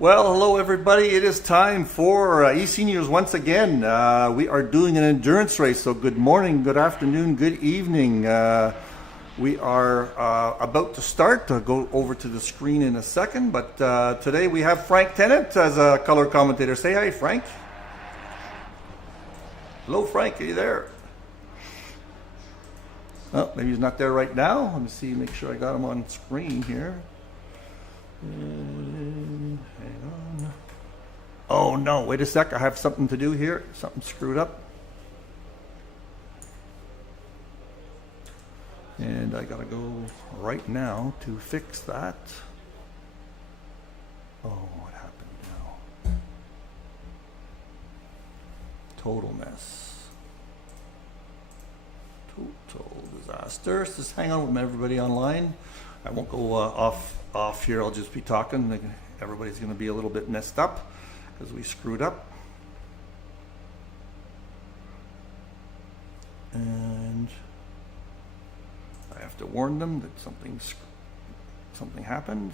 Well, hello everybody. It is time for eSeniors once again. We are doing an endurance race, so good morning, good afternoon, good evening. We are about to start. I'll go over to the screen in a second, but today we have Frank Tennant as a color commentator. Say hi, Frank. Hello, Frank. Are you there? Oh, maybe he's not there right now. Let me see, make sure I got him on screen here. Hang on. Oh no, wait a sec. I have something to do here. Something screwed up. And I gotta go right now to fix that. Oh, what happened now? Total mess. Total disaster. So just hang on with everybody online. I won't go off here. I'll just be talking. Everybody's going to be a little bit messed up because we screwed up. And I have to warn them that something happened.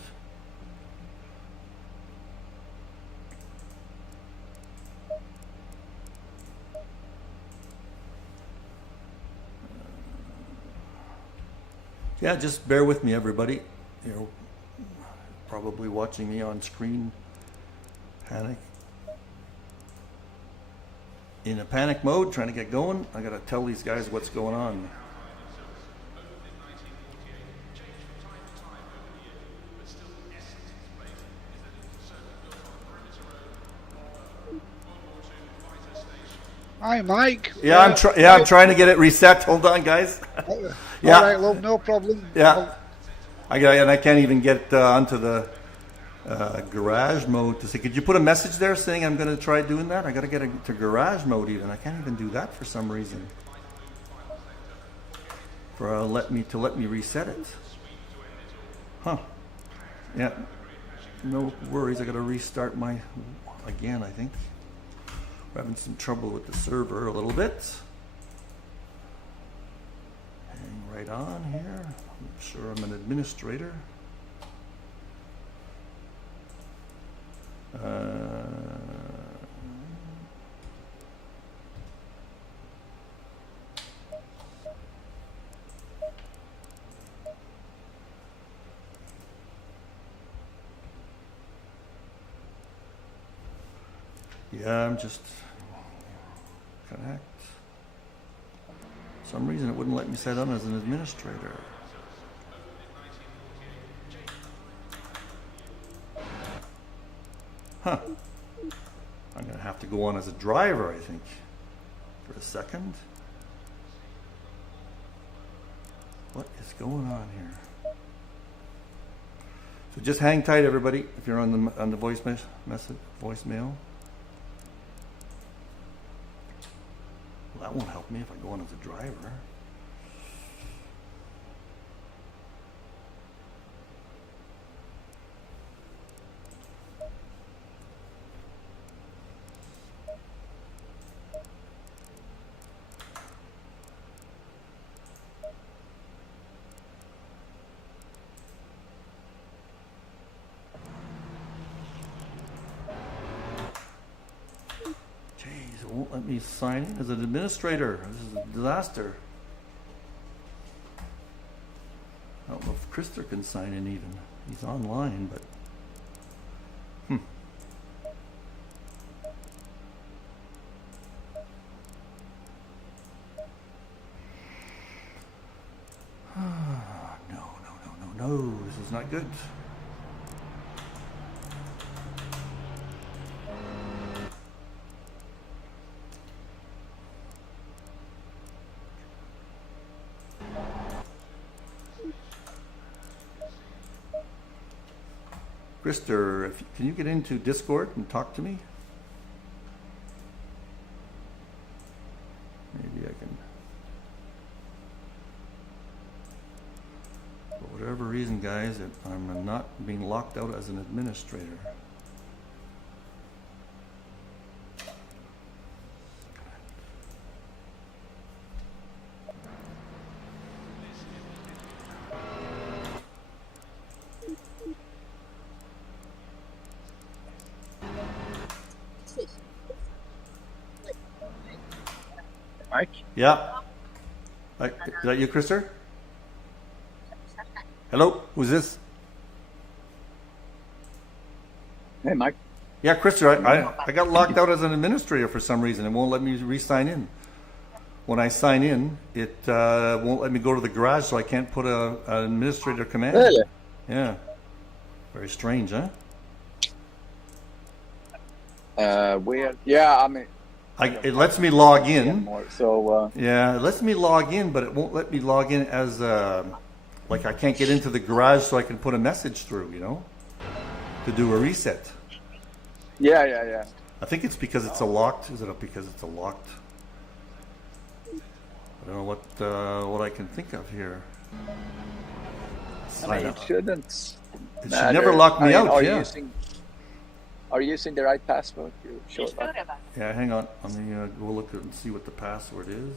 Yeah, just bear with me, everybody. You're probably watching me on screen. In a panic mode, trying to get going. I gotta tell these guys what's going on. Hi, Mike. Yeah, I'm trying to get it reset. Hold on, guys. Yeah. All right, love, no problem. Yeah. I can't even get onto the garage mode to say, could you put a message there saying I'm going to try doing that? I got to get to garage mode even. I can't even do that for some reason. For let me reset it. Huh. Yeah. No worries. I got to restart again, I think. We're having some trouble with the server a little bit. Hang right on here. I'm sure I'm an administrator. Yeah, I'm just connect. For some reason it wouldn't let me set on as an administrator. Huh. I'm going to have to go on as a driver, I think, for a second. What is going on here? So just hang tight, everybody, if you're on the voicemail. Well, that won't help me if I go on as a driver. Jeez, it won't let me sign in as an administrator. This is a disaster. I don't know if Krister can sign in even. He's online, but... No, this is not good. Krister, can you get into Discord and talk to me? Maybe I can. For whatever reason, guys, I'm not being locked out as an administrator. Yeah. Is that you, Krister? Hello? Who's this? Hey, Mike. Yeah, Krister, I got locked out as an administrator for some reason. It won't let me re-sign in. When I sign in, it won't let me go to the garage, so I can't put an administrator command. Really? Yeah. Very strange, huh? Weird. Yeah, I mean, It lets me log in. more. So, Yeah, it lets me log in, but it won't let me log in as like I can't get into the garage so I can put a message through, you know, to do a reset. yeah. I think it's because it's a locked. Is it because it's a locked? I don't know what I can think of here. I mean, it shouldn't. It should never lock me out. Yeah. Are you using the right password? You sure about that? Yeah. Hang on. Let me go look at and see what the password is.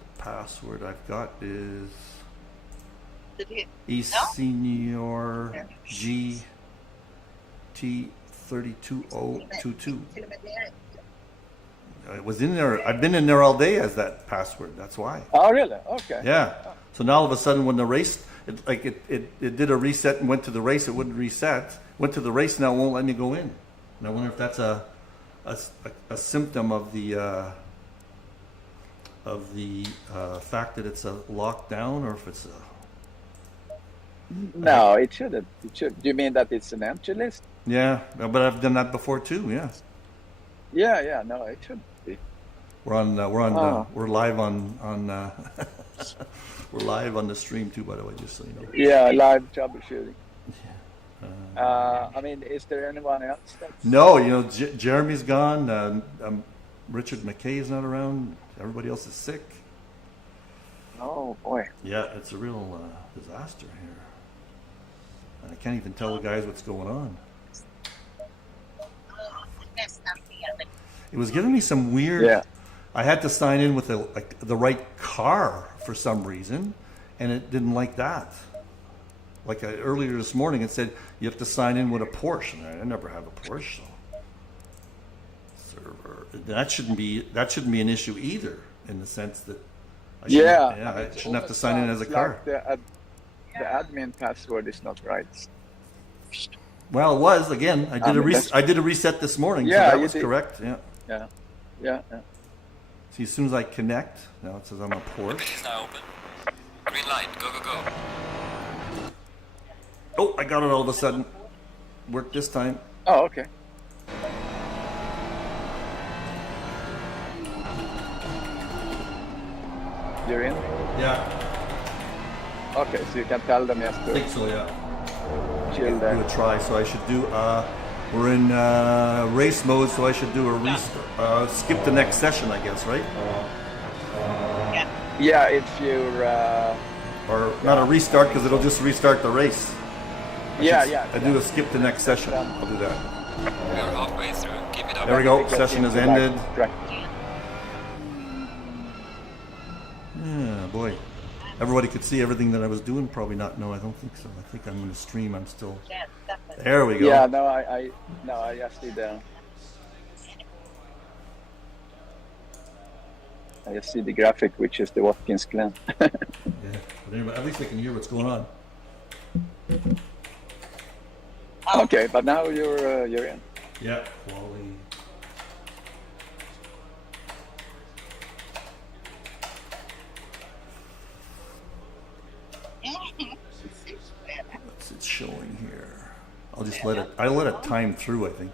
The password I've got is eSenior GT32022. It was in there. I've been in there all day as that password. That's why. Oh, really? Okay. Yeah. So now all of a sudden, when the race, it did a reset and went to the race, it wouldn't reset. Went to the race, now it won't let me go in. And I wonder if that's a symptom of the fact that it's a lockdown, or if it's a. No, it shouldn't. It should. Do you mean that it's an empty list? Yeah, but I've done that before too. Yeah. Yeah. No, it shouldn't be. We're live on we're live on the stream too, by the way, just so you know. Yeah, live troubleshooting. I mean, is there anyone else? No, you know, Jeremy's gone. Richard McKay's not around. Everybody else is sick. Oh boy. Yeah, it's a real disaster here. And I can't even tell the guys what's going on. It was giving me some weird. Yeah. I had to sign in with the right car for some reason, and it didn't like that. Like earlier this morning, it said you have to sign in with a Porsche, and I never have a Porsche. So. Server. That shouldn't be an issue either, in the sense that. I shouldn't have to sign in as a car. Like the admin password is not right. Well, it was again. I did a reset this morning. Yeah, so that was correct. Yeah. See, as soon as I connect, now it says I'm a Porsche. Is now open. Green light. Go. Oh, I got it all of a sudden. Worked this time. Oh, okay. You're in? Yeah, Okay, so you can tell them yes I to think so. Yeah. chill Do there. a try. So I should do. We're in race mode, so I should do a skip the next session, I guess, right? Yeah, if you're... Or not a restart, because it'll just restart the race. I do a skip the next session. I'll do that. We're halfway through. Keep it up. There we go. Session has ended. Yeah, boy. Everybody could see everything that I was doing. Probably not. No, I don't think so. I think I'm in the stream. I'm still. There we go. Yeah, no, I just did I just see the graphic, which is the Watkins Glen. Yeah. But anyway, at least I can hear what's going on. Okay, but now you're in. Yeah. Quality. What's it showing here? I'll just let it time through, I think,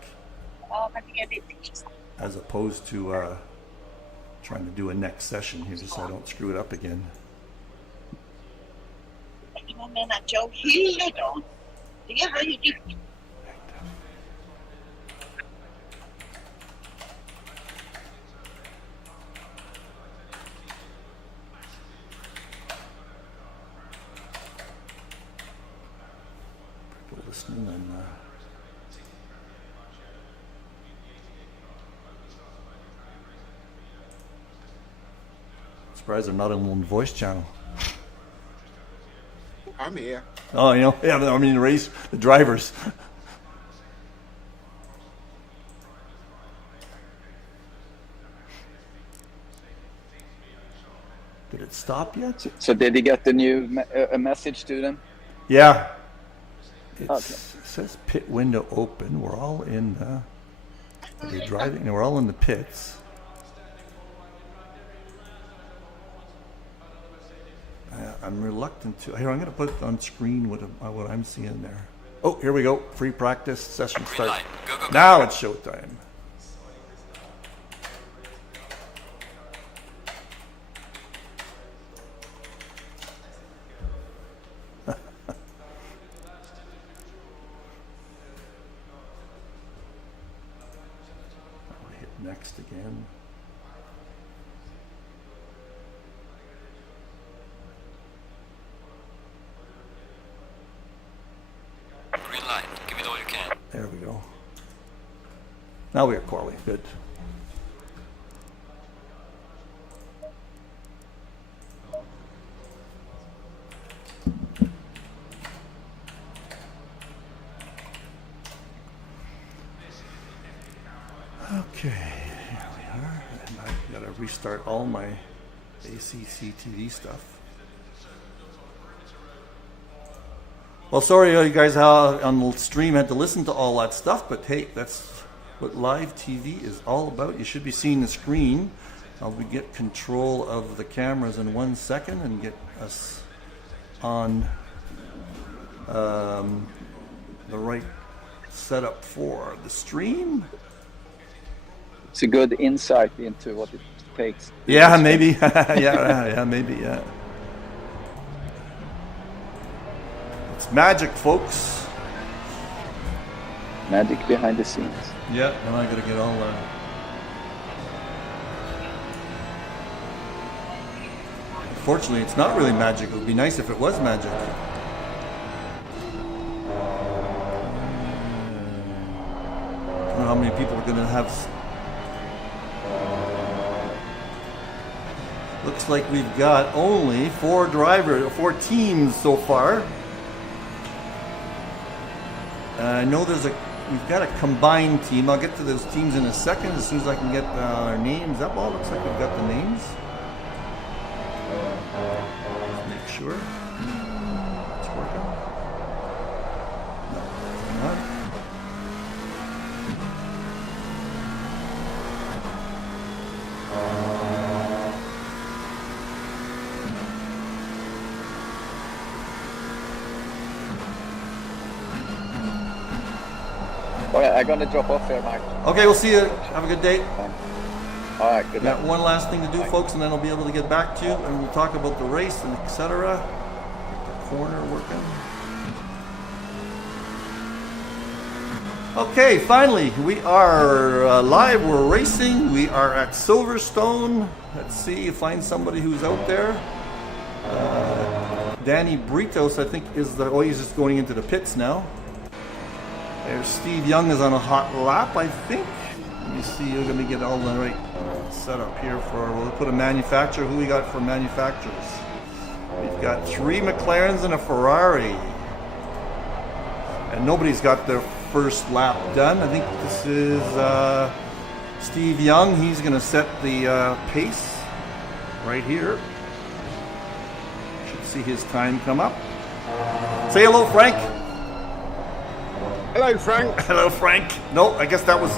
as opposed to trying to do a next session here, just so I don't screw it up again. People listening and. Surprised they're not in one voice channel. I'm here. Oh, you know, yeah, I mean, the drivers. Did it stop yet? So did he get the new a message to them? Yeah. It Okay. says pit window open. We're all in the... Are they driving? No, we're all in the pits. I'm reluctant to... Here, I'm going to put it on screen what I'm seeing there. Oh, here we go. Free practice. Session Green start. light. Go, go, go. Now it's showtime. I'll hit next again. Green light. Give it all you can. There we go. Now we are quali. Good. Okay, here we are. And I've got to restart all my ACCTV stuff. Well, sorry you guys how on the stream had to listen to all that stuff, but hey, that's what live TV is all about. You should be seeing the screen. I'll get control of the cameras in 1 second and get us on the right setup for the stream. It's a good insight into what it takes. Yeah, maybe. yeah, maybe. Yeah. It's magic, folks. Magic behind the scenes. Yeah, and I gotta get all Unfortunately, it's not really magic. It would be nice if it was magic. I don't know how many people are gonna have. Looks like we've got only 4 teams so far. I know we've got a combined team. I'll get to those teams in a second as soon as I can get our names up. Oh, looks like we've got the names. Make sure it's working. No, it's not. All right, I'm gonna drop off here, Mike. Okay, we'll see you. Have a good day. All right, good Got luck. one last thing to do, folks, and then I'll be able to get back to you, and we'll talk about the race and etc. Get the corner working. Okay, finally, we are live. We're racing. We are at Silverstone. Let's see, find somebody who's out there. Danny Britos, I think, he's just going into the pits now. There's Steve Young is on a hot lap, I think. Let me see, you're going to get all the right setup here we'll put a manufacturer. Who we got for manufacturers? We've got 3 McLarens and a Ferrari. And nobody's got their first lap done. I think this is Steve Young. He's going to set the pace right here. Should see his time come up. Say hello, Frank. Hello, Frank. Hello, Frank. No, I guess that was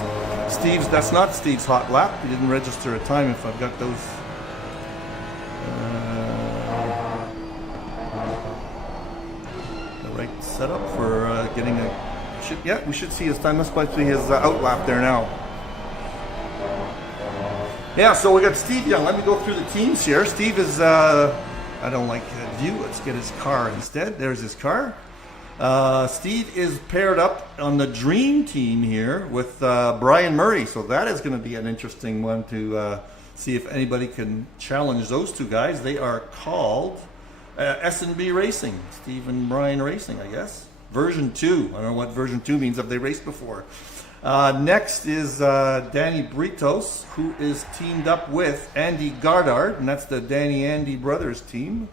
Steve's. That's not Steve's hot lap. He didn't register a time if I've got those. The right setup for getting yeah, we should see his time. Let's see his out lap there now. Yeah, so we got Steve Young. Let me go through the teams here. Steve is, I don't like that view. Let's get his car instead. There's his car. Steve is paired up on the Dream Team here with Brian Murray, so that is going to be an interesting one to see if anybody can challenge those two guys. They are called S&B Racing, Steve and Brian Racing, I guess. Version 2. I don't know what version 2 means. Have they raced before? Next is Danny Britos, who is teamed up with Andy Gardard, and that's the Andy Brothers team.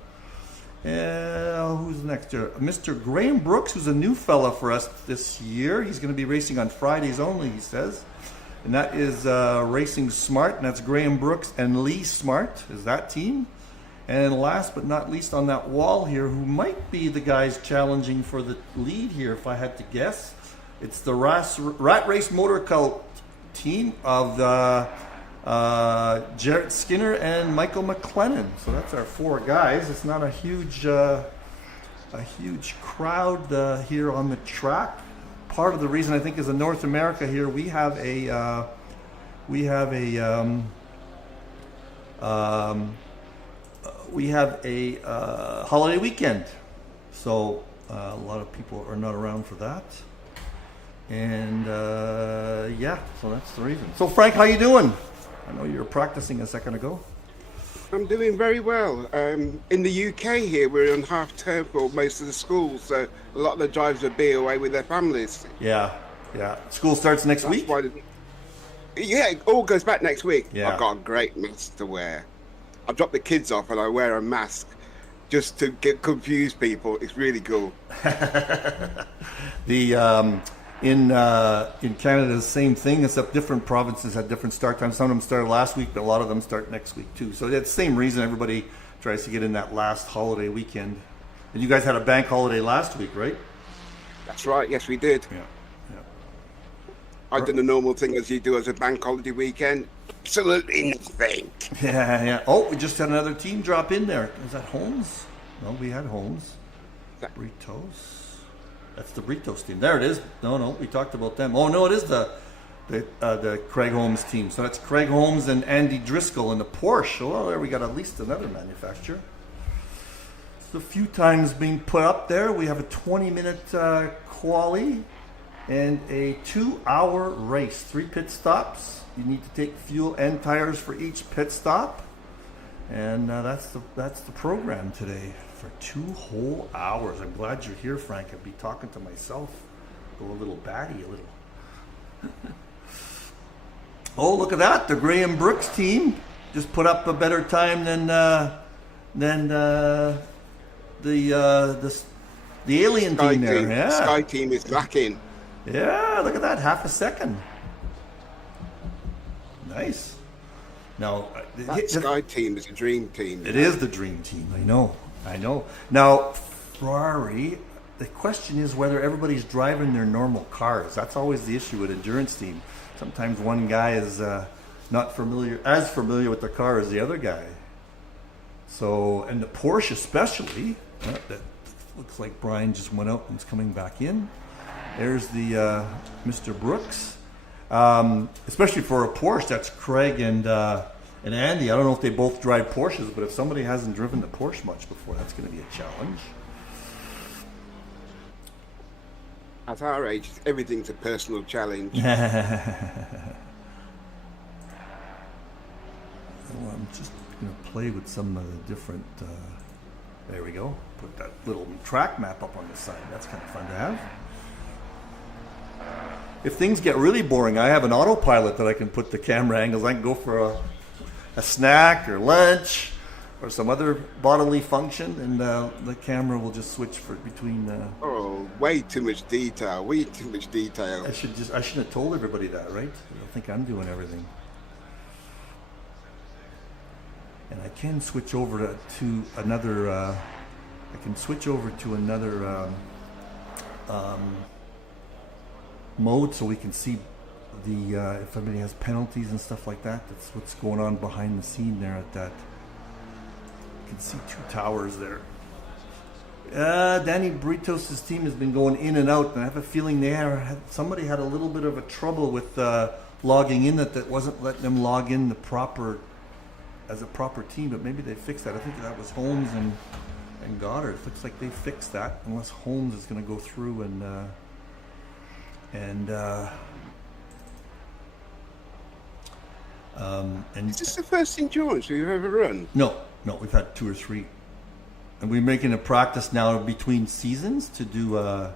Who's next here? Mr. Graham Brooks, who's a new fella for us this year. He's going to be racing on Fridays only, he says. And that is Racing Smart, and that's Graham Brooks and Lee Smart is that team. And last but not least on that wall here, who might be the guys challenging for the lead here, if I had to guess, it's the Rat Race Motor Cult team of Jarrett Skinner and Michael McLennan. So that's our 4 guys. It's not a huge crowd here on the track. Part of the reason I think is in North America here we have a holiday weekend, so a lot of people are not around for that, and yeah, so that's the reason. So Frank, how you doing? I know you were practicing a second ago. I'm doing very well. In the UK here, we're on half term for most of the schools, so a lot of the drivers will be away with their families. Yeah. School starts next That's week? Yeah, it all goes back next week. Yeah. I've got a great mask to wear. I drop the kids off and I wear a mask just to confuse people. It's really cool. In Canada, the same thing, except different provinces had different start times. Some of them started last week, but a lot of them start next week too. So it's the same reason everybody tries to get in that last holiday weekend. And you guys had a bank holiday last week, right? That's right. Yes, we did. Yeah. I did the normal thing as you do as a bank holiday weekend. Absolutely nothing. Yeah. Oh, we just had another team drop in there. Is that Holmes? No, we had Holmes. Britos. That's the Britos team. There it is. No, we talked about them. Oh no, it is the Craig Holmes team. So that's Craig Holmes and Andy Driscoll in the Porsche. Oh, well, there we got at least another manufacturer. It's a few times being put up there. We have a 20-minute quali and a 2-hour race. 3 pit stops. You need to take fuel and tires for each pit stop, and that's the program today for 2 whole hours. I'm glad you're here, Frank. I'd be talking to myself. Go a little batty, a little. Oh, look at that! The Graham Brooks team just put up a better time than the Alien Sky team there. team. Yeah. Sky team is lacking. Yeah, look at that, half a second. Nice. Now, That Sky team is a dream team. it is the dream team. I know. Now, Ferrari, the question is whether everybody's driving their normal cars. That's always the issue with endurance team. Sometimes one guy is not as familiar with the car as the other guy. So, and the Porsche especially, that looks like Brian just went out and is coming back in. There's the Mr. Brooks. Especially for a Porsche, that's Craig and Andy. I don't know if they both drive Porsches, but if somebody hasn't driven the Porsche much before, that's going to be a challenge. At our age, everything's a personal challenge. Well, I'm just going to play with some of the different. There we go. Put that little track map up on the side. That's kind of fun to have. If things get really boring, I have an autopilot that I can put the camera angles. I can go for a snack or lunch or some other bodily function, and the camera will just switch between. Oh, way too much detail. Way too much detail. I shouldn't have told everybody that, right? I don't think I'm doing everything. And I can switch over to another. I can switch over to another. Mode so we can see the if anybody has penalties and stuff like that. That's what's going on behind the scene there at that. You can see 2 towers there. Danny Britos' team has been going in and out, and I have a feeling somebody had a little bit of a trouble with logging in that wasn't letting them log in as a proper team, but maybe they fixed that. I think that was Holmes and Goddard. It looks like they fixed that, unless Holmes is going to go through and Is this the first endurance we've ever run? No, we've had 2 or 3, and we're making a practice now between seasons to do a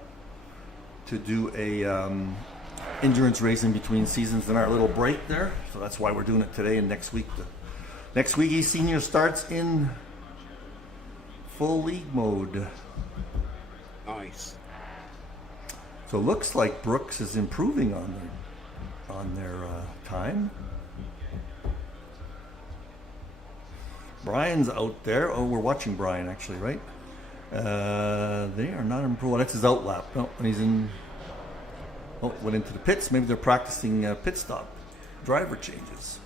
endurance race in between seasons and our little break there. So that's why we're doing it today and next week. Next week, eSenior starts in full league mode. Nice. So it looks like Brooks is improving on their time. Brian's out there. Oh, we're watching Brian actually, right? They are not in pro. That's his out lap. No, and he's in. Oh, went into the pits. Maybe they're practicing pit stop driver changes.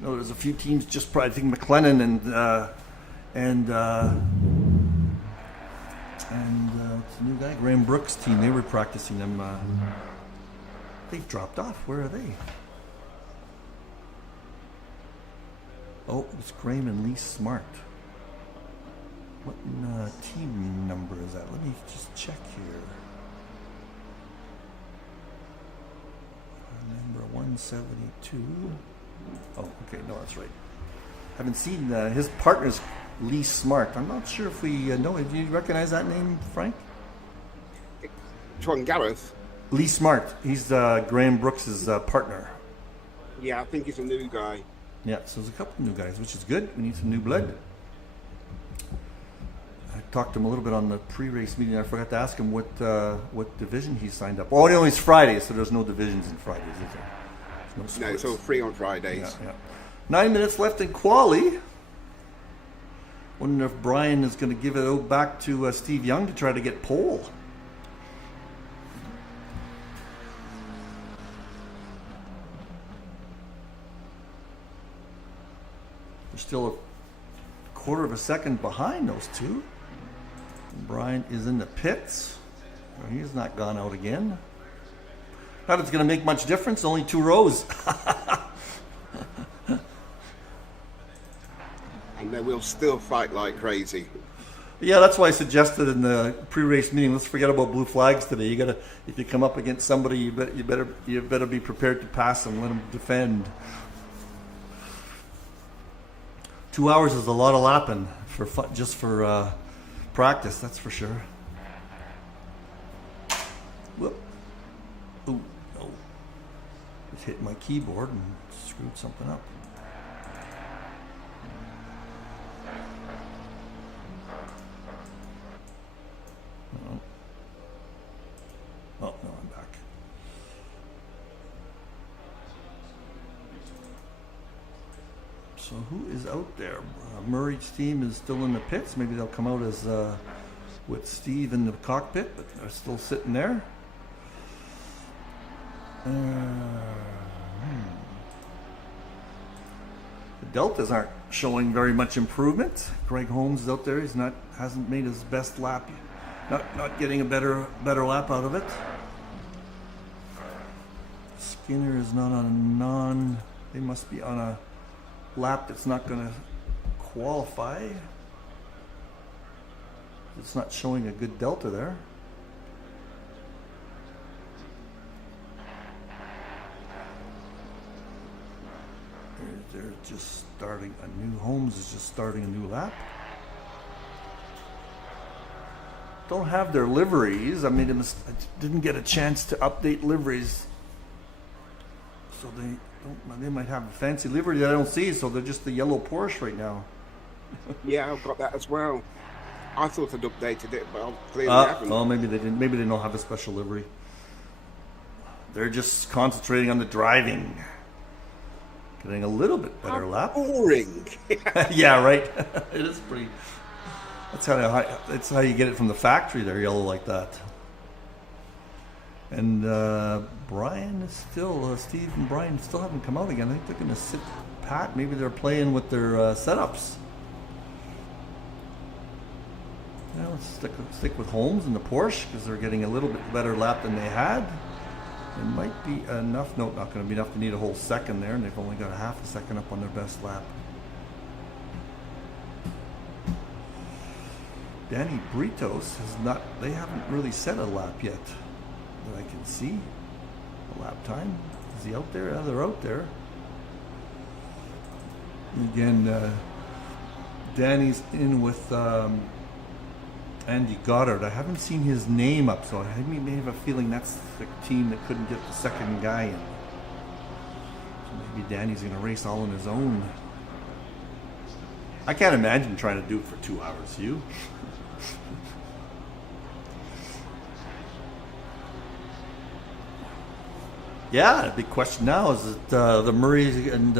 No, there's a few teams just probably. I think McLennan and what's the new guy? Graham Brooks' team. They were practicing them. They've dropped off. Where are they? Oh, it's Graham and Lee Smart. What team number is that? Let me just check here. Number 172. Oh, okay, no, that's right. Haven't seen his partner's Lee Smart. I'm not sure if we know. Do you recognize that name, Frank? Which one, Gareth? Lee Smart. He's Graham Brooks' partner. Yeah, I think he's a new guy. Yeah, so there's a couple of new guys, which is good. We need some new blood. I talked to him a little bit on the pre-race meeting. I forgot to ask him what division he signed up. Oh, it's Fridays, so there's no divisions in Fridays, is there? There's No, it's all free on Fridays. Yeah. 9 minutes left in quali. Wonder if Brian is going to give it out back to Steve Young to try to get pole. They're still a quarter of a second behind those two. Brian is in the pits. He's not gone out again. Not it's going to make much difference. Only 2 rows. And they will still fight like crazy. Yeah, that's why I suggested in the pre-race meeting, let's forget about blue flags today. You gotta, if you come up against somebody, you better be prepared to pass them, let them defend. 2 hours is a lot of lapping for fun, just for practice. That's for sure. Whoop! Ooh, no! Just hit my keyboard and screwed something up. Oh, no, I'm back. So who is out there? Murray's team is still in the pits. Maybe they'll come out as with Steve in the cockpit, but they're still sitting there. The deltas aren't showing very much improvement. Greg Holmes is out there. Hasn't made his best lap. Not getting a better lap out of it. Skinner is not on they must be on a lap that's not going to qualify. It's not showing a good delta there. They're just starting a new, Holmes is just starting a new lap. Don't have their liveries. I made I didn't get a chance to update liveries. So they might have a fancy livery that I don't see, so they're just the yellow Porsche right now. Yeah, I've got that as well. I thought I'd updated it, but I clearly haven't. Oh, maybe they didn't. Maybe they don't have a special livery. They're just concentrating on the driving. Getting a little bit better lap. Boring. Yeah, right. It is pretty. That's how you get it from the factory. They're yellow like that. And Brian is still, Steve and Brian still haven't come out again. I think they're going to sit pat. Maybe they're playing with their setups. Yeah, let's stick with Holmes and the Porsche because they're getting a little bit better lap than they had. It might be enough. No, not going to be enough to need a whole second there, and they've only got a half a second up on their best lap. Danny Britos has not. They haven't really set a lap yet that I can see. A lap time. Is he out there? Yeah, they're out there. Again, Danny's in with Andy Goddard. I haven't seen his name up, so I may have a feeling that's the team that couldn't get the second guy in. So maybe Danny's going to race all on his own. I can't imagine trying to do it for 2 hours. You? Yeah, the big question now is that the Murray and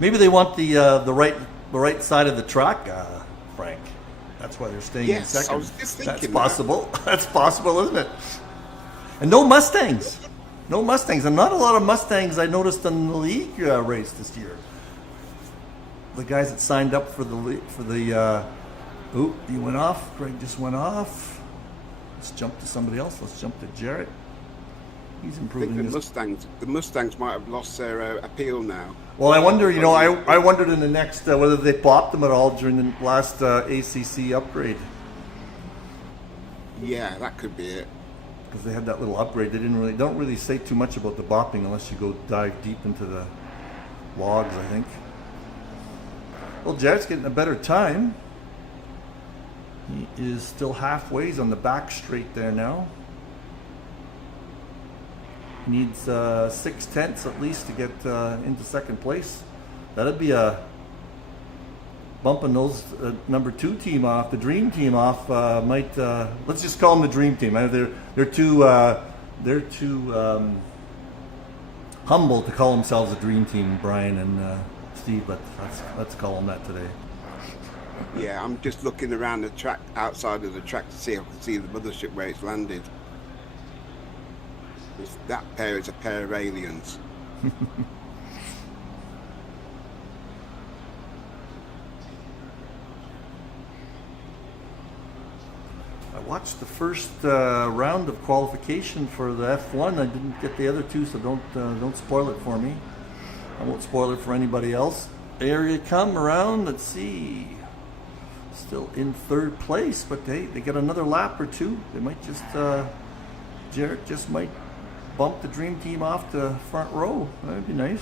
maybe they want the right the right side of the track, Frank. That's why they're staying in Yes, second. I was just thinking That's that. possible. That's possible, isn't it? And no Mustangs. No Mustangs. And not a lot of Mustangs I noticed in the league race this year. The guys that signed up for the he went off. Greg just went off. Let's jump to somebody else. Let's jump to Jarrett. He's I think improving the his... Mustangs might have lost their appeal now. Well, I wonder, I wondered in the next, whether they popped them at all during the last ACC upgrade. Yeah, that could be it. Because they had that little upgrade. They don't really say too much about the bopping unless you go dive deep into the logs, I think. Well, Jarrett's getting a better time. He is still halfway. He's on the back straight there now. Needs 6/10 at least to get into second place. That'd be a bumping those number 2 team off, the dream team off. Let's just call them the dream team. They're too humble to call themselves a dream team, Brian and Steve. But let's call them that today. Yeah, I'm just looking around the track, outside of the track, to see if I can see the mothership where it's landed. That pair is a pair of aliens. I watched the first round of qualification for the F1. I didn't get the other two, so don't spoil it for me. I won't spoil it for anybody else. There you come around. Let's see. Still in third place, but they get another lap or two. They might just Jarrett just might bump the dream team off the front row. That'd be nice.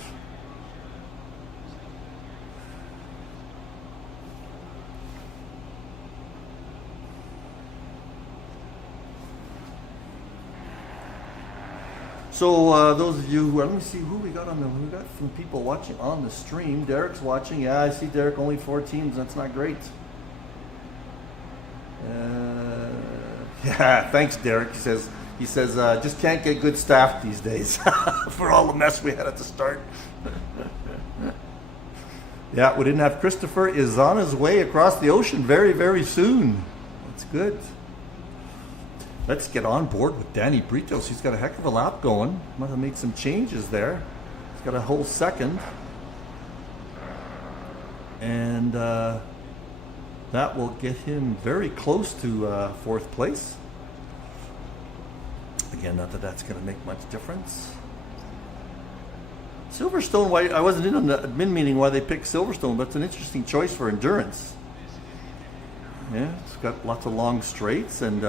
So those of you who let me see who we got some people watching on the stream. Derek's watching. Yeah, I see Derek. Only 4 teams. That's not great. Yeah, thanks, Derek. He says, just can't get good staff these days for all the mess we had at the start. Yeah, we didn't have Christopher is on his way across the ocean very, very soon. That's good. Let's get on board with Danny Britos. He's got a heck of a lap going. Must have made some changes there. He's got a whole second. And that will get him very close to 4th place. Again, not that that's going to make much difference. Silverstone, why I wasn't in on the admin meeting why they picked Silverstone, but it's an interesting choice for endurance. Yeah, it's got lots of long straights and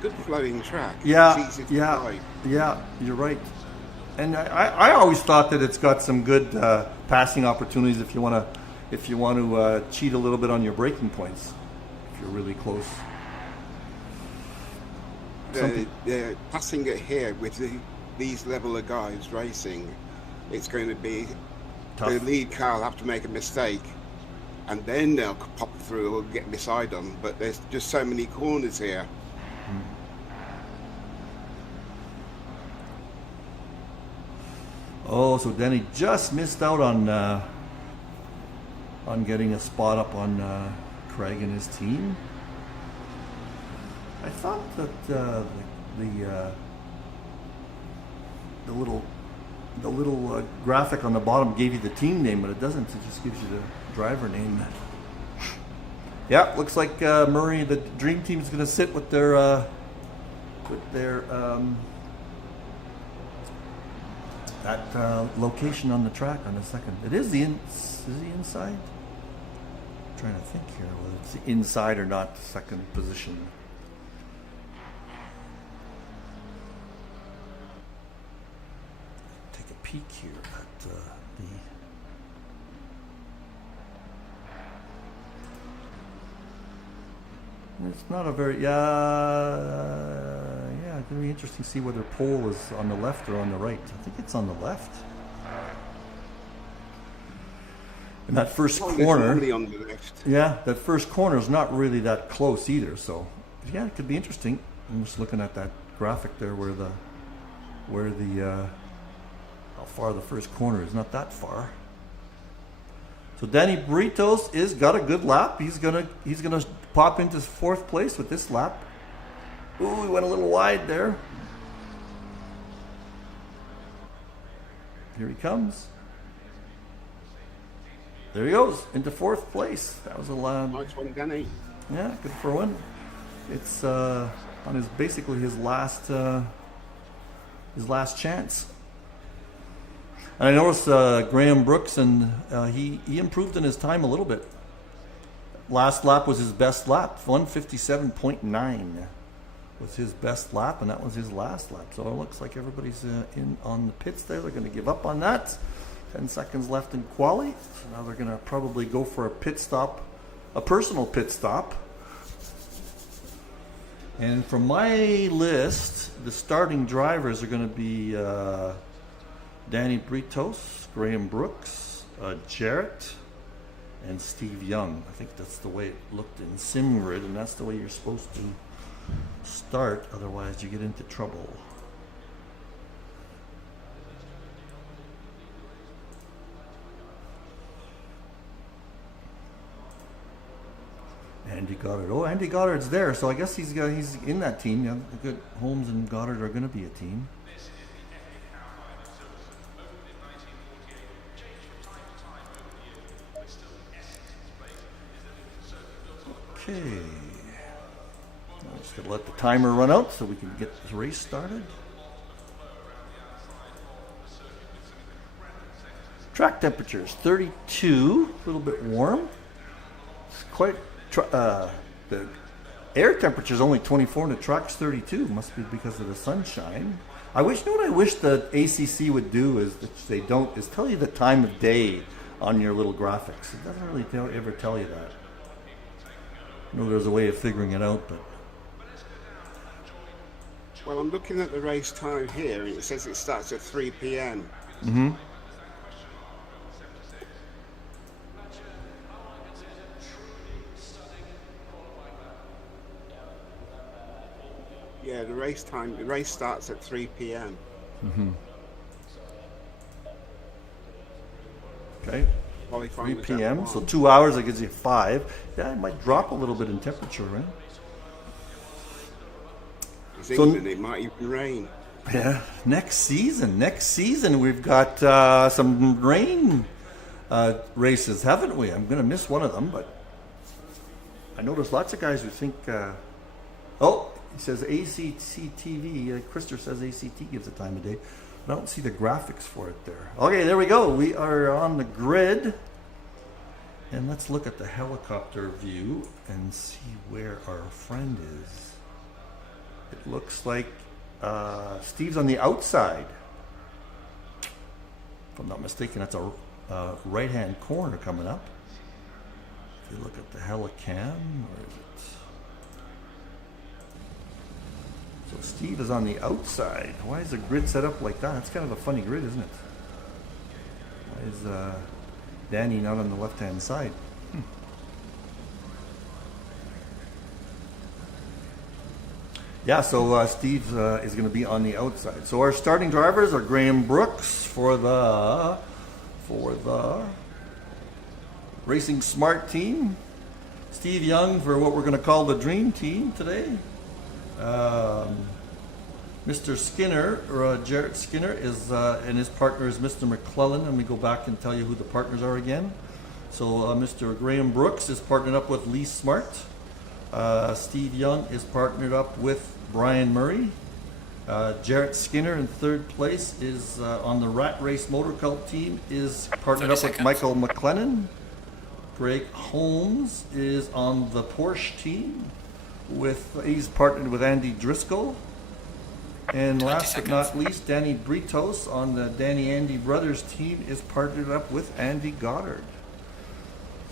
Good flowing track. yeah, It's easy to yeah, drive. yeah. You're right. And I always thought that it's got some good passing opportunities if you want to cheat a little bit on your braking points if you're really close. They're passing it here with these level of guys racing. It's going to be Tough. the lead car will have to make a mistake, and then they'll pop through or get beside them. But there's just so many corners here. Oh, so Denny just missed out on getting a spot up on Craig and his team. I thought that the little graphic on the bottom gave you the team name, but it doesn't. It just gives you the driver name. Yeah, looks like Murray, the dream team, is going to sit with their that location on the track on the second. It is is the inside? I'm trying to think here whether it's the inside or not, the second position. Take a peek here at the. It's not a very it's going to be interesting to see whether pole is on the left or on the right. I think it's on the left. And that first corner, Only on the left. yeah, that first corner is not really that close either. So, yeah, it could be interesting. I'm just looking at that graphic there where the how far the first corner is. Not that far. So Danny Britos is got a good lap. He's gonna pop into 4th place with this lap. Ooh, he went a little wide there. Here he comes. There he goes into 4th place. That was a lot. Nice one, Danny. Yeah, good for one. It's on basically his last chance. And I noticed Graham Brooks, and he improved in his time a little bit. Last lap was his best lap. 157.9 was his best lap, and that was his last lap. So it looks like everybody's in on the pits there. They're going to give up on that. 10 seconds left in quali. So now they're going to probably go for a pit stop, a personal pit stop. And from my list, the starting drivers are going to be Danny Britos, Graham Brooks, Jarrett, and Steve Young. I think that's the way it looked in SimGrid, and that's the way you're supposed to start. Otherwise, you get into trouble. Andy Goddard. Oh, Andy Goddard's there, so I guess he's in that team. Yeah, good. Holmes and Goddard are going to be a team. Okay. I'm just going to let the timer run out so we can get this race started. Track temperatures 32, a little bit warm. It's quite. The air temperature is only 24 and the track's 32. Must be because of the sunshine. I wish the ACC would do is that they don't is tell you the time of day on your little graphics. It doesn't really ever tell you that. I know there's a way of figuring it out, but Well, I'm looking at the race time here, and it says it starts at 3 p.m. mm-hmm. Yeah, the race starts at 3 p.m. Mm-hmm. Okay. 3 p.m. So 2 hours, that gives you 5. Yeah, it might drop a little bit in temperature, right? It's England, it might even rain. Yeah. Next season, we've got some rain races, haven't we? I'm going to miss one of them, but I know there's lots of guys who think. He says ACT TV. Krister says ACT gives the time of day. I don't see the graphics for it there. Okay, there we go. We are on the grid. And let's look at the helicopter view and see where our friend is. It looks like Steve's on the outside. If I'm not mistaken, that's a right-hand corner coming up. If you look at the helicam, where is it? So Steve is on the outside. Why is the grid set up like that? That's kind of a funny grid, isn't it? Why is Danny not on the left-hand side? Yeah, so Steve is going to be on the outside. So our starting drivers are Graham Brooks for the Racing Smart team. Steve Young for what we're going to call the Dream Team today. Mr. Skinner, or Jarrett Skinner, is and his partner is Mr. McClellan. Let me go back and tell you who the partners are again. So Mr. Graham Brooks is partnered up with Lee Smart. Steve Young is partnered up with Brian Murray. Jarrett Skinner in 3rd place is on the Rat Race Motor Cult team, is partnered up with Michael McLennan. Greg Holmes is on the Porsche team. He's partnered with Andy Driscoll. And last but not least, Danny Britos on the Danny Andy Brothers team is partnered up with Andy Goddard.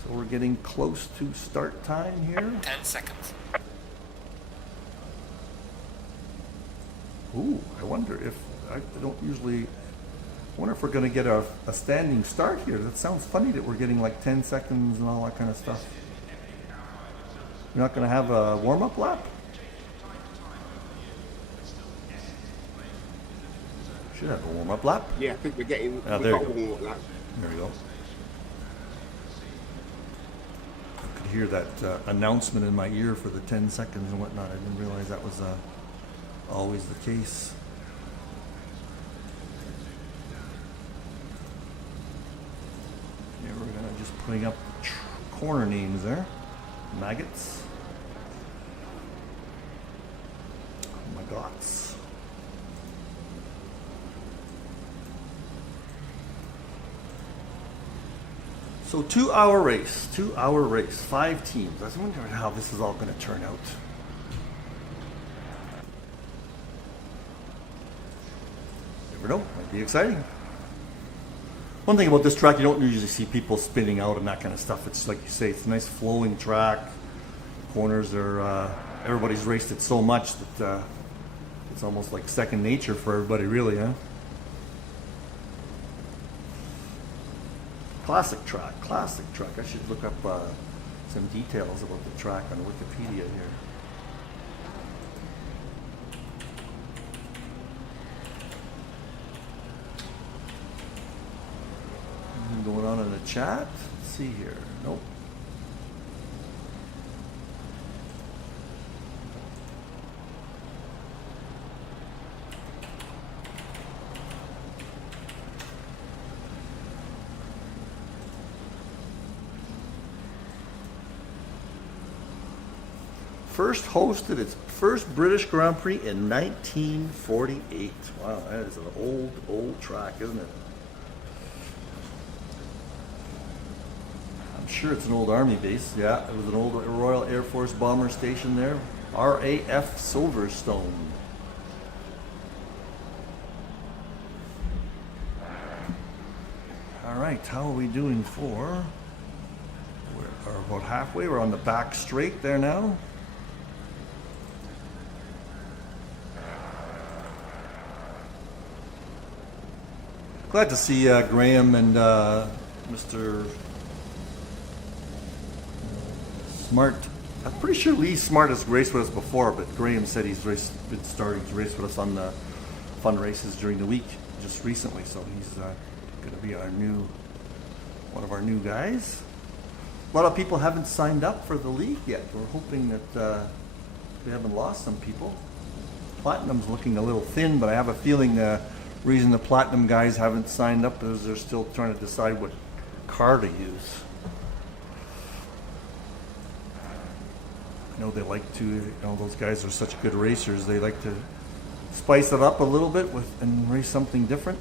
So we're getting close to start time here. 10 seconds. Ooh, I wonder if I wonder if we're going to get a standing start here. That sounds funny that we're getting like 10 seconds and all that kind of stuff. You're not going to have a warm-up lap? Should have a warm-up lap. Yeah, I think we're getting. Oh, We've there got you a go. warm-up lap. There we go. hear that announcement in my ear for the 10 seconds and whatnot. I didn't realize that was always the case. Here we're gonna just putting up corner names there. Maggots. Oh my gods. So 2-hour race, 5 teams. I was wondering how this is all going to turn out. Never know, might be exciting. One thing about this track, you don't usually see people spinning out and that kind of stuff. It's like you say, it's a nice flowing track. Corners are, everybody's raced it so much that it's almost like second nature for everybody, really, huh? Classic track. I should look up some details about the track on Wikipedia here. Anything going on in the chat? Let's see here. Nope. First hosted its first British Grand Prix in 1948. Wow, that is an old track, isn't it? I'm sure it's an old Army base. Yeah, it was an old Royal Air Force bomber station there. RAF Silverstone. All right, how are we doing for? We're about halfway. We're on the back straight there now. Glad to see Graham and Mr. Smart. I'm pretty sure Lee Smart has raced with us before, but Graham said he's been starting to race with us on the fun races during the week just recently. So he's going to be one of our new guys. A lot of people haven't signed up for the league yet. We're hoping that we haven't lost some people. Platinum's looking a little thin, but I have a feeling reason the Platinum guys haven't signed up is they're still trying to decide what car to use. I know they like to, those guys are such good racers, they like to spice it up a little bit and race something different.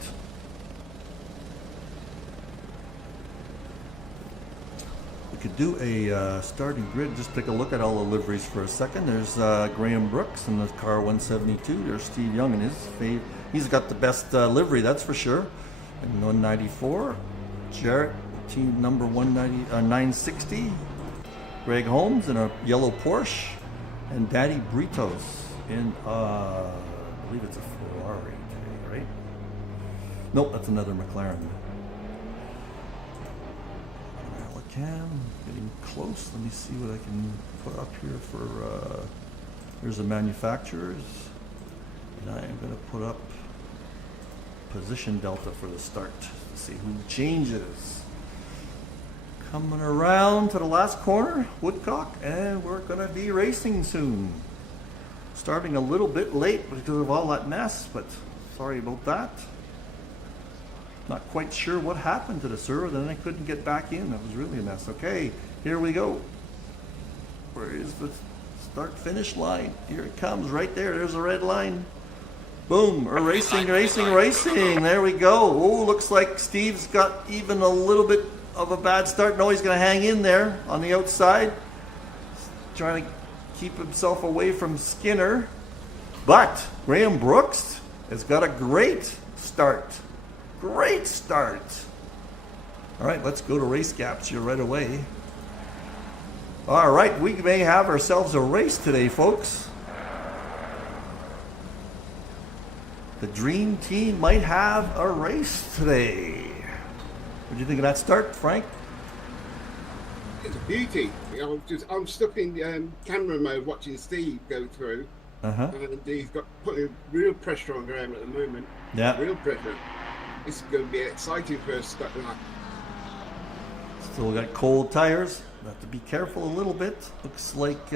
We could do a starting grid, just take a look at all the liveries for a second. There's Graham Brooks in the car 172. There's Steve Young in his fave. He's got the best livery, that's for sure. And 194, Jarrett, team number 960. Greg Holmes in a yellow Porsche, and Daddy Britos in, I believe it's a Ferrari today, right? Nope, that's another McLaren. Cam, getting close. Let me see what I can put up here for, here's the manufacturers. And I am going to put up position delta for the start to see who changes. Coming around to the last corner, Woodcock, and we're going to be racing soon. Starting a little bit late because of all that mess, but sorry about that. Not quite sure what happened to the server, then I couldn't get back in. That was really a mess. Okay, here we go. Where is the start-finish line? Here it comes, right there. There's a red line. Boom, we're racing. There we go. Oh, looks like Steve's got even a little bit of a bad start. No, he's going to hang in there on the outside. Trying to keep himself away from Skinner. But Graham Brooks has got a great start. Great start. All right, let's go to race capture right away. All right, we may have ourselves a race today, folks. The Dream Team might have a race today. What do you think of that start, Frank? It's a beauty. I'm stuck in camera mode watching Steve go through. And he's got putting real pressure on Graham at the moment. Yeah. Real pressure. This is going to be exciting for us. Still got cold tires. have to be careful a little bit. Looks like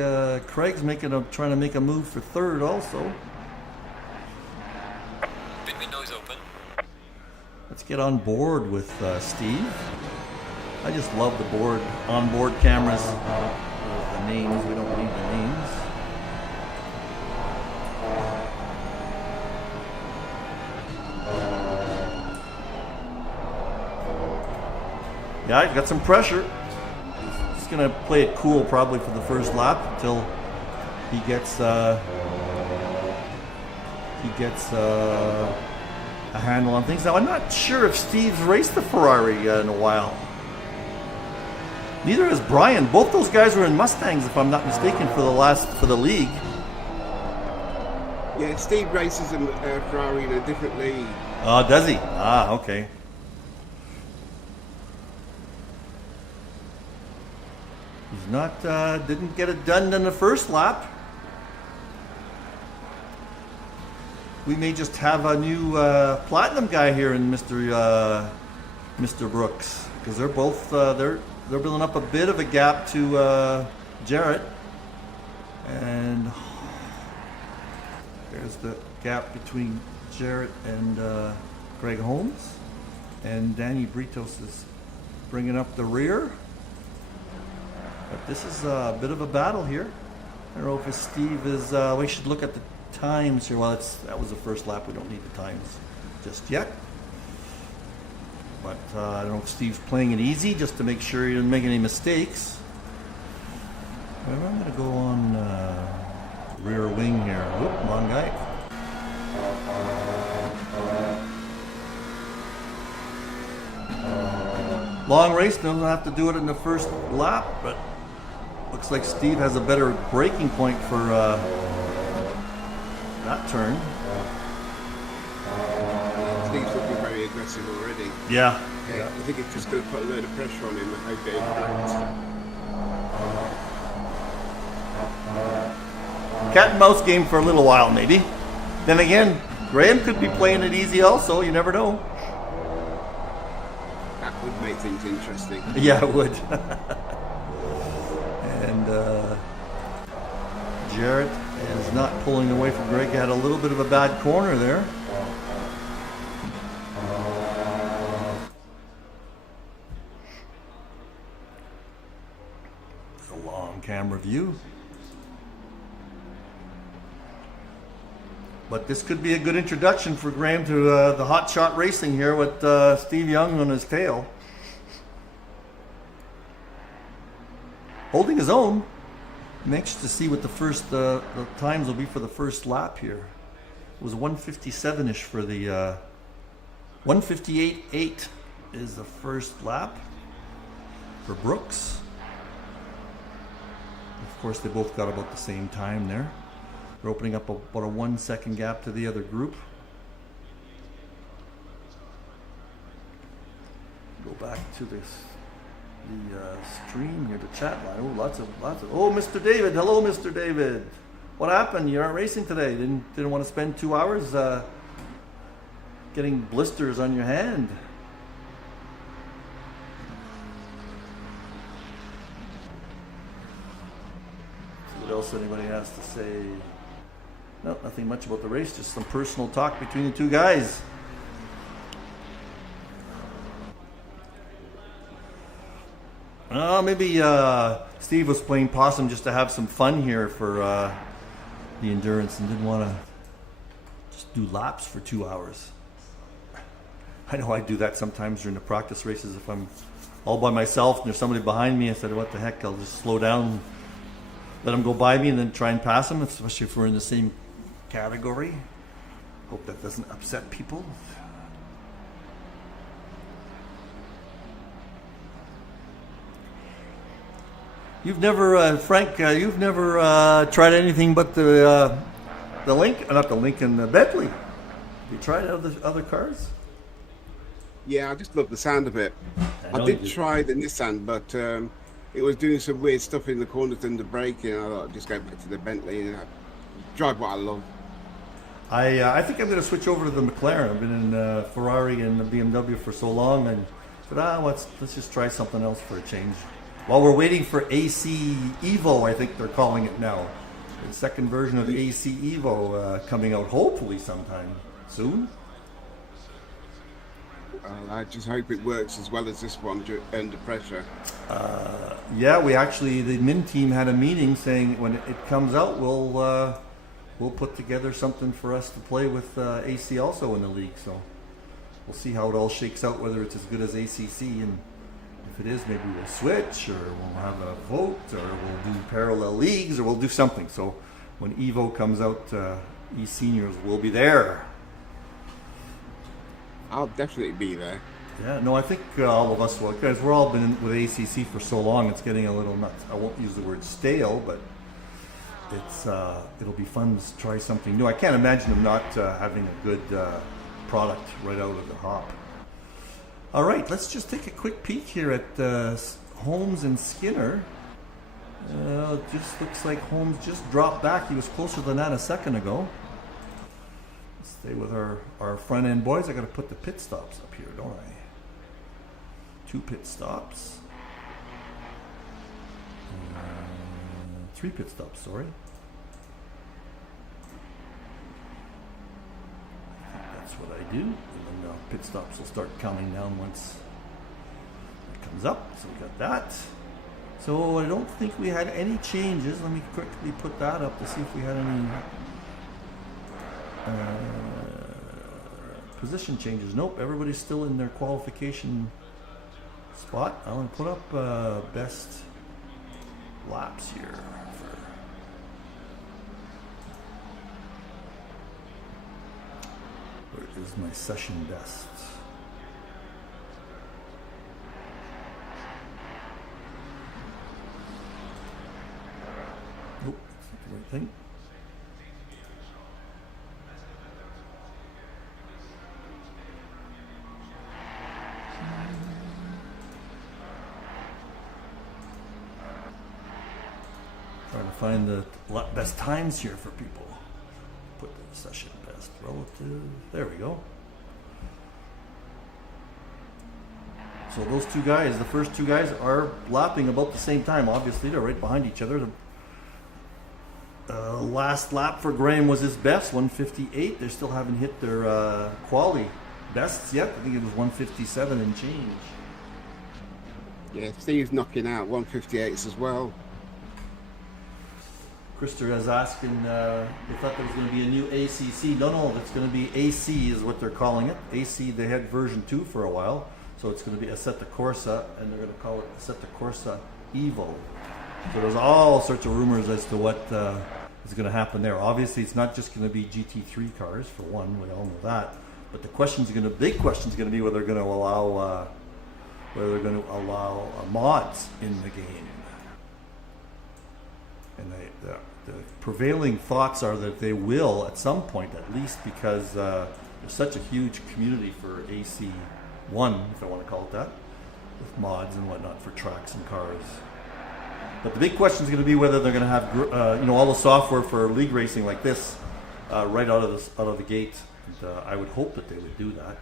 Craig's trying to make a move for third also. Pit window is open. Let's get on board with Steve. I just love the onboard cameras. The names, we don't need the names. Yeah, he's got some pressure. He's gonna play it cool probably for the first lap until he gets a handle on things. Now I'm not sure if Steve's raced the Ferrari in a while. Neither has Brian. Both those guys were in Mustangs, if I'm not mistaken, for the league. Yeah, Steve races in Ferrari in a different league. Oh, does he? Ah, okay. He's not, didn't get it done in the first lap. We may just have a new platinum guy here in Mr. Brooks, because they're both they're building up a bit of a gap to Jarrett, and there's the gap between Jarrett and Greg Holmes, and Danny Britos is bringing up the rear. But this is a bit of a battle here. I don't know if Steve is. We should look at the times here. Well, that was the first lap. We don't need the times just yet. But I don't know if Steve's playing it easy just to make sure he doesn't make any mistakes. Well, I'm going to go on rear wing here. Oop, come on, guy. Long race, doesn't have to do it in the first lap, but looks like Steve has a better braking point for that turn. Steve's looking very aggressive already. Yeah. I think it's just going to put a load of pressure on him and hope that he Cat and mouse game for a little while, maybe. Then again, Graham could be playing it easy also. You never know. That would make things interesting. Yeah, it would. And Jarrett is not pulling away from Greg. Had a little bit of a bad corner there. A long camera view. But this could be a good introduction for Graham to the hot shot racing here with Steve Young on his tail. Holding his own. I'm anxious to see what the times will be for the first lap here. It was 157-ish for the 158.8 is the first lap for Brooks. Of course, they both got about the same time there. They're opening up about a 1 second gap to the other group. Go back to the stream here, the chat line. Oh, lots of. Oh, Mr. David. Hello, Mr. David. What happened? You aren't racing today. Didn't want to spend 2 hours getting blisters on your hand. See what else anybody has to say. No, nothing much about the race. Just some personal talk between the two guys. Maybe Steve was playing possum just to have some fun here for the endurance and didn't want to just do laps for 2 hours. I know I do that sometimes during the practice races. If I'm all by myself and there's somebody behind me, I said, what the heck, I'll just slow down, let them go by me and then try and pass them, especially if we're in the same category. Hope that doesn't upset people. You've never, Frank, you've never tried anything but the Lincoln, the Bentley. You tried other cars? Yeah, I just love the sound of it. I did try the Nissan, but it was doing some weird stuff in the corners and the braking. I thought I'd just go back to the Bentley and drive what I love. I think I'm going to switch over to the McLaren. I've been in Ferrari and the BMW for so long, and said, let's just try something else for a change. while we're waiting for AC Evo, I think they're calling it now. The second version of AC Evo coming out hopefully sometime soon. I just hope it works as well as this one under pressure. Yeah, the Min team had a meeting saying when it comes out, we'll put together something for us to play with AC also in the league. So we'll see how it all shakes out, whether it's as good as ACC, and if it is, maybe we'll switch, or we'll have a vote, or we'll do parallel leagues, or we'll do something. So when Evo comes out, eSeniors will be there. I'll definitely be there. Yeah, no, I think all of us will, because we're all been with ACC for so long, it's getting a little nuts. I won't use the word stale, but it'll be fun to try something new. I can't imagine them not having a good product right out of the hop. All right, let's just take a quick peek here at Holmes and Skinner. It just looks like Holmes just dropped back. He was closer than that a second ago. Stay with our front end boys. I got to put the pit stops up here, don't I? 2 pit stops. 3 pit stops, sorry. I think that's what I do. And then pit stops will start counting down once it comes up. So we got that. So I don't think we had any changes. Let me quickly put that up to see if we had any position changes. Nope, everybody's still in their qualification spot. I'm going to put up best laps here. Where is my session best? Nope, that's not the right thing. Trying to find the best times here for people. Put the session best relative. There we go. So those 2 guys, the first 2 guys, are lapping about the same time. Obviously, they're right behind each other. The last lap for Graham was his best, 158. They still haven't hit their quali bests yet. I think it was 157 and change. Yeah, Steve's knocking out 158s as well. Krister is asking, they thought there was going to be a new ACC. No, it's going to be AC is what they're calling it. AC, they had version 2 for a while. So it's going to be Assetto Corsa, and they're going to call it Assetto Corsa Evo. So there's all sorts of rumors as to what is going to happen there. Obviously, it's not just going to be GT3 cars, for one. We all know that. But the big question is going to be whether they're going to allow mods in the game. And the prevailing thoughts are that they will at some point, at least, because there's such a huge community for AC1, if I want to call it that, with mods and whatnot for tracks and cars. But the big question is going to be whether they're going to have all the software for league racing like this right out of the gate. And, I would hope that they would do that.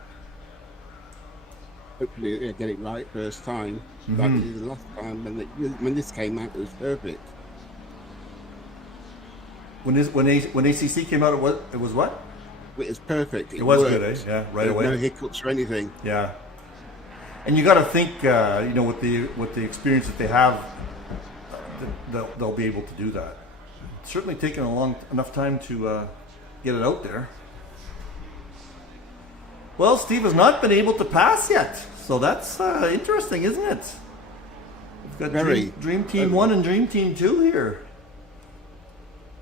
Hopefully they'll get it right first time. Like they did the last time when this came out, it was perfect. When ACC came out, it was what? It was perfect. It was worked. good, eh? Yeah, right away. No hiccups or anything. Yeah, and you got to think, with the experience that they have, they'll be able to do that. It's certainly taken enough time to get it out there. Well, Steve has not been able to pass yet, so that's interesting, isn't it? We've got Dream Team 1 and Dream Team 2 here.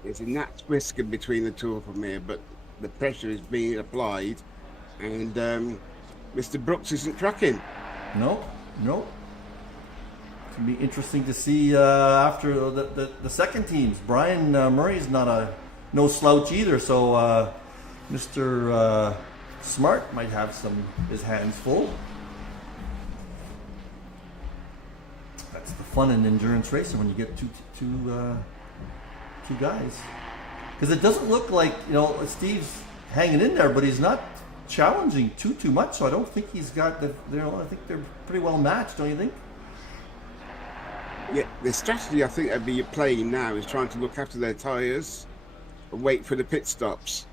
There's a gnat's whisker between the 2 of them here, but the pressure is being applied, and Mr. Brooks isn't tracking. No. It's going to be interesting to see after the second teams. Brian Murray's no slouch either, so Mr. Smart might have his hands full. That's the fun in endurance racing when you get two guys, because it doesn't look like Steve's hanging in there, but he's not challenging too much. So I don't think he's got I think they're pretty well matched, don't you think? Yeah, the strategy I think they'd be playing now is trying to look after their tyres and wait for the pit stops.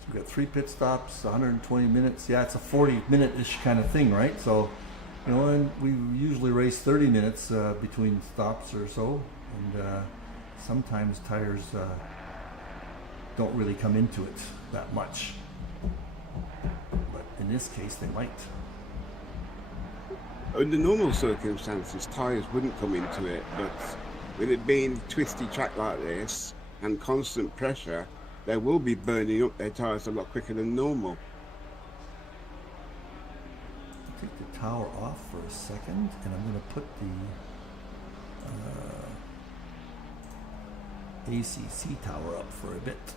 So we've got 3 pit stops, 120 minutes. Yeah, it's a 40-minute-ish kind of thing, right? So, you know, and we usually race 30 minutes between stops or so, and sometimes tires don't really come into it that much. But in this case, they might. Under normal circumstances, tyres wouldn't come into it, but with it being a twisty track like this and constant pressure, they will be burning up their tyres a lot quicker than normal. I'll take the tower off for a second, and I'm going to put the ACC tower up for a bit.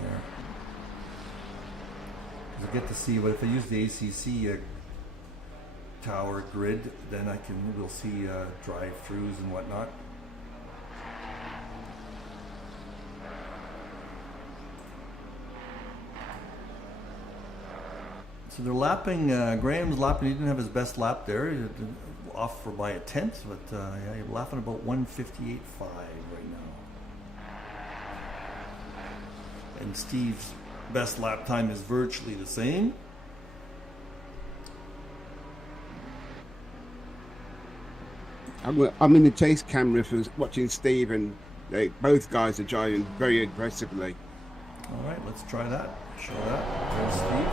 There. I get to see what if I use the ACC tower grid, then we'll see drive-throughs and whatnot. So they're lapping. Graham's lapping. He didn't have his best lap there. He off for by a tenth, but yeah, you're laughing about 158.5 right now. And Steve's best lap time is virtually the same. I'm in the chase camera for watching Steve, and both guys are driving very aggressively. All right, let's try that. Show that. There's Steve.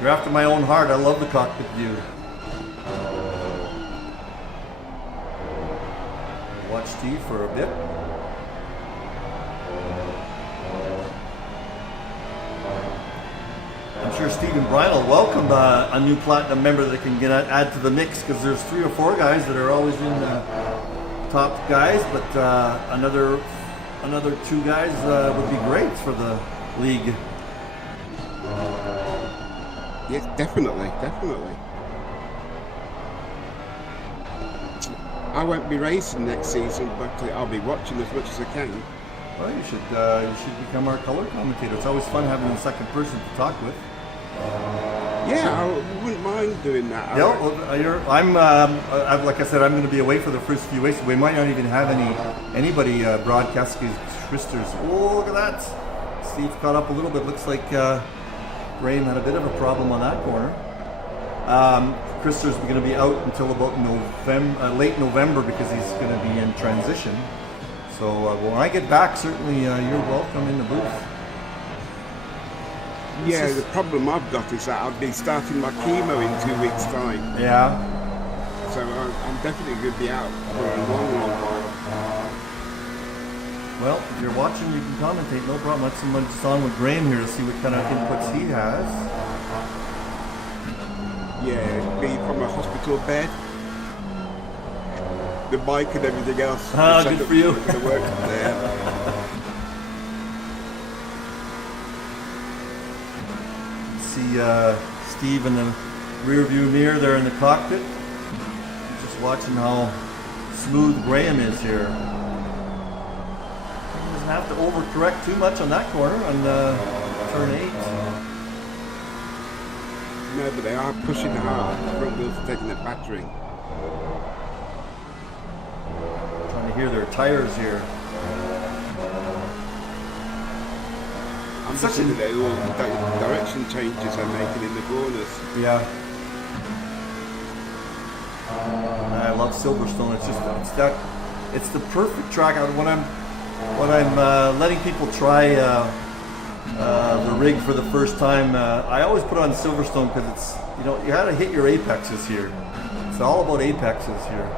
You're after my own heart. I love the cockpit view. Watch Steve for a bit. I'm sure Steve and Brian will welcome a new platinum member that can add to the mix, because there's 3 or 4 guys that are always in the top guys, but another 2 guys would be great for the league. Yes, definitely. I won't be racing next season, but I'll be watching as much as I can. Well, you should become our color commentator. It's always fun having a second person to talk with. Yeah, I wouldn't mind doing that. Yeah, well, like I said, I'm going to be away for the first few weeks. We might not even have anybody broadcasting Christers. Oh, look at that! Steve caught up a little bit. Looks like Graham had a bit of a problem on that corner. Christer's going to be out until about late November, because he's going to be in transition. So when I get back, certainly you're welcome in the booth. Yeah, the problem I've got is that I'll be starting my chemo in 2 weeks' time. Yeah. So I'm definitely going to be out for a long while. Well, if you're watching, you can commentate, no problem. Let's see what's on with Graham here to see what kind of inputs he has. Yeah, be from a hospital bed. The bike and everything else. Good for you. Work there. See Steve in the rear view mirror there in the cockpit. Just watching how smooth Graham is here. He doesn't have to overcorrect too much on that corner on turn 8. No, but they are pushing hard. The front wheels are taking a battering. Trying to hear their tires here. I'm just looking at all the direction changes they're making in the corners. Yeah. I love Silverstone. It's the perfect track. When I'm letting people try the rig for the first time, I always put on Silverstone, because it's, you got to hit your apexes here. It's all about apexes here.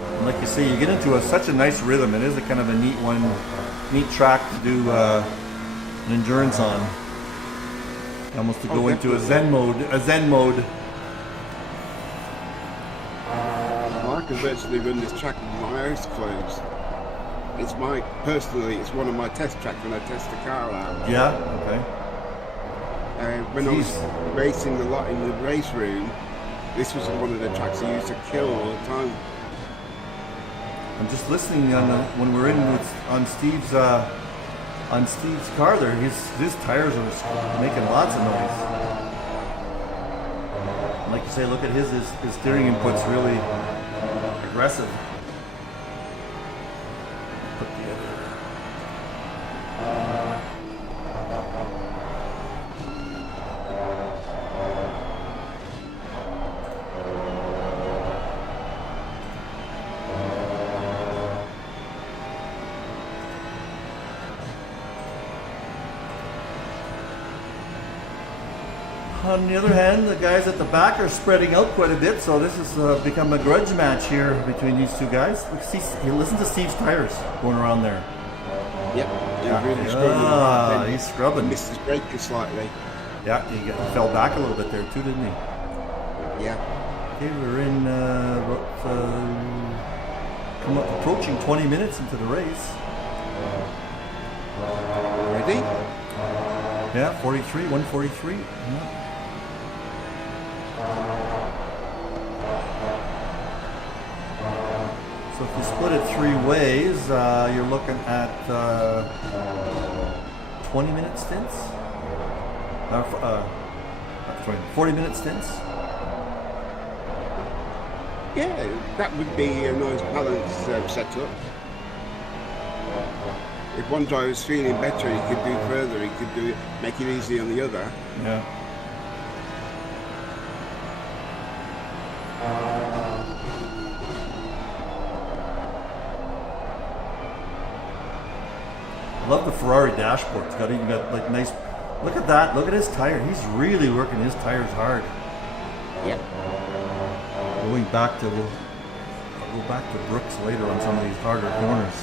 And like you say, you get into such a nice rhythm. It is a kind of a neat track to do an endurance on. Almost to go into a zen mode. I can virtually run this track with my eyes closed. It's one of my test tracks when I test the car out. Yeah. Okay. When I was racing a lot in the race room, this was one of the tracks I used to kill all the time. I'm just listening when we're in on Steve's on Steve's car there, his tires are making lots of noise. Like you say, look at his steering input's really aggressive. Put the other. On the other hand, the guys at the back are spreading out quite a bit, so this has become a grudge match here between these two guys. Listen to Steve's tires going around there. Yep. Yeah, really scrubbing. He's scrubbing. Missed his braking slightly. Yeah, he fell back a little bit there too, didn't he? Yeah. Okay, we're in approaching 20 minutes into the race. Ready? Yeah, 143. Yeah. So if you split it 3 ways, you're looking at 20-minute stints. 40-minute stints. Yeah, that would be a nice balance setup. If one driver's feeling better, he could do further. He could do it, make it easy on the other. Yeah. I love the Ferrari dashboard. It's got even got like nice. Look at that. Look at his tire. He's really working his tires hard. Yeah. Going back to, I'll go back to Brooks later on some of these harder corners.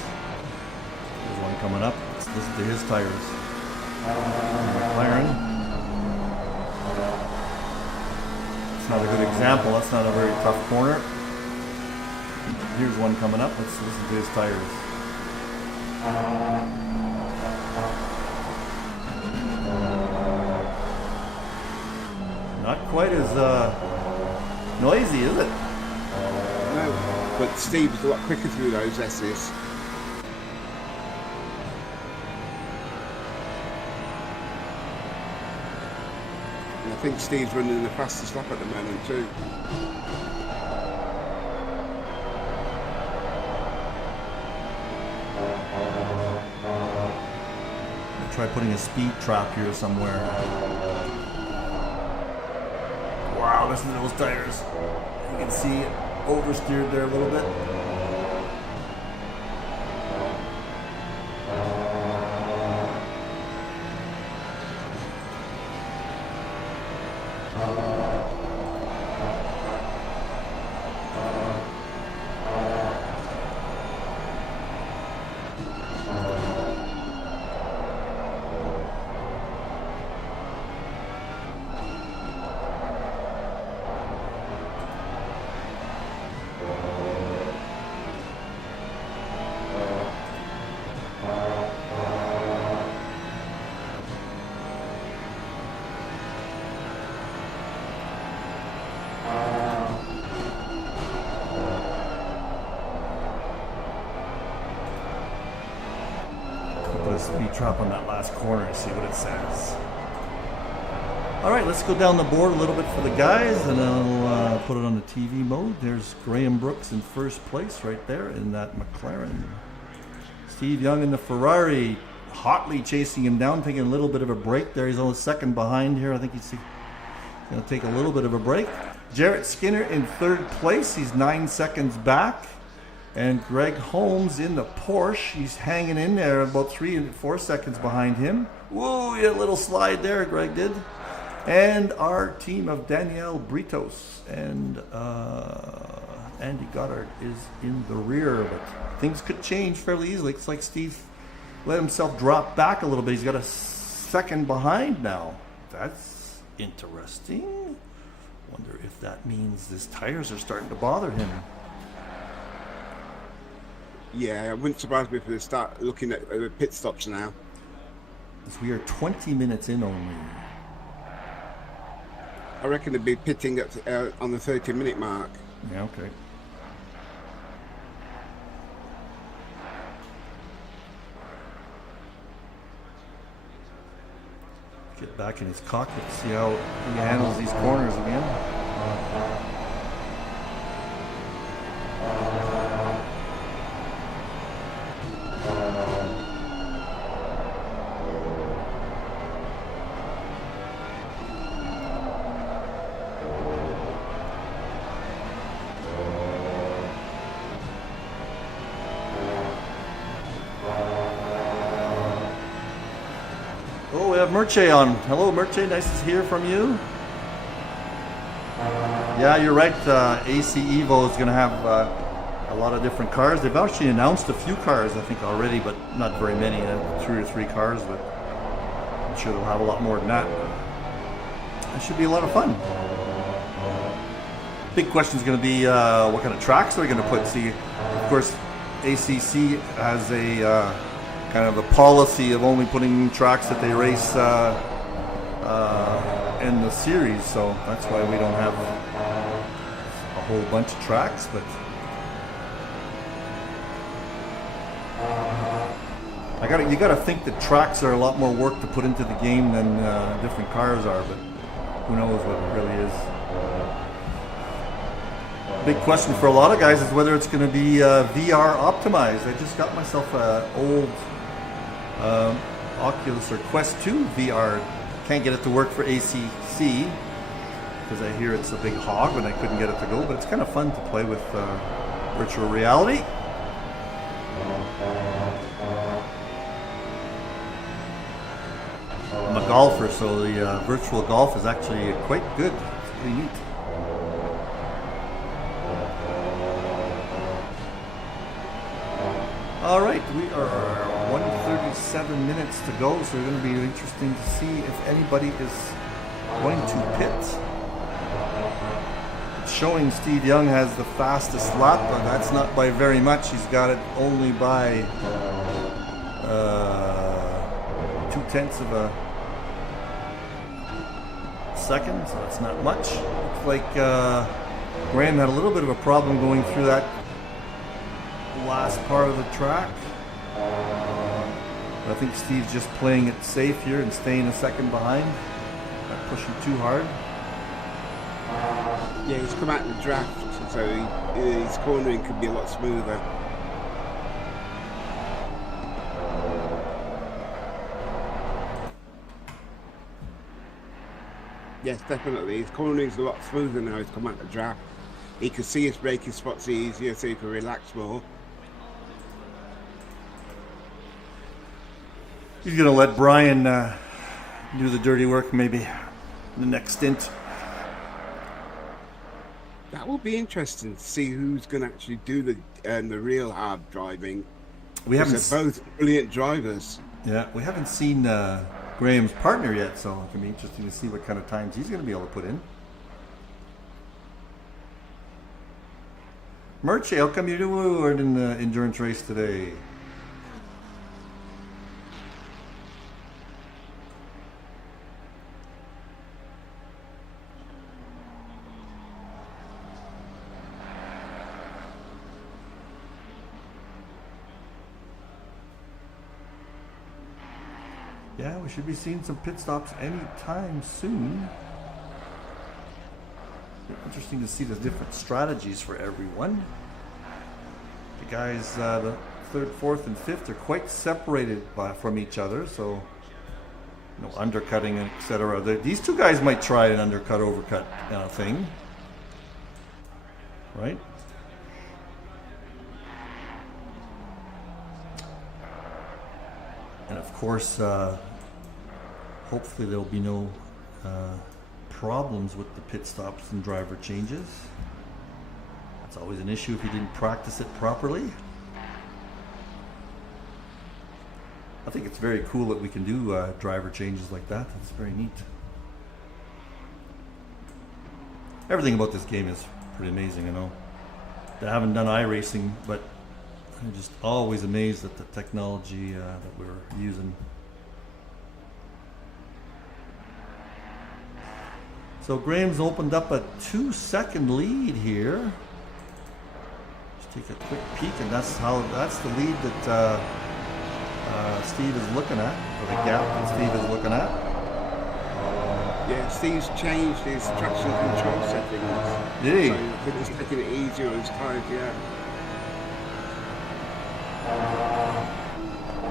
There's one coming up. Let's listen to his tires. McLaren. It's not a good example. That's not a very tough corner. Here's one coming up. Let's listen to his tires. Not quite as noisy, is it? No, but Steve's a lot quicker through those S's. And I think Steve's running the fastest lap at the moment too. I'll try putting a speed trap here somewhere. Wow, listen to those tires. You can see it oversteered there a little bit. Speed trap on that last corner and see what it says. All right, let's go down the board a little bit for the guys, and I'll put it on the TV mode. There's Graham Brooks in first place right there in that McLaren. Steve Young in the Ferrari, hotly chasing him down, taking a little bit of a break there. He's only second behind here. I think he's going to take a little bit of a break. Jarrett Skinner in third place. He's 9 seconds back. And Greg Holmes in the Porsche, he's hanging in there about 3 and 4 seconds behind him. Whoa, he had a little slide there, Greg did. And our team of Danielle Britos and Andy Goddard is in the rear. But things could change fairly easily. It's like Steve let himself drop back a little bit. He's got a second behind now. That's interesting. Wonder if that means his tires are starting to bother him. Yeah, it wouldn't surprise me if they start looking at pit stops now. As we are 20 minutes in only. I reckon they'd be pitting at, on the 30-minute mark. Yeah, okay. Get back in his cockpit, see how he handles these corners again. Oh, we have Murche on. Hello, Murche. Nice to hear from you. Yeah, you're right. AC Evo is going to have a lot of different cars. They've actually announced a few cars, I think, already, but not very many. 2 or 3 cars, but I'm sure they'll have a lot more than that. It should be a lot of fun. Big question is going to be what kind of tracks they're going to put. See, of course, ACC has a kind of a policy of only putting tracks that they race in the series, so that's why we don't have a whole bunch of tracks. But you gotta think that tracks are a lot more work to put into the game than different cars are, but who knows what it really is. Big question for a lot of guys is whether it's going to be VR optimized. I just got myself an old Oculus or Quest 2 VR. Can't get it to work for ACC because I hear it's a big hog and I couldn't get it to go, but it's kind of fun to play with virtual reality. I'm a golfer, so the virtual golf is actually quite good. It's pretty neat. All right, we are 1:37 minutes to go, so it's going to be interesting to see if anybody is going to pit. It's showing Steve Young has the fastest lap, but that's not by very much. He's got it only by 0.2 of a second, so that's not much. Looks like Graham had a little bit of a problem going through that last part of the track. I think Steve's just playing it safe here and staying a second behind, not pushing too hard. Yeah, he's come out in the draft, so his cornering could be a lot smoother. Yes, definitely. His cornering's a lot smoother now. He's come out the draft. He can see his braking spots easier, so he can relax more. He's going to let Brian do the dirty work maybe the next stint. That will be interesting to see who's going to actually do the real hard driving. They're both brilliant drivers. Yeah, we haven't seen Graham's partner yet, so it can be interesting to see what kind of times he's going to be able to put in. Murche, how come you weren't in the endurance race today? Yeah, we should be seeing some pit stops anytime soon. Interesting to see the different strategies for everyone. The guys, the 3rd, 4th, and 5th are quite separated from each other, so undercutting, etc. These two guys might try an undercut, overcut thing, right? And of course, hopefully there'll be no problems with the pit stops and driver changes. That's always an issue if you didn't practice it properly. I think it's very cool that we can do driver changes like that. That's very neat. Everything about this game is pretty amazing, I haven't done iRacing, but I'm just always amazed at the technology that we're using. So Graham's opened up a 2-second lead here. Just take a quick peek, and that's the lead that Steve is looking at, or the gap that Steve is looking at. Yeah, Steve's changed his traction control settings. Did he? So I think he's taking it easier on his tyres, yeah.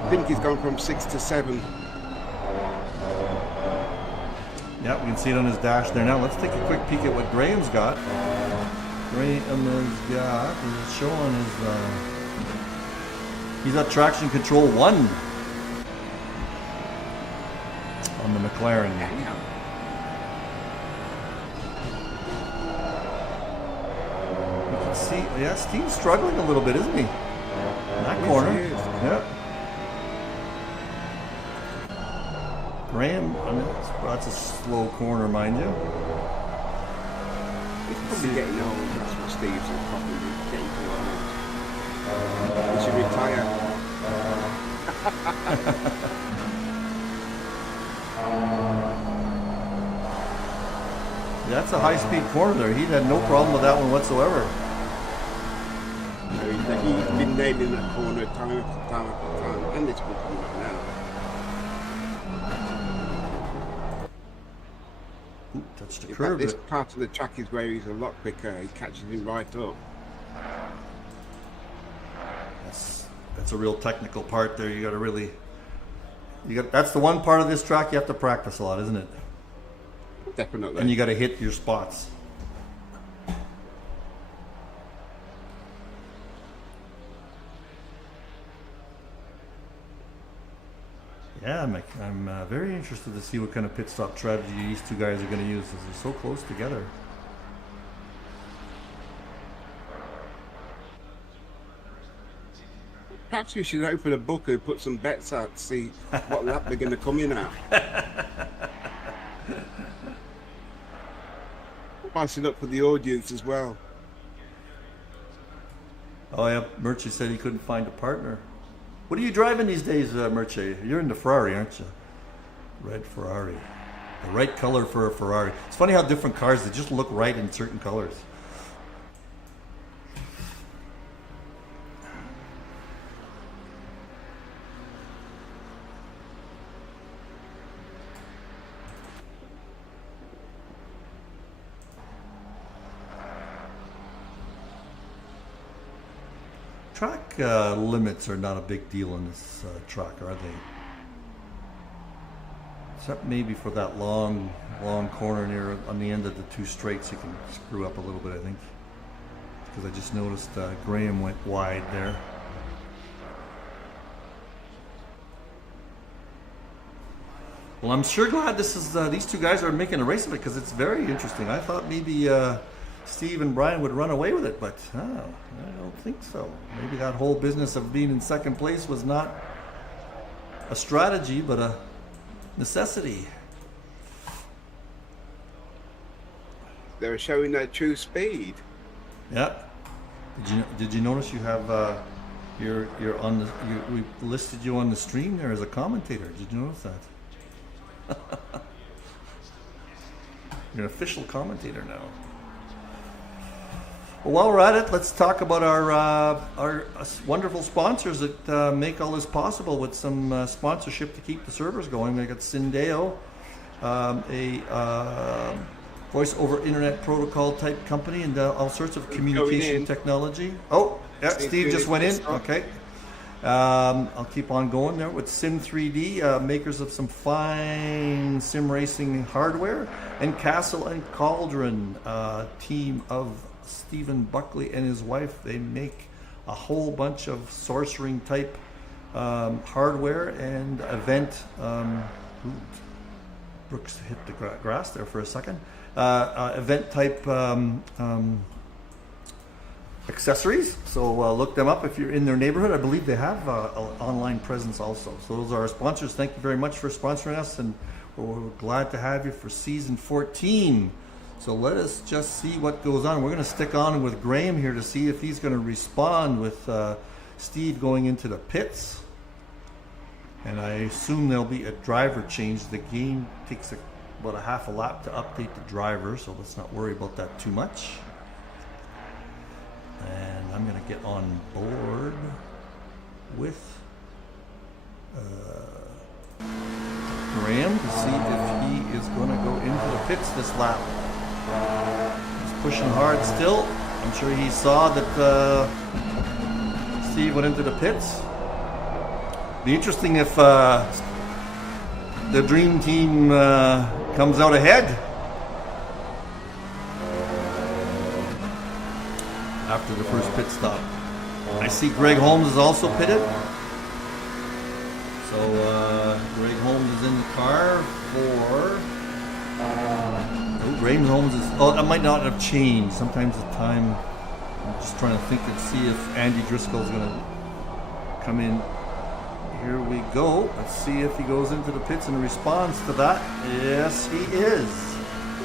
I think he's gone from 6 to 7. Yeah, we can see it on his dash there now. Let's take a quick peek at what Graham's got. Graham has got, he's showing his, he's got traction control 1 on the McLaren. You can see, yeah, Steve's struggling a little bit, isn't he? In that corner. Yes, he is. Yeah. Graham, I mean, that's a slow corner, mind you. He's probably getting old. That's what Steve's probably getting too old. He should retire. That's a high-speed corner there. He had no problem with that one whatsoever. He's been nailing that corner time after time after time, and it's been coming up now. Ooh, touched the In curve. fact, this part of the track is where he's a lot quicker. He catches him right up. That's a real technical part there. You got to really, that's the one part of this track you have to practice a lot, isn't it? Definitely. And you got to hit your spots. Yeah, I'm very interested to see what kind of pit stop strategy these two guys are going to use, as they're so close together. Perhaps we should open a book and put some bets out to see what lap they're going to come in at. Spice it up for the audience as well. Oh yeah, Murchie said he couldn't find a partner. What are you driving these days, Murchie? You're in the Ferrari, aren't you? Red Ferrari. The right color for a Ferrari. It's funny how different cars, they just look right in certain colors. Track limits are not a big deal in this track, are they? Except maybe for that long corner near on the end of the two straights, you can screw up a little bit, I think. Because I just noticed Graham went wide there. Well, I'm sure glad this is these two guys are making a race of it, because it's very interesting. I thought maybe Steve and Brian would run away with it, but I don't think so. Maybe that whole business of being in second place was not a strategy, but a necessity. They were showing their true speed. Yeah. Did you notice you have you're on the we listed you on the stream there as a commentator? Did you notice that? You're an official commentator now. Well, while we're at it, let's talk about our wonderful sponsors that make all this possible with some sponsorship to keep the servers going. We got Syndeo, a voice over internet protocol type company, and all sorts of communication technology. Oh, yeah, Steve just went in. Okay. I'll keep on going there with Sim3D, makers of some fine sim racing hardware, and Castle and Cauldron, team of Stephen Buckley and his wife. They make a whole bunch of sorcering type hardware and event. Brooks hit the grass there for a second. Event type accessories. So look them up if you're in their neighborhood. I believe they have an online presence also. So those are our sponsors. Thank you very much for sponsoring us, and we're glad to have you for season 14. So let us just see what goes on. We're going to stick on with Graham here to see if he's going to respond with Steve going into the pits. And I assume there'll be a driver change. The game takes about a half a lap to update the driver, so let's not worry about that too much. And I'm going to get on board with Graham to see if he is going to go into the pits this lap. He's pushing hard still. I'm sure he saw that Steve went into the pits. Be interesting if the Dream Team comes out ahead after the first pit stop. I see Greg Holmes is also pitted. So Greg Holmes is in the car for... Greg Holmes is... Oh, that might not have changed. Sometimes the time... I'm just trying to think and see if Andy Driscoll is going to come in. Here we go. Let's see if he goes into the pits and responds to that. Yes, he is.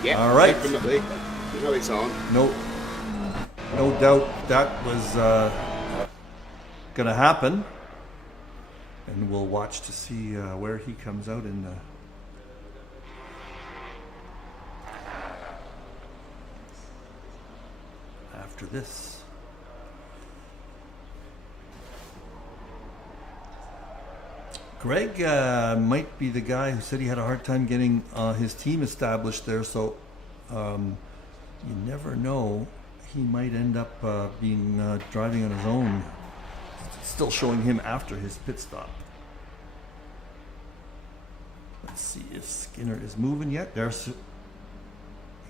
Yeah, all right. Definitely. You know it's on. No doubt that was going to happen. And we'll watch to see where he comes out in the... after this. Greg might be the guy who said he had a hard time getting his team established there, so you never know. He might end up being driving on his own. Still showing him after his pit stop. Let's see if Skinner is moving yet.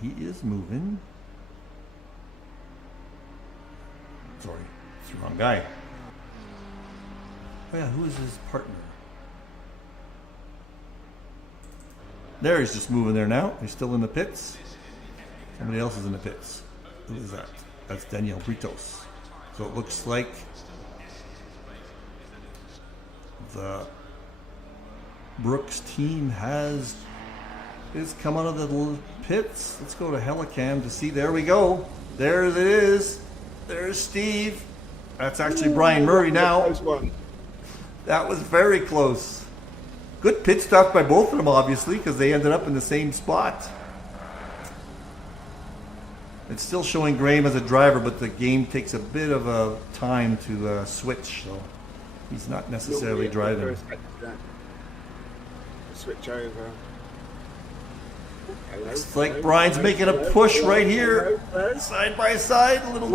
He is moving. Sorry, it's the wrong guy. Oh yeah, who is his partner? There, he's just moving there now. He's still in the pits. Somebody else is in the pits. Who is that? That's Daniel Britos. So it looks like the Brooks team is come out of the little pits. Let's go to Helicam to see. There we go. There it is. There's Steve. That's actually Brian Murray now. That was very close. Good pit stop by both of them, obviously, because they ended up in the same spot. It's still showing Graham as a driver, but the game takes a bit of a time to switch, so he's not necessarily driving. Switch over. It's like Brian's making a push right here, side by side, a little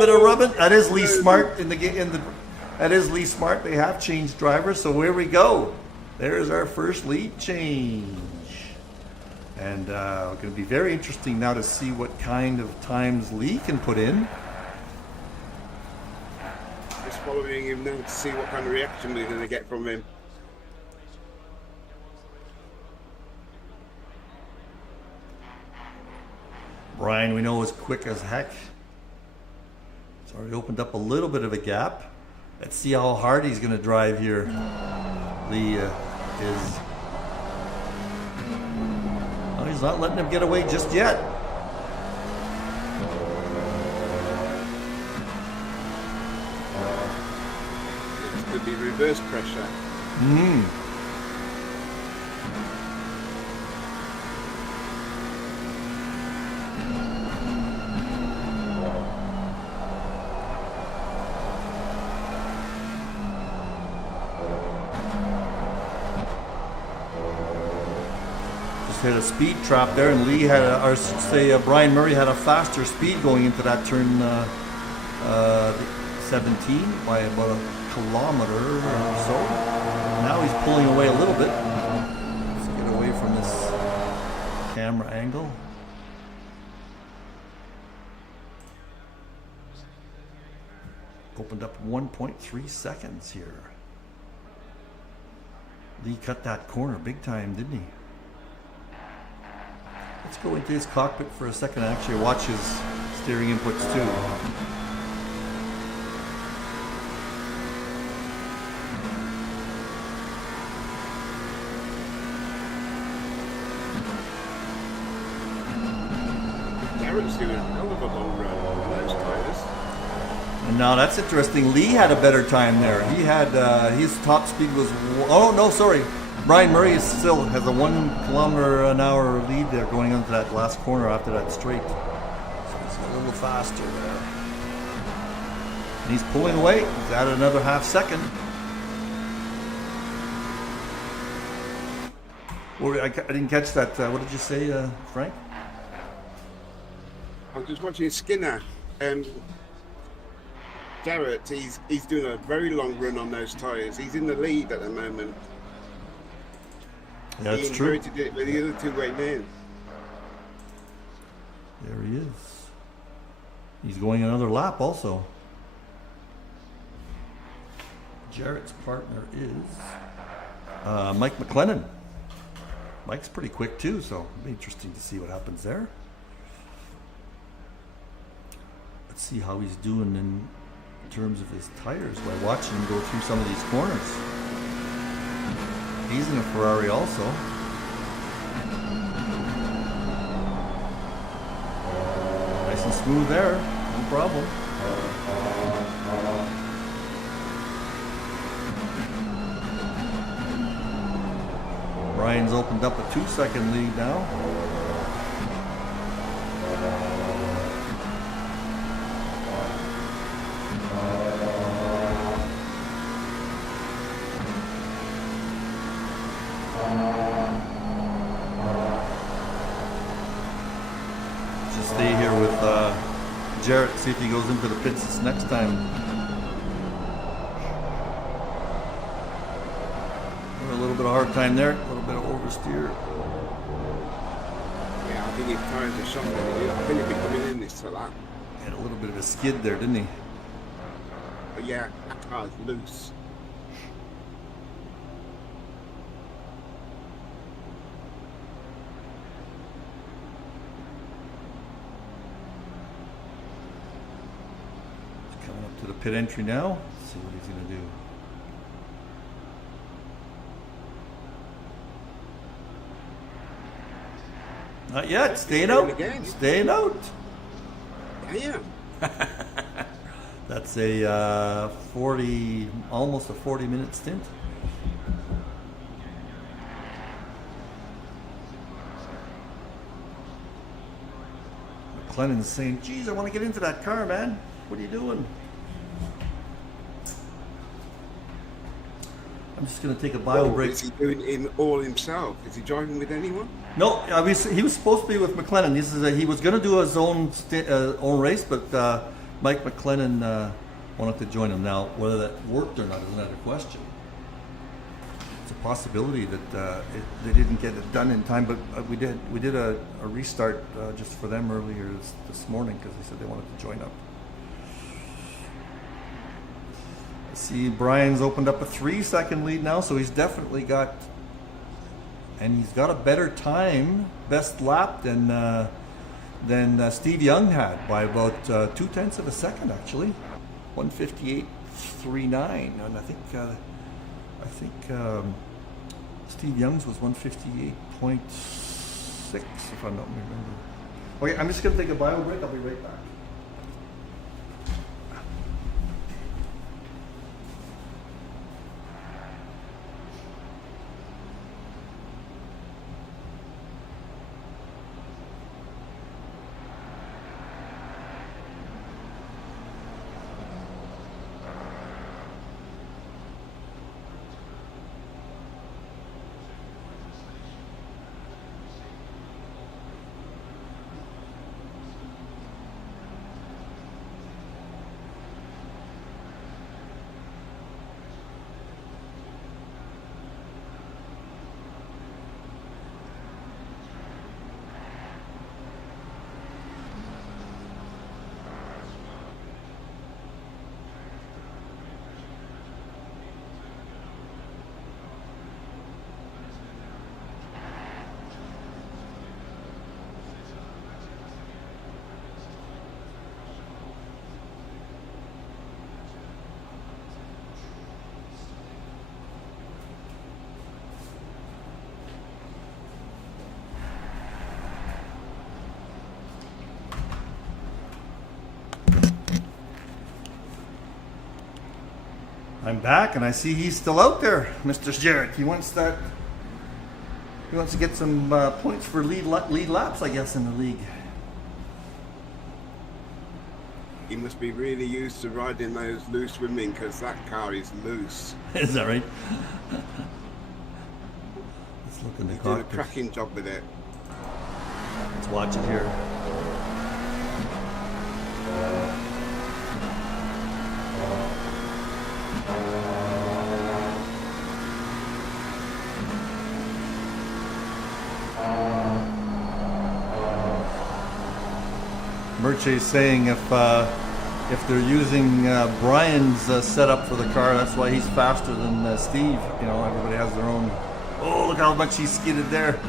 bit of rubbing. That is Lee Smart that is Lee Smart. They have changed drivers, so here we go. There's our first lead change. And it's going to be very interesting now to see what kind of times Lee can put in. Just following him now to see what kind of reaction we're going to get from him. Brian, we know, is quick as heck. It's already opened up a little bit of a gap. Let's see how hard he's going to drive here. Lee is... Oh, he's not letting him get away just yet. This could be reverse pressure. Hit a speed trap there, and Lee had, Brian Murray had a faster speed going into that turn 17 by about a kilometer or so. Now he's pulling away a little bit. Let's get away from this camera angle. Opened up 1.3 seconds here. Lee cut that corner big time, didn't he? Let's go into his cockpit for a second and actually watch his steering inputs too. Garrett's doing a hell of a long run on those tires. And now that's interesting. Lee had a better time there. He had his top speed was... Oh, no, sorry. Brian Murray still has a 1 km/h lead there going into that last corner after that straight. So he's a little faster there. And he's pulling away. He's added another half second. I didn't catch that. What did you say, Frank? I was just watching Skinner. Jarrett, he's doing a very long run on those tyres. He's in the lead at the moment. Yeah, he that's true. inherited it with the other two waiting in. There he is. He's going another lap also. Jarrett's partner is Mike McLennan. Mike's pretty quick too, so it'll be interesting to see what happens there. Let's see how he's doing in terms of his tires by watching him go through some of these corners. He's in a Ferrari also. Nice and smooth there, no problem. Brian's opened up a 2-second lead now. Just stay here with Jarrett, see if he goes into the pits this next time. A little bit of hard time there, a little bit of oversteer. Yeah, I think his tyres are shot. I think he'll be coming in this for that. Had a little bit of a skid there, didn't he? But yeah, that car's loose. Coming up to the pit entry now. Let's see what he's going to do. Not yet. Staying out. Again. Staying out. Damn. That's a 40, almost a 40-minute stint. McLennan's saying, geez, I want to get into that car, man. What are you doing? I'm just going to take a bio break. Is he doing it all himself? Is he driving with anyone? No, he was supposed to be with McLennan. He was going to do his own race, but Mike McLennan wanted to join him. Now, whether that worked or not is another question. It's a possibility that they didn't get it done in time, but we did a restart just for them earlier this morning because they said they wanted to join up. See, Brian's opened up a 3-second lead now, so he's definitely got, and he's got a better time, best lap than Steve Young had by about 0.2 of a second actually, 158.39, and I think Steve Young's was 158.6 if I'm not remembering. Okay, I'm just gonna take a bio break. I'll be right back. I'm back, and I see he's still out there, Mr. Jarrett. He wants to get some points for lead laps, I guess, in the league. He must be really used to riding those loose women because that car is loose. Is that right? Let's look in the He did a cockpit. cracking job with it. Let's watch it here. Merche's saying if they're using Brian's setup for the car, that's why he's faster than Steve. You know, everybody has their own. Oh, look how much he skidded there.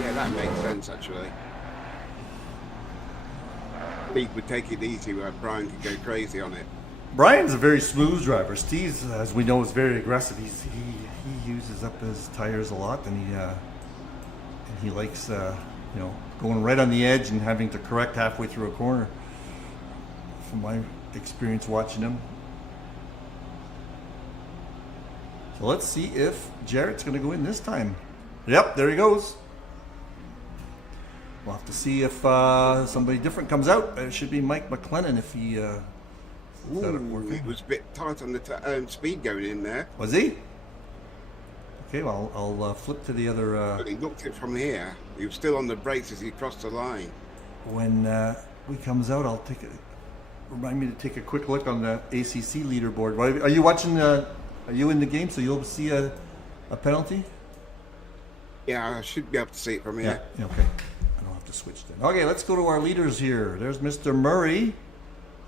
Yeah, that makes sense actually. Steve would take it easy where Brian could go crazy on it. Brian's a very smooth driver. Steve's, as we know, is very aggressive. He uses up his tires a lot, and he likes going right on the edge and having to correct halfway through a corner. From my experience watching him. So let's see if Jarrett's going to go in this time. Yep, there he goes. We'll have to see if somebody different comes out. It should be Mike McLennan if he got it working. It was a bit tight on the speed going in there. Was he? Okay, well, I'll flip to the other. But he looked it from here. He was still on the brakes as he crossed the line. When he comes out, I'll take it. Remind me to take a quick look on the ACC leaderboard. Are you watching? Are you in the game so you'll see a penalty? Yeah, I should be able to see it from here. Yeah. Okay. I don't have to switch then. Okay, let's go to our leaders here. There's Mr. Murray,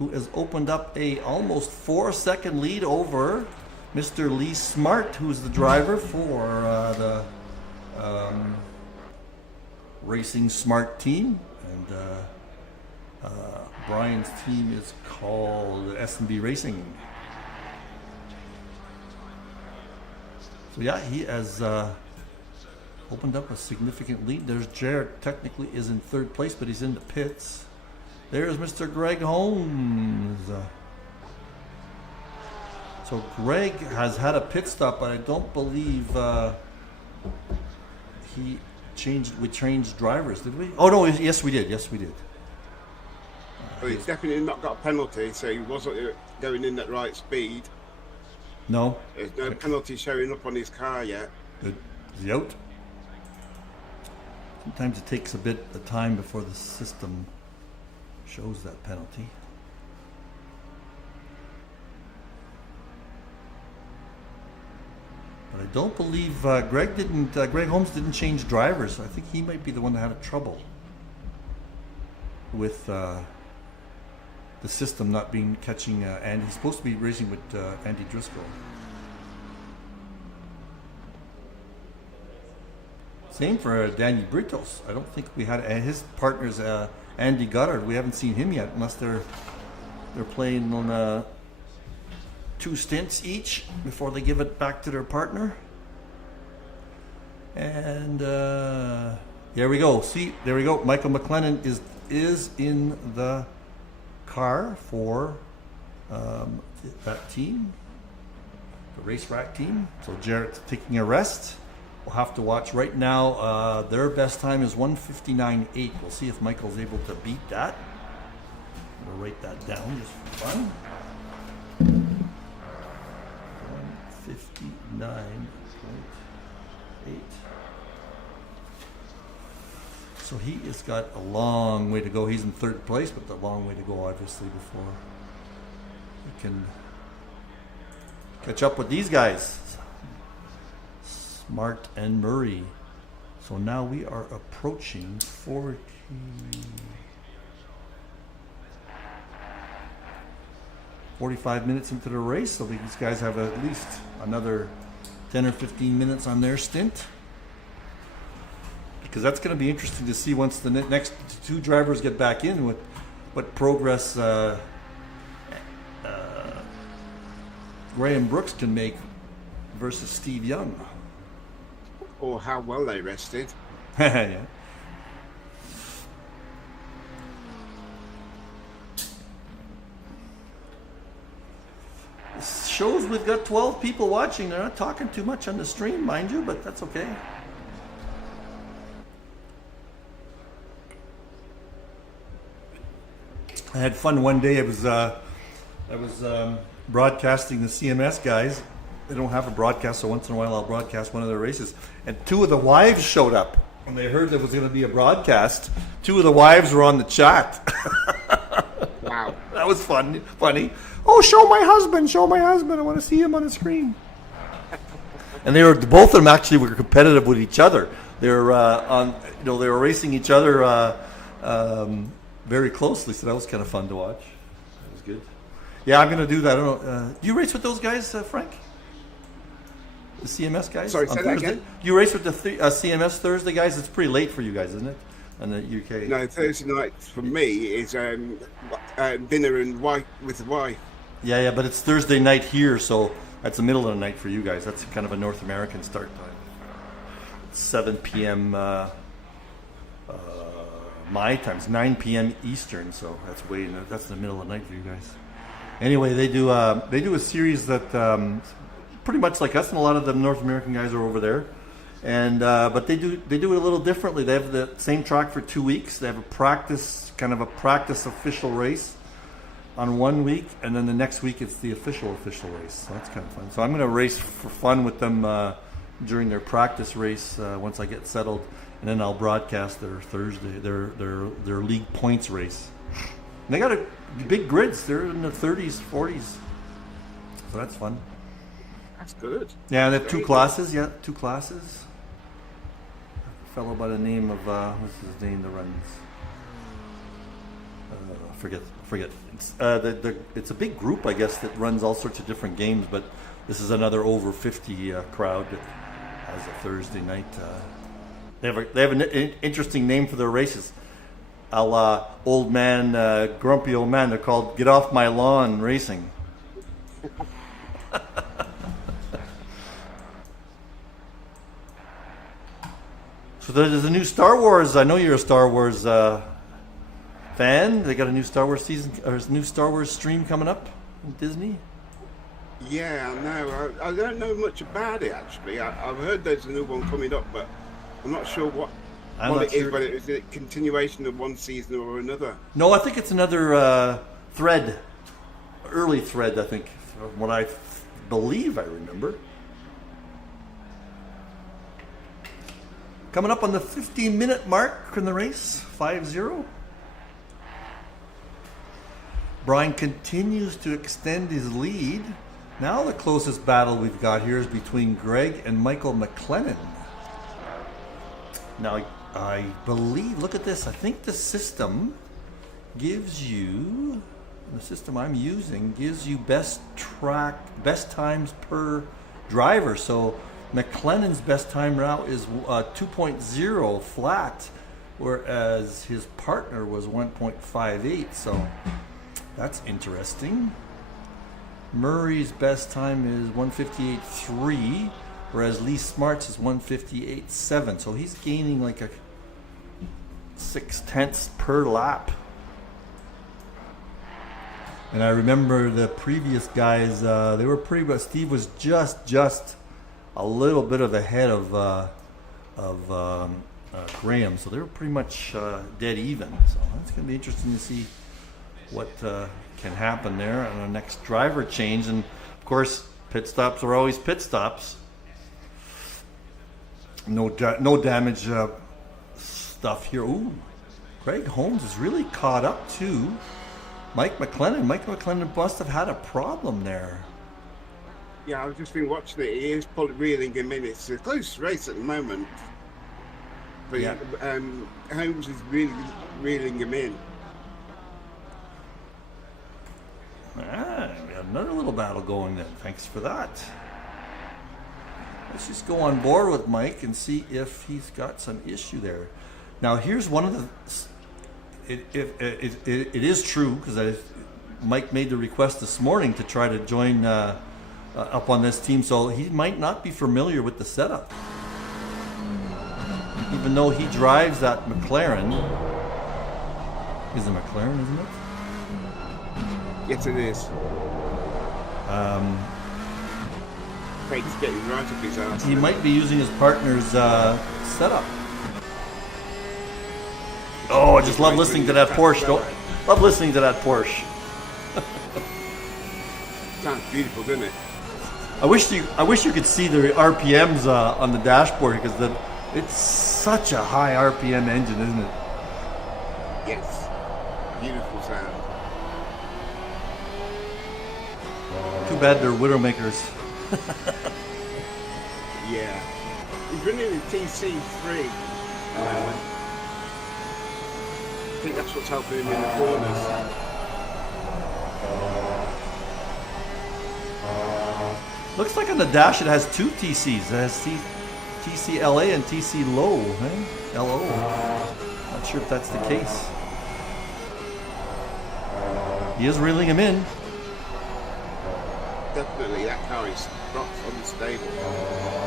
who has opened up a almost 4-second lead over Mr. Lee Smart, who's the driver for the Racing Smart team, and Brian's team is called S&B Racing. So yeah, he has opened up a significant lead. There's Jarrett, technically is in third place, but he's in the pits. There's Mr. Greg Holmes. So Greg has had a pit stop, but I don't believe we changed drivers, did we? Oh no, yes we did. But he's definitely not got a penalty, so he wasn't going in at right speed. No. There's no penalty showing up on his car yet. Good. Is he out? Sometimes it takes a bit of time before the system shows that penalty. But I don't believe Greg Holmes didn't change drivers. I think he might be the one that had trouble with the system not catching Andy. He's supposed to be racing with Andy Driscoll. Same for Danny Britos. I don't think we had his partners, Andy Goddard. We haven't seen him yet, unless they're playing on 2 stints each before they give it back to their partner. And there we go. See, there we go. Michael McLennan is in the car for that team, the race rack team. So Jarrett's taking a rest. We'll have to watch right now. Their best time is 1:59.8. We'll see if Michael's able to beat that. We'll write that down just for fun. 1:59.8. So he has got a long way to go. He's in third place, but a long way to go, obviously, before he can catch up with these guys. Smart and Murray. So now we are approaching 45 minutes into the race. So these guys have at least another 10 or 15 minutes on their stint. Because that's going to be interesting to see once the next 2 drivers get back in, what progress Graham Brooks can make versus Steve Young. Or how well they rested. Yeah. This shows we've got 12 people watching. They're not talking too much on the stream, mind you, but that's okay. I had fun one day. I was broadcasting the CMS guys, they don't have a broadcast, so once in a while I'll broadcast one of their races. And two of the wives showed up when they heard there was going to be a broadcast. Two of the wives were on the chat. Wow. That was funny. Oh, show my husband. I want to see him on the screen. And both of them actually were competitive with each other. They were they were racing each other very closely. So that was kind of fun to watch. That was good. Yeah, I'm going to do that. I don't know. Do you race with those guys, Frank? The CMS guys? Sorry, on say that Thursday? again? You race with the CMS Thursday guys? It's pretty late for you guys, isn't it? In the UK. No, Thursday night for me is dinner and wife with the wife. Yeah, but it's Thursday night here, so that's the middle of the night for you guys. That's kind of a North American start time. 7 p.m. My time. It's 9 p.m. Eastern, so that's the middle of the night for you guys. Anyway, they do a series that pretty much like us, and a lot of the North American guys are over there. And but they do it a little differently. They have the same track for 2 weeks. They have a practice official race on 1 week, and then the next week it's the official race. So that's kind of fun. So I'm going to race for fun with them during their practice race once I get settled, and then I'll broadcast their Thursday their league points race. And they got big grids. They're in the 30s, 40s. So that's fun. That's good. Yeah, they have two classes. A fellow by the name of what's his name that runs? Forget. It's a big group, I guess, that runs all sorts of different games. But this is another over 50 crowd that has a Thursday night. They have an interesting name for their races. A la old man, grumpy old man. They're called "Get Off My Lawn" Racing. So there's a new Star Wars. I know you're a Star Wars fan. They got a new Star Wars season or a new Star Wars stream coming up in Disney. Yeah, no, I don't know much about it actually. I've heard there's a new one coming up, but I'm not sure what it is. Whether it's a continuation of one season or another. No, I think it's another thread, early thread. I think, from what I believe I remember. Coming up on the 15-minute mark in the race, 5-0. Brian continues to extend his lead. Now the closest battle we've got here is between Greg and Michael McLennan. Now, I believe, look at this, I think the system gives you, the system I'm using, gives you best times per driver. So McLennan's best time route is 2.0 flat, whereas his partner was 1.58. So that's interesting. Murray's best time is 158.3, whereas Lee Smart's is 158.7. So he's gaining like a 0.6 per lap. And I remember the previous guys; they were pretty much. Steve was just a little bit of ahead of Graham, so they were pretty much dead even. So it's going to be interesting to see what can happen there on the next driver change. And of course, pit stops are always pit stops. No damage stuff here. Ooh, Greg Holmes is really caught up to Mike McLennan. Mike McLennan must have had a problem there. Yeah, I've just been watching it. He is probably reeling him in. It's a close race at the moment. But yeah. Holmes is really reeling him in. We have another little battle going then. Thanks for that. Let's just go on board with Mike and see if he's got some issue there. Now, here's one of the... It is true, because Mike made the request this morning to try to join up on this team, so he might not be familiar with the setup. Even though he drives that McLaren. Is it McLaren, isn't it? Yes, it is. Craig's getting right up his ass. He might be using his partner's setup. Oh, I just love listening to that Porsche. Love listening to that Porsche. Sounds beautiful, doesn't it? I wish you could see the RPMs on the dashboard because it's such a high RPM engine, isn't it? Yes. Beautiful sound. Too bad they're Widowmakers. Yeah. He's running a TC3. I think that's what's helping him in the corners. Looks like on the dash it has two TCs. It has TC LA and TC low, eh? LO. Not sure if that's the case. He is reeling him in. Definitely, that car is rocks unstable.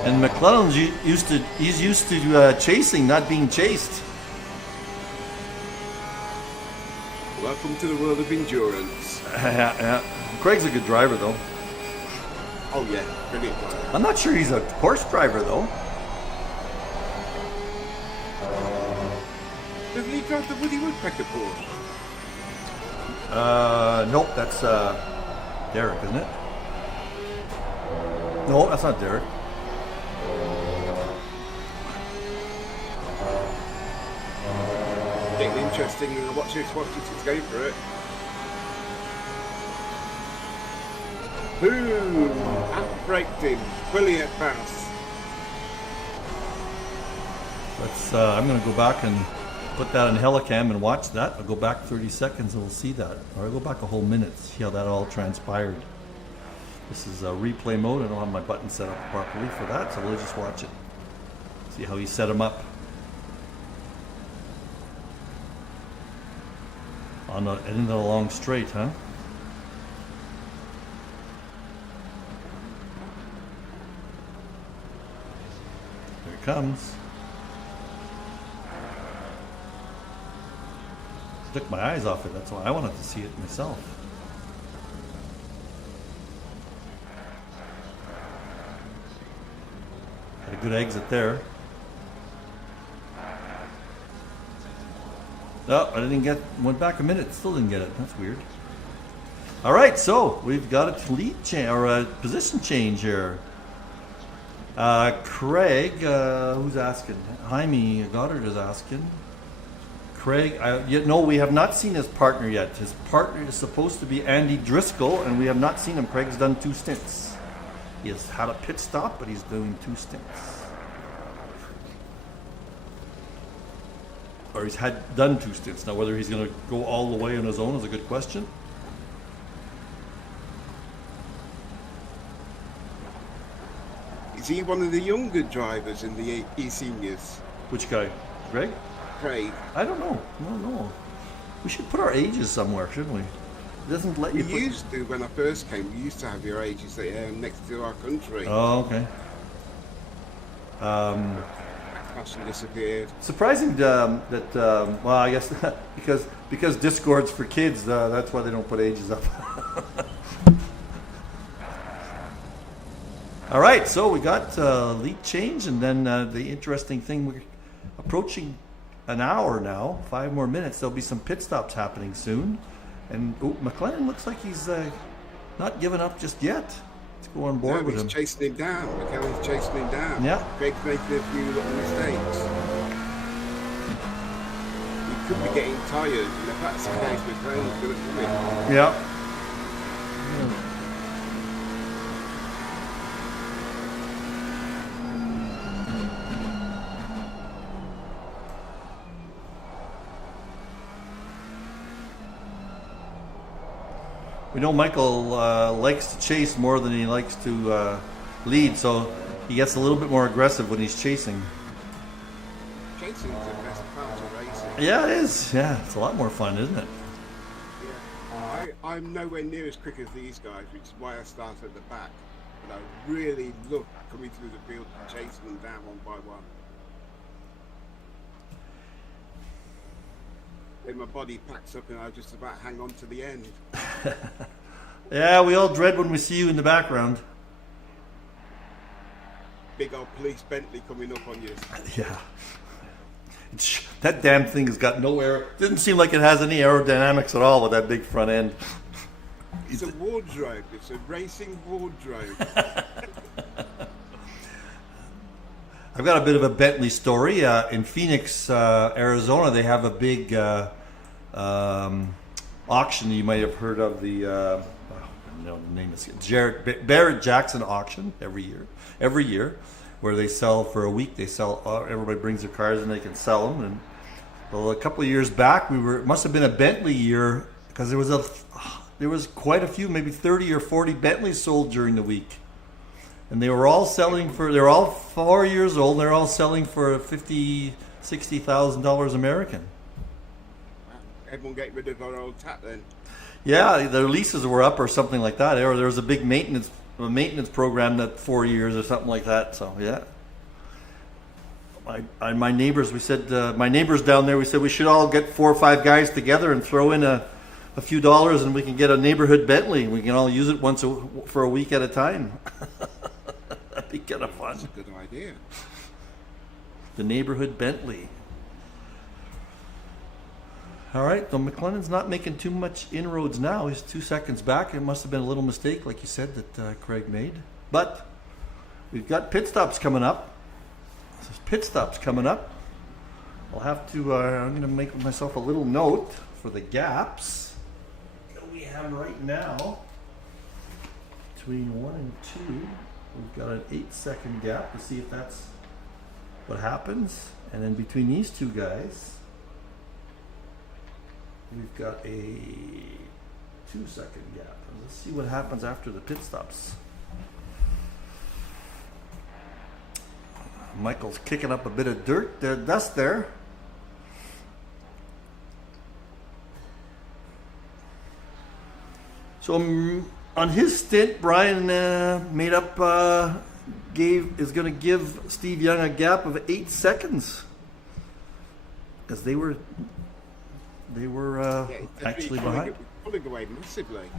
And McLellan's he's used to chasing, not being chased. Welcome to the world of endurance. Yeah. Craig's a good driver though. Oh yeah, brilliant driver. I'm not sure he's a course driver though. Doesn't he drive the Woody Woodpecker Porsche? Nope, that's Derek, isn't it? No, that's not Derek. Getting interesting. Watch this, it's going for it. Boom! Out-braked him. Brilliant pass. I'm going to go back and put that in Helicam and watch that. I'll go back 30 seconds and we'll see that. Or I'll go back a whole minute, see how that all transpired. This is replay mode. I don't have my button set up properly for that, so we'll just watch it. See how he set him up. On the end of the long straight, huh? Here it comes. Took my eyes off it, that's why I wanted to see it myself. Had a good exit there. No, I didn't went back a minute, still didn't get it. That's weird. All right, so we've got a lead change or a position change here. Craig, who's asking? Jaime Goddard is asking. Craig, we have not seen his partner yet. His partner is supposed to be Andy Driscoll, and we have not seen him. Craig's done 2 stints. He has had a pit stop, but he's doing 2 stints. Or he's done 2 stints. Now, whether he's going to go all the way on his own is a good question. Is he one of the younger drivers in the eSeniors? Which guy? Greg? Craig. I don't know. No. We should put our ages somewhere, shouldn't we? It doesn't let We you put... used to, when I first came, we used to have your ages next to our country. Oh, okay. Fashion disappeared. Surprising that well, I guess because Discord's for kids, that's why they don't put ages up. All right, so we got lead change, and then the interesting thing, we're approaching an hour now, 5 more minutes. There'll be some pit stops happening soon, and McLaren looks like he's not giving up just yet. Let's go on board with him. He's chasing him down. McLaren's chasing him down. Yeah. Craig's making a few little mistakes. He could be getting tired, and if that's the case, McLaren's going to come in. Yeah. We know Michael likes to chase more than he likes to lead, so he gets a little bit more aggressive when he's chasing. Chasing's the best part of racing. Yeah, it is. Yeah, it's a lot more fun, isn't it? Yeah. I'm nowhere near as quick as these guys, which is why I start at the back. But I really love coming through the field and chasing them down one by one. Then my body packs up and I just about hang on to the end. Yeah, we all dread when we see you in the background. Big old police Bentley coming up on you. Yeah. That damn thing has got no air. Didn't seem like it has any aerodynamics at all with that big front end. It's a wardrobe. It's a racing wardrobe. I've got a bit of a Bentley story. In Phoenix, Arizona, they have a big auction. You might have heard of the no, the name is Barrett Jackson auction every year, where they sell for a week. They sell. Everybody brings their cars and they can sell them. And well, a couple of years back, it must have been a Bentley year because there was quite a few, maybe 30 or 40 Bentleys sold during the week. And they were all selling they're all 4 years old, and they're all selling for $50,000-$60,000 American. Everyone get rid of our old tat then. Yeah, their leases were up or something like that. Or there was a big maintenance program that 4 years or something like that. So, yeah. My neighbors, my neighbors down there, we said we should all get 4 or 5 guys together and throw in a few dollars and we can get a neighborhood Bentley. We can all use it for a week at a time. That'd be kind of fun. That's a good idea. The neighborhood Bentley. All right, so McLennan's not making too much inroads now. He's 2 seconds back. It must have been a little mistake, like you said, that Craig made. But we've got pit stops coming up. There's pit stops coming up. I'll have to, I'm going to make myself a little note for the gaps that we have right now. Between 1 and 2, we've got an 8-second gap to see if that's what happens. And then between these two guys, we've got a 2-second gap. Let's see what happens after the pit stops. Michael's kicking up a bit of dust there. So on his stint, Brian is going to give Steve Young a gap of 8 seconds because they were actually behind. Pulling away massively.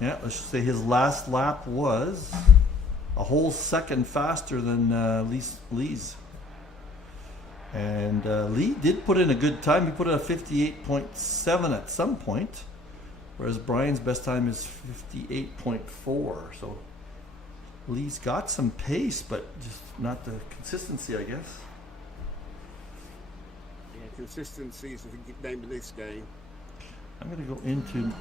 Yeah, let's just say his last lap was a whole second faster than Lee's. And Lee did put in a good time. He put in a 58.7 at some point, whereas Brian's best time is 58.4. So Lee's got some pace, but just not the consistency, I guess. Consistency is the name of this game. I'm going to go into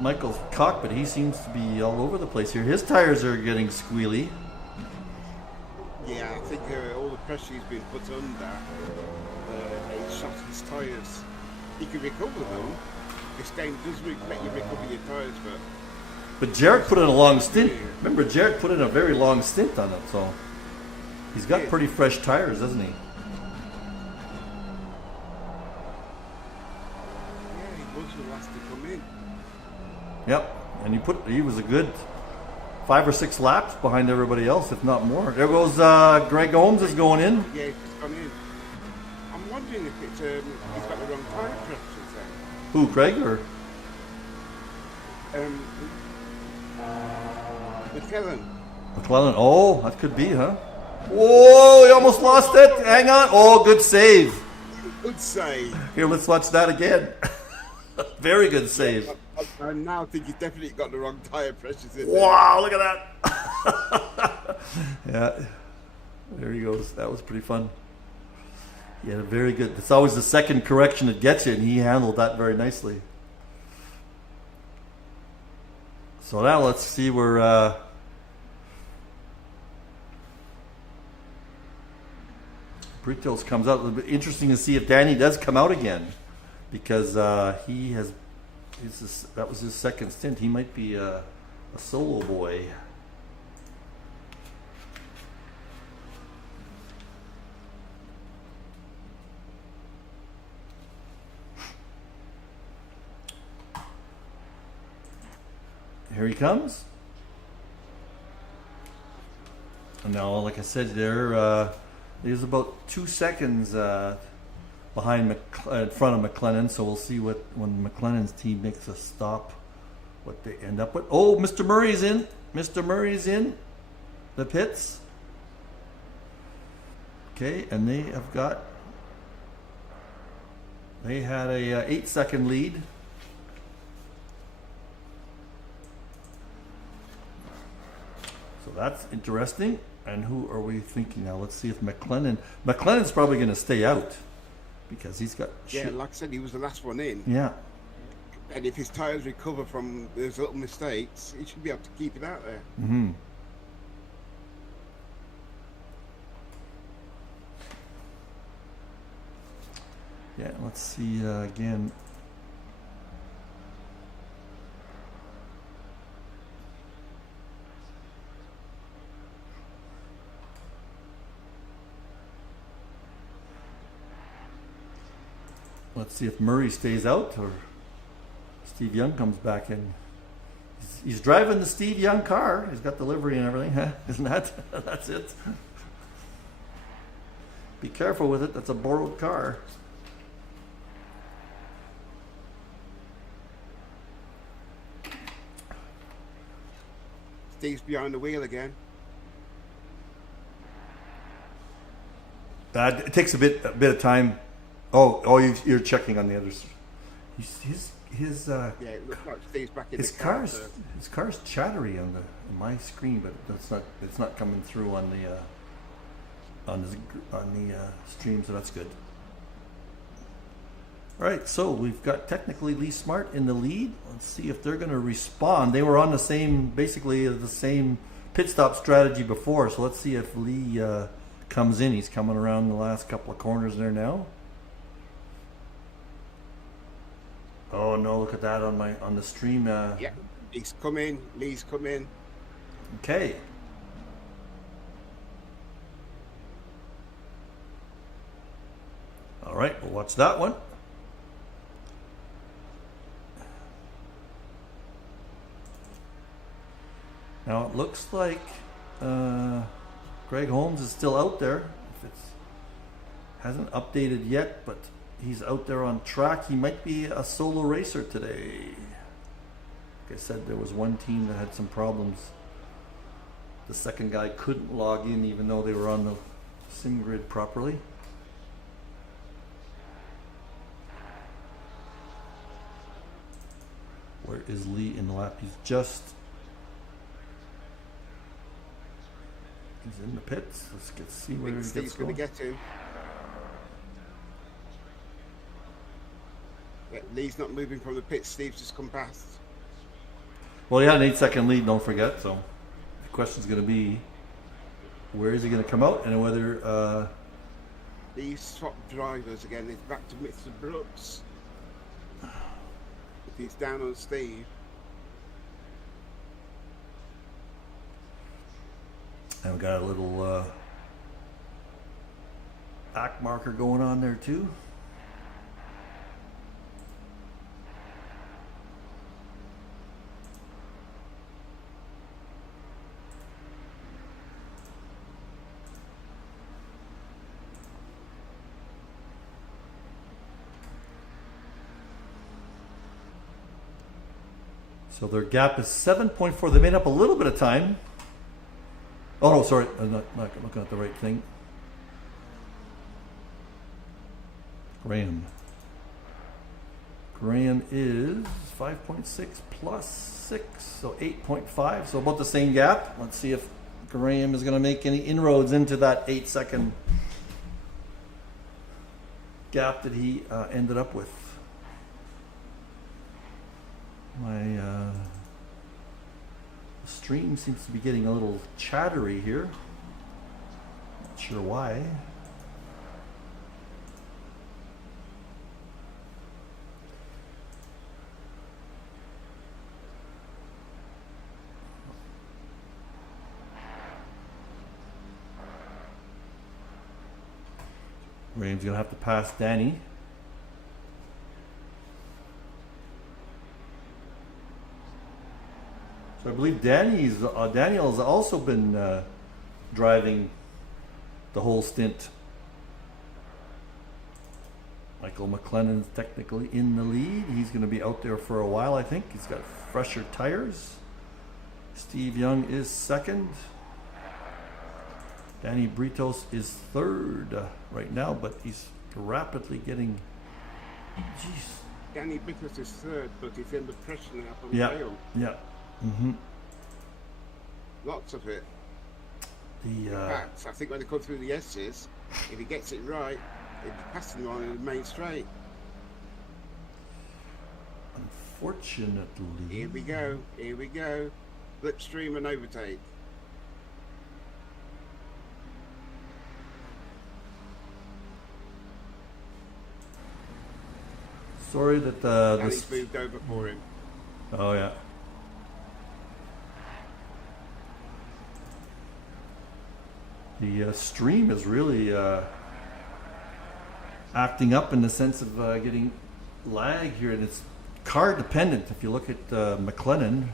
Michael's cockpit. He seems to be all over the place here. His tires are getting squealy. Yeah, I think all the pressure he's been put under, it shot his tyres. He can recover them. This game does let you recover your tyres, but Jarrett put in a long stint. Remember, Jarrett put in a very long stint on it, so he's got pretty fresh tires, doesn't he? Yep, and he was a good 5 or 6 laps behind everybody else, if not more. There goes Greg Holmes is going in. Yeah, he's gone in. I'm wondering if it's he's got the wrong tyre pressures then. Who, Craig or? McClellan. Oh, that could be, huh? Whoa, he almost lost it. Hang on. Oh, good save. Good save. Here, let's watch that again. Very good save. I now think he's definitely got the wrong tyre pressures in there. Wow, look at that. Yeah, there he goes. That was pretty fun. Yeah, very good. It's always the second correction that gets you, and he handled that very nicely. So now let's see where Britos comes out. It'll be interesting to see if Danny does come out again, because that was his second stint. He might be a solo boy. Here he comes. And now, like I said, there's about 2 seconds behind in front of McLennan, so we'll see when McLennan's team makes a stop, what they end up with. Oh, Mr. Murray's in. Mr. Murray's in the pits. Okay, and they had a 8-second lead. that's interesting. And who are we thinking now? Let's see if McLennan's probably going to stay out because he's got Yeah, like I said, he was the last one in. Yeah. And if his tyres recover from those little mistakes, he should be able to keep it out there. Mm-hmm. Yeah, let's see again. Let's see if Murray stays out or Steve Young comes back in. He's driving the Steve Young car. He's got the livery and everything. Huh? Isn't that? That's it. Be careful with it. That's a borrowed car. Steve's behind the wheel again. It takes a bit of time. Oh, you're checking on the others. His Yeah, it looks like Steve's back in his the car. car's chattery on my screen, but it's not coming through on the stream, so that's good. All right, so we've got technically Lee Smart in the lead. Let's see if they're going to respond. They were on basically the same pit stop strategy before, so let's see if Lee comes in. He's coming around the last couple of corners there now. Oh no! Look at that on the stream. Yeah, he's coming. Lee's coming. Okay. All right, we'll watch that one. Now it looks like Greg Holmes is still out there. If it hasn't updated yet, but he's out there on track. He might be a solo racer today. Like I said, there was one team that had some problems. The second guy couldn't log in even though they were on the sim grid properly. Where is Lee in the lap? He's in the pits. Let's see where he gets Steve's going to get to. Yeah, Lee's not moving from the pit. Steve's just come past. Well, he had an 8-second lead, don't forget. So the question's going to be, where is he going to come out, and whether Lee's swapped drivers again. He's back to Mr. Brooks. If he's down on Steve. and we got a little back marker going on there too. So their gap is 7.4. They made up a little bit of time. Oh no, sorry, I'm not looking at the right thing. Graham is 5.6 plus 6, so 8.5, so about the same gap. Let's see if Graham is going to make any inroads into that 8-second gap that he ended up with. My stream seems to be getting a little chattery here. Not sure why. Graham's gonna have to pass Danny. So I believe Daniel's also been driving the whole stint. Michael McLennan's technically in the lead. He's going to be out there for a while, I think. He's got fresher tires. Steve Young is second. Danny Britos is third right now, but he's rapidly getting... Jeez. Danny Britos is third, but he's under pressure now from Yeah, Dale. yeah. Mm-hmm. Lots of it. The In fact, I think when they come through the S's, if he gets it right, he'll be passing them on in the main straight. unfortunately, Here we go. Here we go. Slipstream and overtake. sorry that And this. he's moved over for him. Oh yeah. The stream is really acting up in the sense of getting lag here, and it's car dependent. If you look at McLennan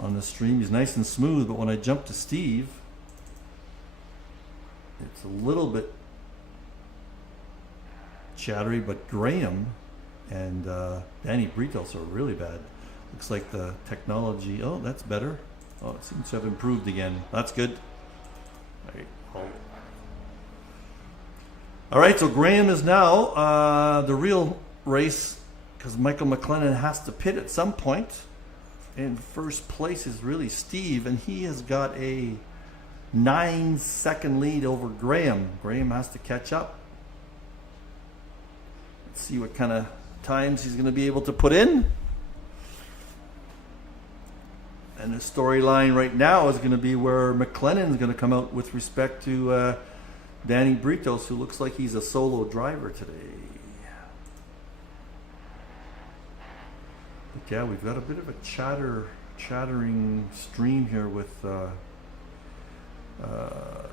on the stream, he's nice and smooth, but when I jump to Steve, it's a little bit chattery. But Graham and Danny Britos are really bad. Looks like the technology. Oh, that's better. Oh, it seems to have improved again. That's good. All right, so Graham is now the real race, because Michael McLennan has to pit at some point. In first place is really Steve, and he has got a 9-second lead over Graham. Graham has to catch up. Let's see what kind of times he's going to be able to put in. And the storyline right now is going to be where McLennan's going to come out with respect to Danny Britos, who looks like he's a solo driver today. But yeah, we've got a bit of a chattering stream here with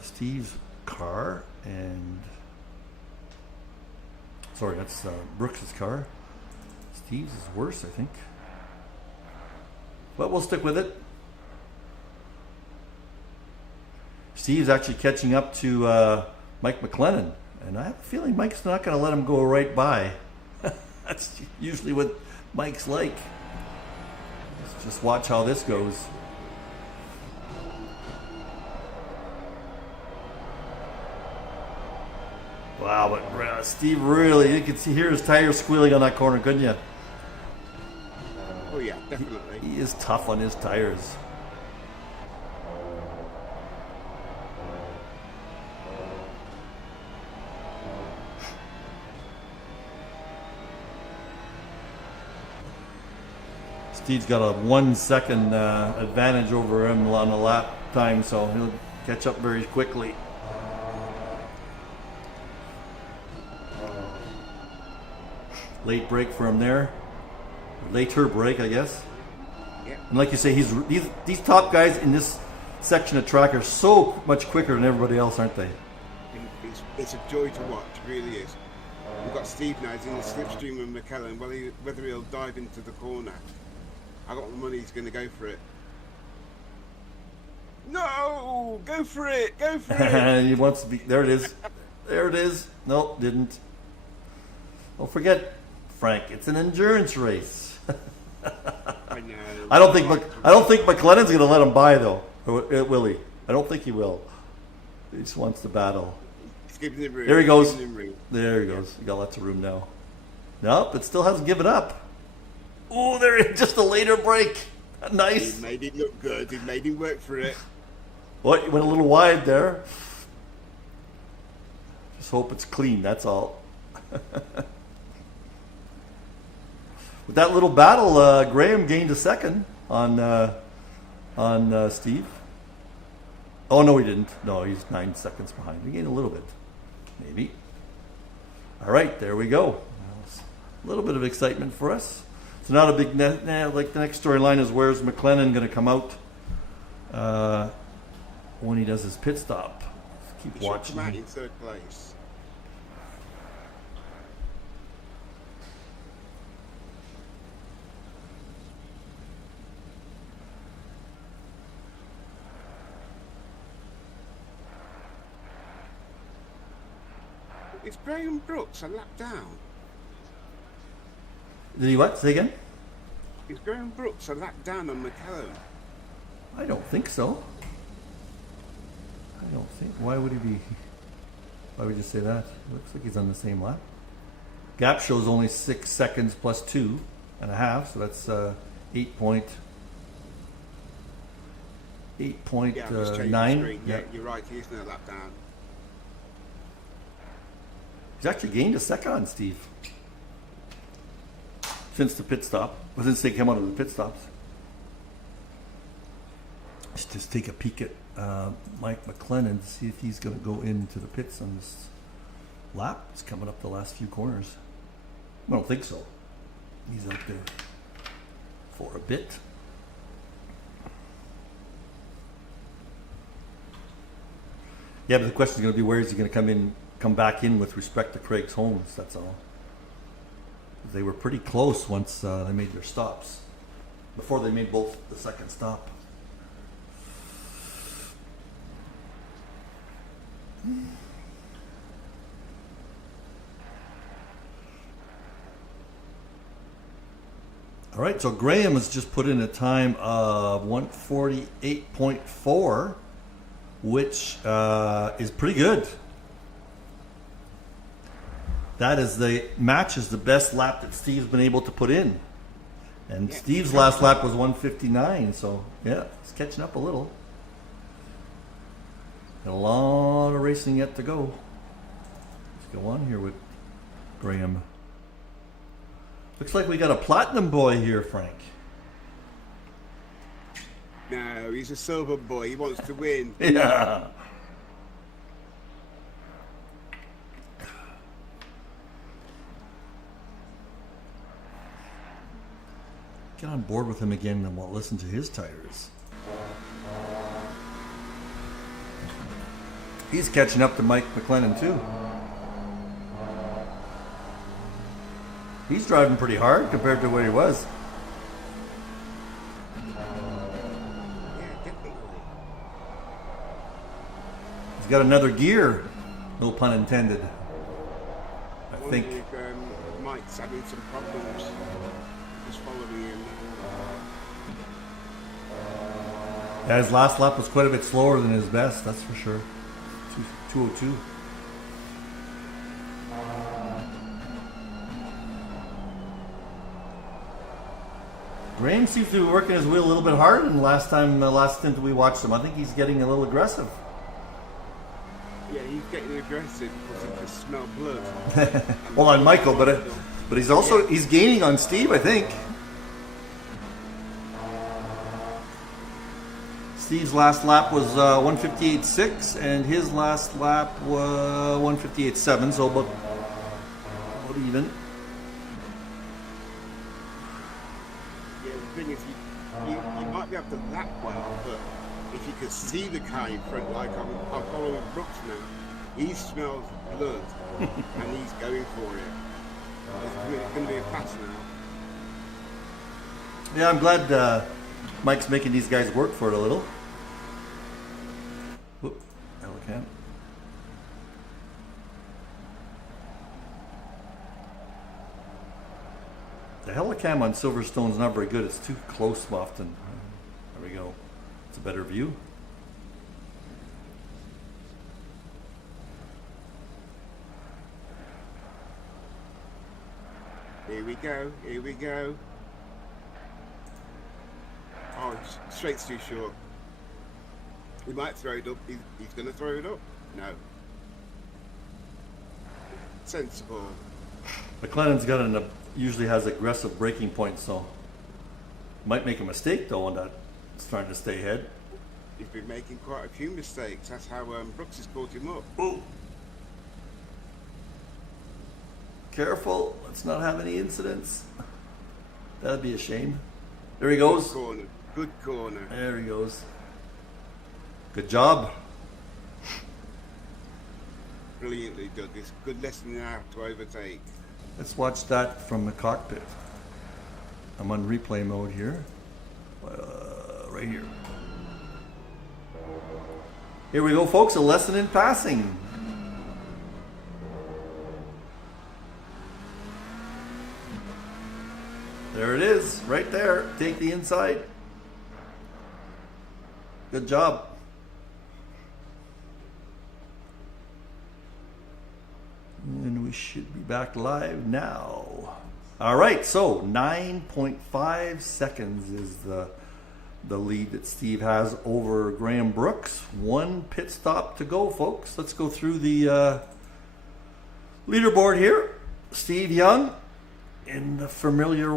Steve's car, and sorry, that's Brooks's car. Steve's is worse, I think. But we'll stick with it. Steve's actually catching up to Mike McLennan, and I have a feeling Mike's not going to let him go right by. That's usually what Mike's like. Let's just watch how this goes. Wow, but Steve really, you could hear his tires squealing on that corner, couldn't you? Oh yeah, definitely. He is tough on his tires. Steve's got a 1 second advantage over him on the lap time, so he'll catch up very quickly. Late break for him there. Later break, I guess. Yeah. And like you say, these top guys in this section of track are so much quicker than everybody else, aren't they? It's a joy to watch, it really is. We've got Steve now, he's in the slipstream with McKellen, whether he'll dive into the corner. I got the money, he's going to go for it. No! Go for it! Go for it! He wants to be. There it is. There it is. Nope, didn't. Don't forget, Frank. It's an endurance race. I know. I don't think McLennan's going to let him by though. Or will he? I don't think he will. He just wants to battle. He's giving him room. There he goes. Giving him room. There he goes. He got lots of room now. Nope, it still hasn't given up. Oh, there is just a later break. Nice. He made it look good. He made him work for it. Well, he went a little wide there. Just hope it's clean, that's all. With that little battle, Graham gained a second on Steve. Oh, no, he didn't. No, he's 9 seconds behind. He gained a little bit, maybe. All right, there we go. A little bit of excitement for us. It's not a big like the next storyline is where's McLennan going to come out when he does his pit stop. Let's keep watching. Come out in third place. Is Graham Brooks a lap down? Did he what? Say again? Is Graham Brooks a lap down on McKellen? I don't think so. I don't think. Why would he be? Why would you say that? Looks like he's on the same lap. Gap shows only 6 seconds plus 2.5, so that's 8.8 Yeah, I've just changed the 8.9. screen. Yeah, you're right. He is now lap down. He's actually gained a second on Steve since the pit stop. Well, since they came out of the pit stops. Let's just take a peek at Mike McLennan to see if he's going to go into the pits on this lap. It's coming up the last few corners. I don't think so. He's out there for a bit. Yeah, but the question is going to be where is he going to come back in with respect to Craig's Holmes. That's all. They were pretty close once they made their stops. Before they made both the second stop. All right, so Graham has just put in a time of 1:48.4, which is pretty good. That is matches the best lap that Steve's been able to put in. And Yeah. Steve's last lap was 1:59, so yeah, he's catching up a little. Got a lot of racing yet to go. Let's go on here with Graham. Looks like we got a platinum boy here, Frank. No, he's a silver boy. He wants to win. Yeah. Get on board with him again and we'll listen to his tires. He's catching up to Mike McLennan too. He's driving pretty hard compared to where he was. Yeah, definitely. He's got another gear. No pun intended. I think. If Mike's having some problems just following him. Yeah, his last lap was quite a bit slower than his best, that's for sure. 2:02. Graham seems to be working his wheel a little bit harder than last stint we watched him. I think he's getting a little aggressive. Yeah, he's getting aggressive because he can smell blood. Well, on Michael, but he's gaining on Steve, I think. Steve's last lap was 1:58.6, and his last lap was 1:58.7, so about even. Yeah, the thing is, you might be able to lap well, but if you could see the car in front, like I'm following Brooks now, he smells blood and he's going for it. It's going to be a pass now. Yeah, I'm glad Mike's making these guys work for it a little. Whoop, Helican. The Helicam on Silverstone's not very good. It's too close often. There we go. It's a better view. Here we go, here we go. Oh, straight's too short. He might throw it up. He's going to throw it up. No. Sensible. McLennan's usually has aggressive braking points, so might make a mistake though on that. It's trying to stay ahead. He's been making quite a few mistakes. That's how Brooks has caught him up. Ooh. Careful, let's not have any incidents. That'd be a shame. There he goes. Good corner. Good corner. There he goes. Good job. Brilliantly done. It's a good lesson now to overtake. Let's watch that from the cockpit. I'm on replay mode here. Right here. Here we go, folks. A lesson in passing. There it is, right there. Take the inside. Good job. And we should be back live now. All right, so 9.5 seconds is the the lead that Steve has over Graham Brooks. One pit stop to go, folks. Let's go through the leaderboard here. Steve Young in the familiar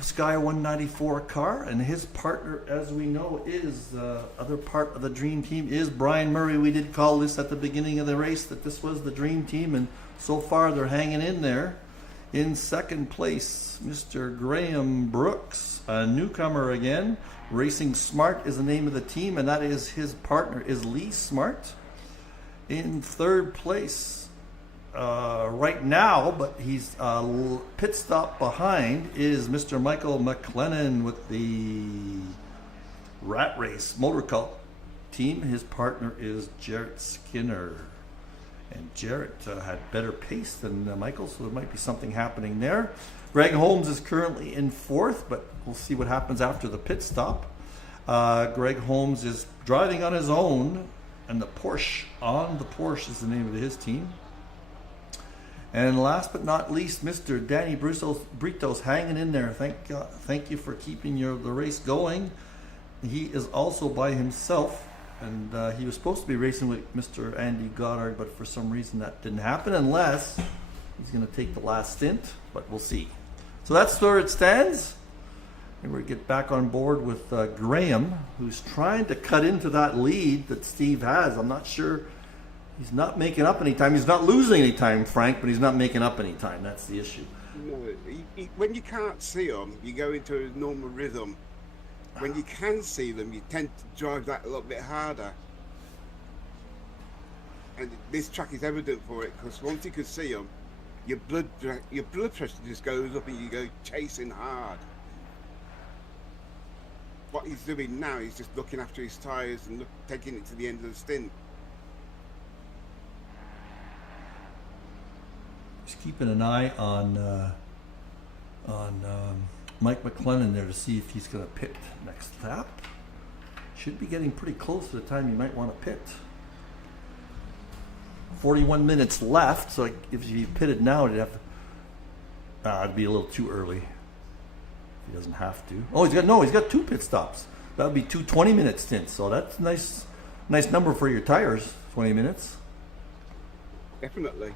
Sky 194 car, and his partner, as we know, is other part of the dream team is Brian Murray. We did call this at the beginning of the race that this was the dream team, and so far they're hanging in there. In second place, Mr. Graham Brooks, a newcomer again. Racing Smart is the name of the team, and that is his partner is Lee Smart. In third place, right now, but he's pit stop behind, is Mr. Michael McLennan with the Rat Race Motor Cult team. His partner is Jarrett Skinner. And Jarrett had better pace than Michael, so there might be something happening there. Greg Holmes is currently in fourth, but we'll see what happens after the pit stop. Greg Holmes is driving on his own, and the Porsche is the name of his team. And last but not least, Mr. Danny Britos hanging in there. Thank you for keeping the race going. He is also by himself, and he was supposed to be racing with Mr. Andy Goddard, but for some reason that didn't happen, unless he's going to take the last stint, but we'll see. So that's where it stands. And we'll get back on board with Graham, who's trying to cut into that lead that Steve has. I'm not sure. He's not making up any time. He's not losing any time, Frank, but he's not making up any time. That's the issue. No, when you can't see them, you go into a normal rhythm. When you can see them, you tend to drive that a little bit harder. And this track is evident for it, because once you can see them, your blood pressure just goes up and you go chasing hard. What he's doing now is just looking after his tyres and taking it to the end of the stint. Just keeping an eye on Mike McLennan there to see if he's going to pit next lap. Should be getting pretty close to the time you might want to pit. 41 minutes left, so if he pitted now, it'd be a little too early. He doesn't have to. Oh, he's got two pit stops. That would be two 20-minute stints. So that's nice number for your tires. 20 minutes. Definitely.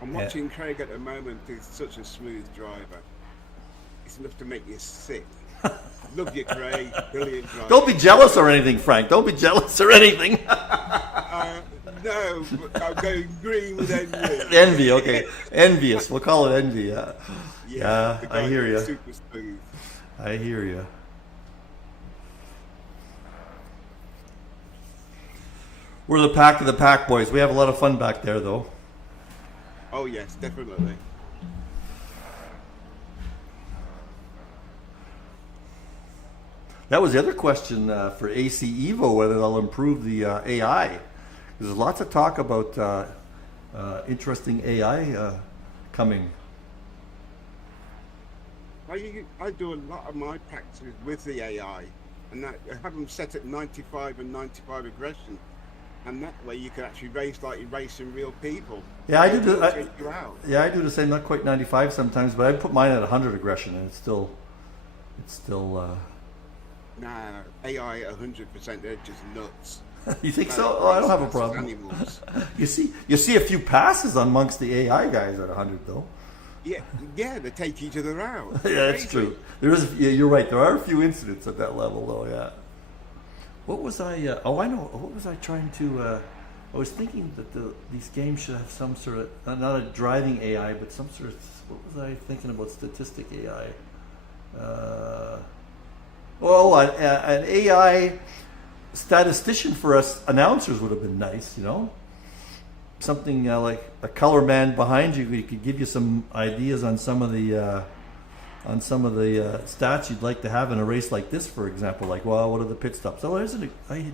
I'm watching Craig at the moment. He's such a smooth driver. It's enough to make you sick. Love you, Craig. Brilliant driver. Don't be jealous or anything, Frank. Don't be jealous or anything. No, but I'm going green with envy. Envy, okay. Envious. We'll call it envy. Yeah, the I guy hear you. Super smooth. I hear you. We're the pack of the pack, boys. We have a lot of fun back there, though. Oh yes, definitely. That was the other question for AC Evo, whether they'll improve the AI. There's lots of talk about interesting AI coming. I do a lot of my practice with the AI, and I have them set at 95 and 95 aggression, and that way you can actually race like you're racing real people. Yeah, I do. I do the same. Not quite 95 sometimes, but I put mine at 100 aggression, and it's still. Nah, AI at 100%, they're just nuts. You think so? Oh, I don't have a problem. Animals. You see a few passes amongst the AI guys at 100 though. Yeah, they take each other out. Yeah, that's true. You're right. There are a few incidents at that level though. Yeah. What was I? I know. What was I trying to? I was thinking that these games should have some sort of not a driving AI, but some sort of. What was I thinking about? Statistic AI. An AI statistician for us announcers would have been nice, you know. Something like a color man behind you, he could give you some ideas on some of the stats you'd like to have in a race like this, for example. Like, well, what are the pit stops? Oh, I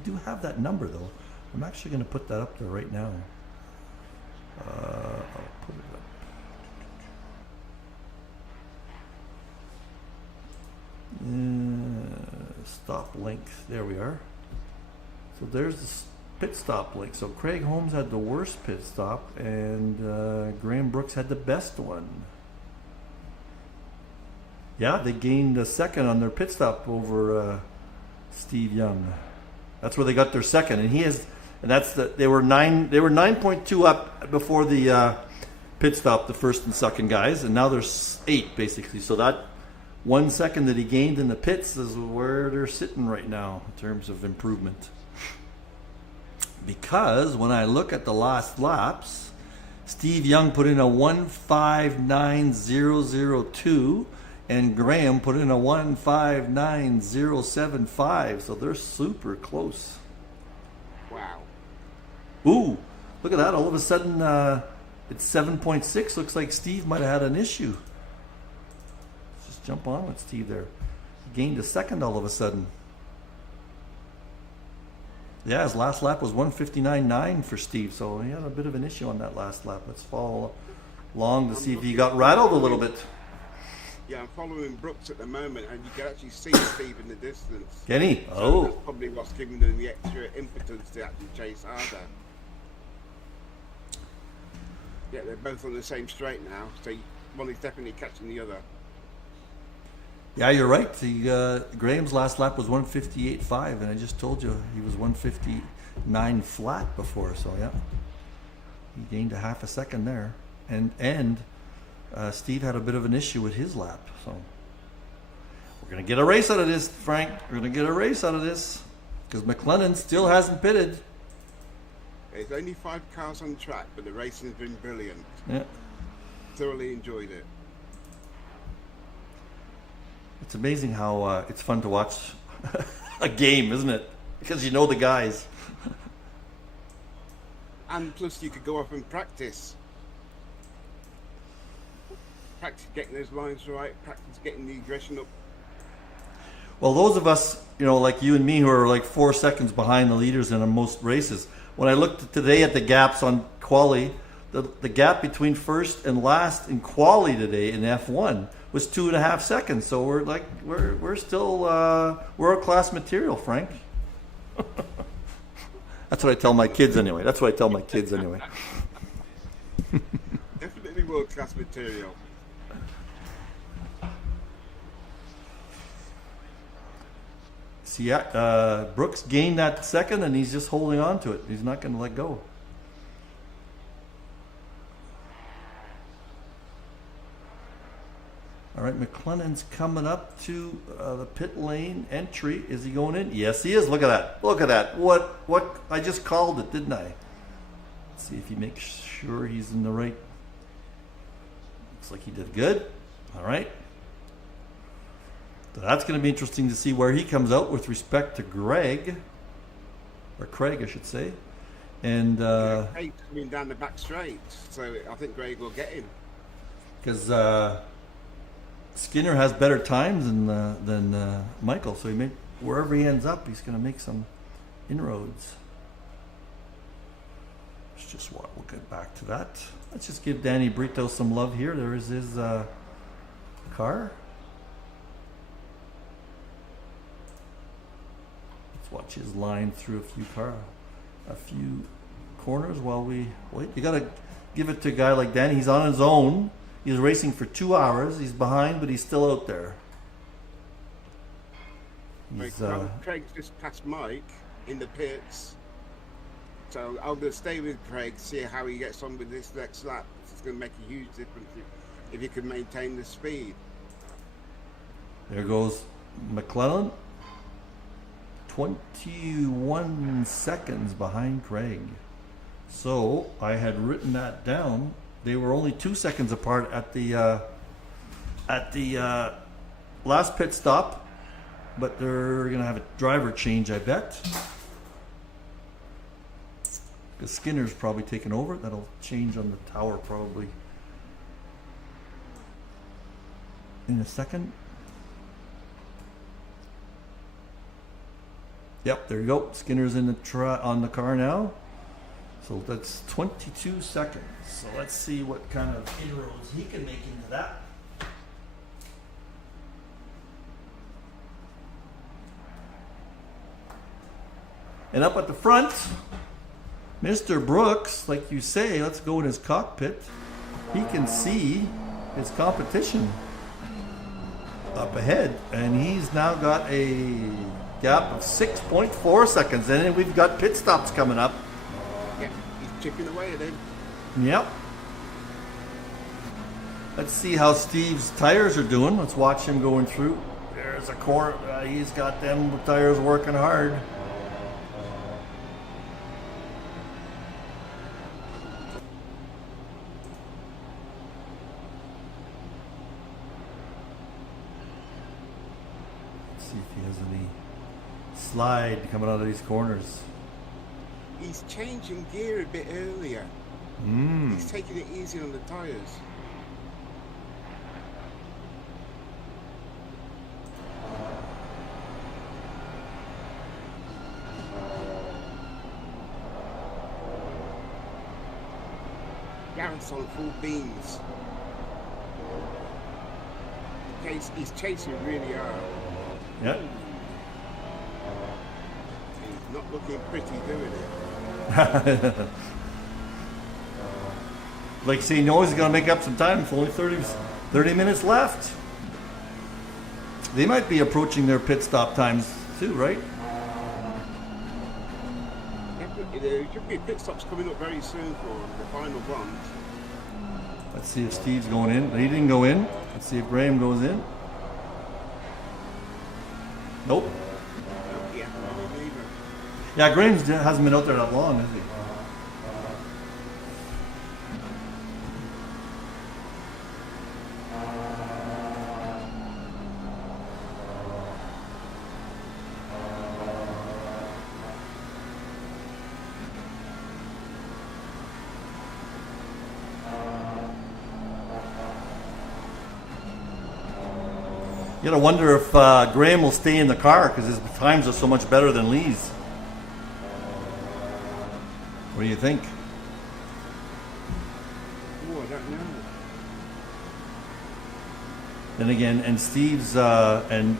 do have that number though. I'm actually going to put that up there right now. I'll put it up. Stop length. There we are. So there's the pit stop link. So Craig Holmes had the worst pit stop, and Graham Brooks had the best one. Yeah, they gained a second on their pit stop over Steve Young. That's where they got their second, and they were 9.2 up before the pit stop, the first and second guys, and now there's 8 basically. So that 1 second that he gained in the pits is where they're sitting right now in terms of improvement. Because when I look at the last laps, Steve Young put in a 1:59.002 and Graham put in a 1:59.075, so they're super close. Wow. Ooh, look at that. All of a sudden, it's 7.6. Looks like Steve might have had an issue. Let's just jump on with Steve there. He gained a second all of a sudden. Yeah, his last lap was 1:59.9 for Steve, so he had a bit of an issue on that last lap. Let's follow along to see if he got rattled a little bit. Yeah, I'm following Brooks at the moment, and you can actually see Steve in the distance. Can he? So Oh. that's probably what's giving them the extra impetus to actually chase harder. Yeah, they're both on the same straight now, so one is definitely catching the other. Yeah, you're right. Graham's last lap was 1:58.5, and I just told you he was 1:59 flat before. So yeah, he gained a half a second there, and Steve had a bit of an issue with his lap. So we're gonna get a race out of this, Frank. We're gonna get a race out of this because McLennan still hasn't pitted. There's only 5 cars on track, but the racing has been brilliant. Yeah, Thoroughly enjoyed it. it's amazing how it's fun to watch a game, isn't it? Because you know the guys. And plus, you could go off and practice. Practice getting those lines right, practice getting the aggression up. Well, those of us, like you and me, who are like 4 seconds behind the leaders in most races, when I looked today at the gaps on quali, the gap between first and last in quali today in F1 was 2.5 seconds. So we're still world class material, Frank. That's what I tell my kids anyway. Definitely world class material. See, Brooks gained that second, and he's just holding on to it. He's not going to let go. All right, McLennan's coming up to the pit lane entry. Is he going in? Yes, he is. Look at that. Look at that. What? I just called it, didn't I? Let's see if he makes sure he's in the right. Looks like he did good. All right. So that's going to be interesting to see where he comes out with respect to Greg, or Craig, I should say. And Craig's coming down the back straight, so I think Greg will get him. Because Skinner has better times than Michael, so wherever he ends up, he's going to make some inroads. We'll get back to that. Let's just give Danny Brito some love here. There is his car. Watch his line through a few corners while we wait. You gotta give it to a guy like Danny. He's on his own. He's racing for 2 hours. He's behind, but he's still out there. Craig's just passed Mike in the pits, so I'm gonna stay with Craig, see how he gets on with this next lap. It's gonna make a huge difference if he can maintain the speed. There goes McLellan. 21 seconds behind Craig. So I had written that down. They were only 2 seconds apart at the last pit stop, but they're gonna have a driver change, I bet. Because Skinner's probably taken over. That'll change on the tower probably in a second. Yep, there you go. Skinner's in on the car now. So that's 22 seconds. So let's see what kind of inroads he can make into that. And up at the front, Mr. Brooks, like you say, let's go in his cockpit. He can see his competition. up ahead, and he's now got a gap of 6.4 seconds. And then we've got pit stops coming up. Yeah, he's chipping away at him. Yep. Let's see how Steve's tires are doing. Let's watch him going through. There's a corner. He's got them tires working hard. Let's see if he has any slide coming out of these corners. He's changing gear a bit earlier. He's taking it easy on the tires. Garrett's on full beans. He's chasing really hard. Yep. He's not looking pretty doing it. Like say, he knows he's going to make up some time. It's only 30 minutes left. They might be approaching their pit stop times too, right? There should be pit stops coming up very soon for the final ones. Let's see if Steve's going in. He didn't go in. Let's see if Graham goes in. Nope. Yeah, probably neither. Yeah, Graham hasn't been out there that long, has he? You gotta wonder if Graham will stay in the car because his times are so much better than Lee's. What do you think? Oh, I don't know. Then again, and Steve's and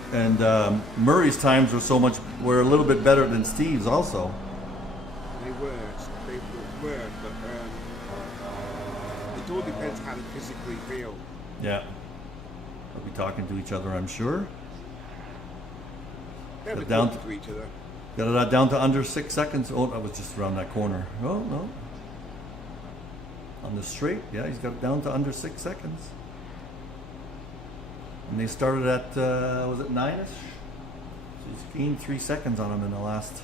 Murray's times were a little bit better than Steve's also. They were, but it all depends how they physically feel. Yeah. They'll be talking to each other, I'm sure. They'll be Down talking to each other. Got it down to under 6 seconds. Oh, that was just around that corner. Oh, no. On the straight, yeah, he's got it down to under 6 seconds. And they started at, was it 9-ish? So he's gained 3 seconds on him in the last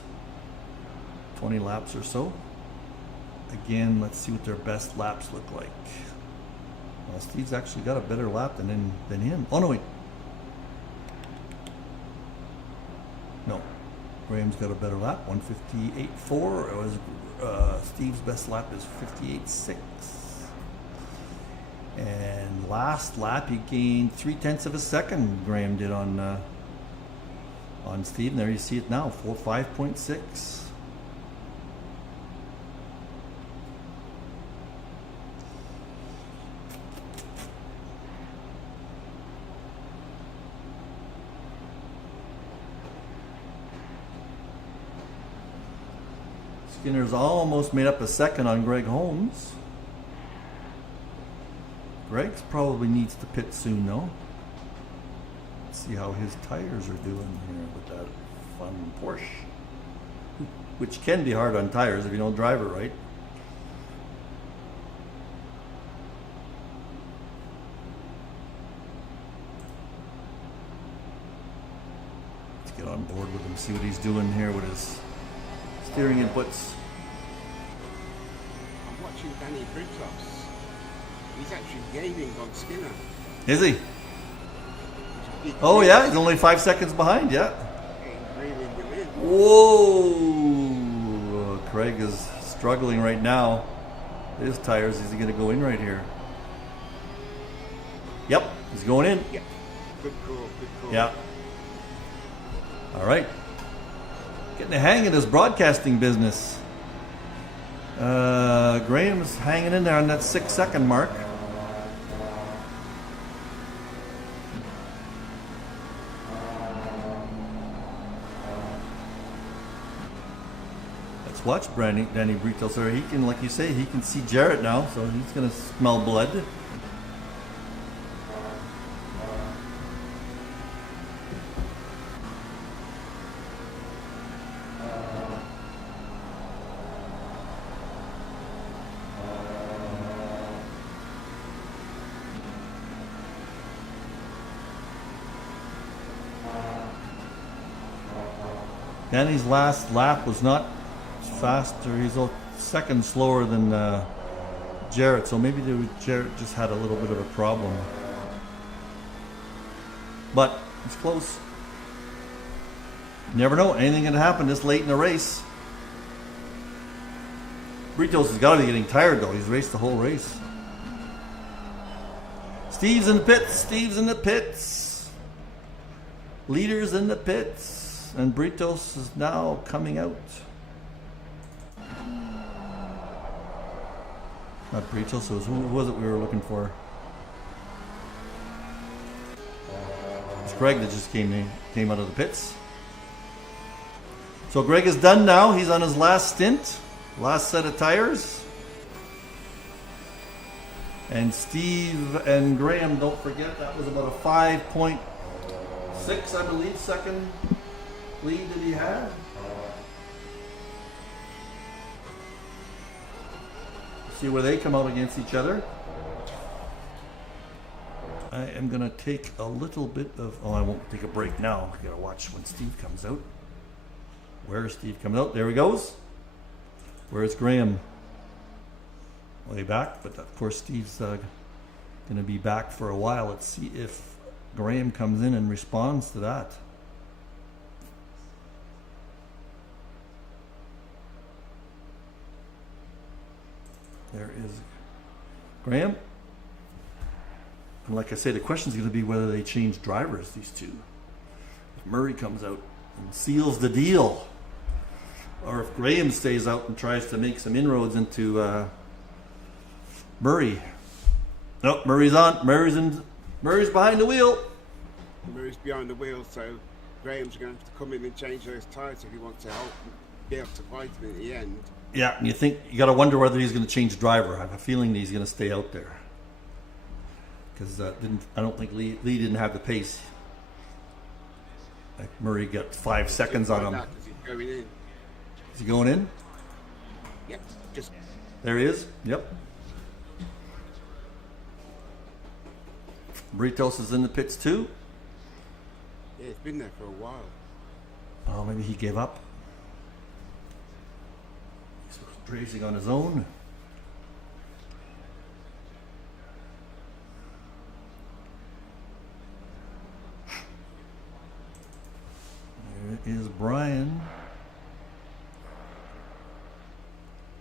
20 laps or so. Again, let's see what their best laps look like. Well, Steve's actually got a better lap than him. Oh, no, wait. No. Graham's got a better lap, 158.4. It was Steve's best lap is 58.6. And last lap, he gained 0.3 of a second. Graham did on Steve. And there you see it now, 5.6. Skinner's almost made up a second on Greg Holmes. Greg's probably needs to pit soon, though. Let's see how his tires are doing here with that fun Porsche. Which can be hard on tires if you don't drive it right. Let's get on board with him, see what he's doing here with his steering inputs. I'm watching Danny Britos. He's actually gaining on Skinner. Is he? Oh yeah, he's only 5 seconds behind, yeah. Whoa! Craig is struggling right now. His tires, is he going to go in right here? Yep, he's going in. Yeah. Good call, good call. Yeah. All right. Getting the hang of this broadcasting business. Graham's hanging in there on that 6 second mark. Let's watch Danny Britos. So he can, like you say, he can see Jarrett now, so he's going to smell blood. Danny's last lap was not faster. He's a second slower than Jarrett, so maybe Jarrett just had a little bit of a problem. But it's close. Never know. Anything can happen this late in the race. Britos has got to be getting tired, though. He's raced the whole race. Steve's in the pits. Steve's in the pits. Leaders in the pits. And Britos is now coming out. Not Britos. It was, who was it we were looking for? It's Greg that just came out of the pits. So Greg is done now. He's on his last stint. Last set of tires. And Steve and Graham, don't forget, that was about a 5.6, I believe, second lead that he had. See where they come out against each other. I am going to take a little bit of... Oh, I won't take a break now. I got to watch when Steve comes out. Where is Steve coming out? There he goes. Where's Graham? Way back, but of course Steve's going to be back for a while. Let's see if Graham comes in and responds to that. There is Graham. And like I say, the question is going to be whether they change drivers, these two. If Murray comes out and seals the deal, or if Graham stays out and tries to make some inroads into Murray. Nope, Murray's on. Murray's behind the wheel. Murray's behind the wheel, so Graham's going to have to come in and change those tyres if he wants to help be able to fight him at the end. Yeah, and you got to wonder whether he's going to change driver. I have a feeling that he's going to stay out there because I don't think Lee didn't have the pace. Like Murray got 5 seconds on him. Is he going in? Is he going in? Yep, just there he is. Yep. Britos is in the pits too. Yeah, it's been there for a while. Oh, maybe he gave up. He's racing on his own. There is Brian.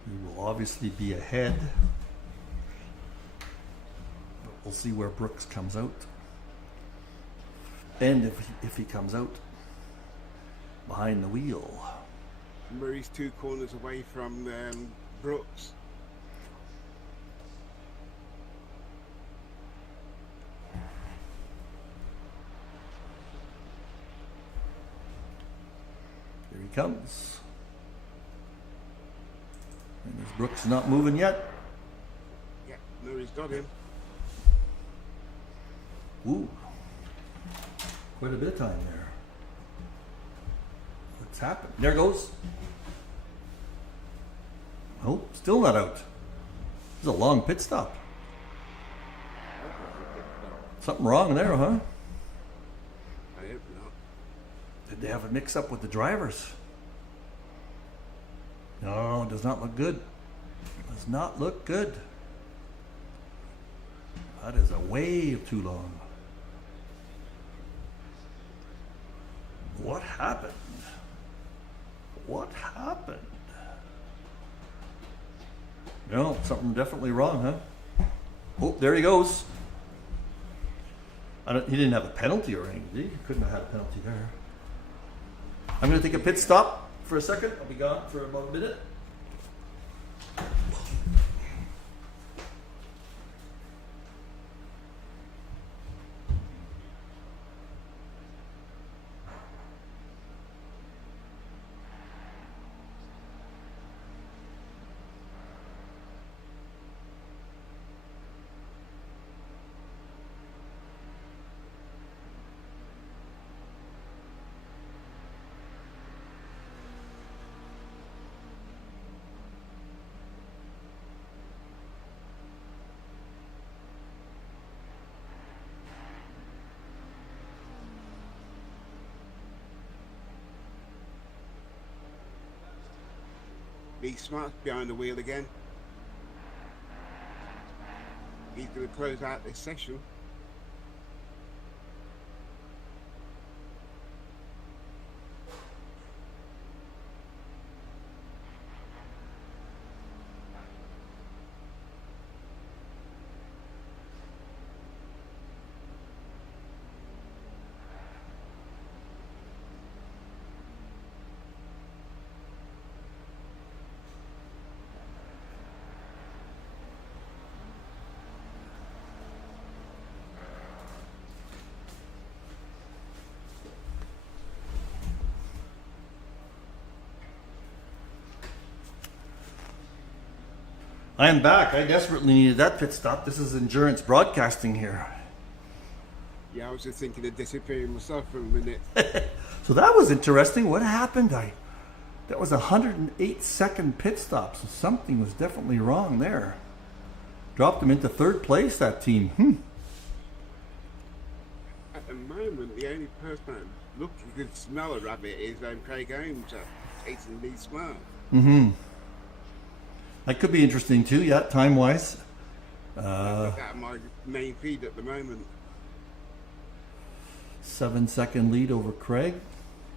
He will obviously be ahead. But we'll see where Brooks comes out. And if he comes out behind the wheel. Murray's 2 corners away from Brooks. Here he comes. And is Brooks not moving yet? Yeah, Murray's got him. Ooh. Quite a bit of time there. What's happened? There goes. Oh, still not out. This is a long pit stop. Something wrong there, huh? I hope not. Did they have a mix-up with the drivers? No, it does not look good. Does not look good. That is a way too long. What happened? What happened? No, something definitely wrong, huh? Oh, there he goes. He didn't have a penalty or anything, did he? He couldn't have had a penalty there. I'm going to take a pit stop for a second. I'll be gone for about a minute. Lee Smart's behind the wheel again. He's going to close out this session. I am back. I desperately needed that pit stop. This is endurance broadcasting here. Yeah, I was just thinking of disappearing myself for a minute. So that was interesting. What happened? That was a 108-second pit stop, so something was definitely wrong there. Dropped them into third place, that team. At the moment, the only person that looks you could smell a rabbit is Craig Holmes chasing Lee Smart. That could be interesting too, yeah, time-wise. That's my main feed at the moment. 7-second lead over Craig.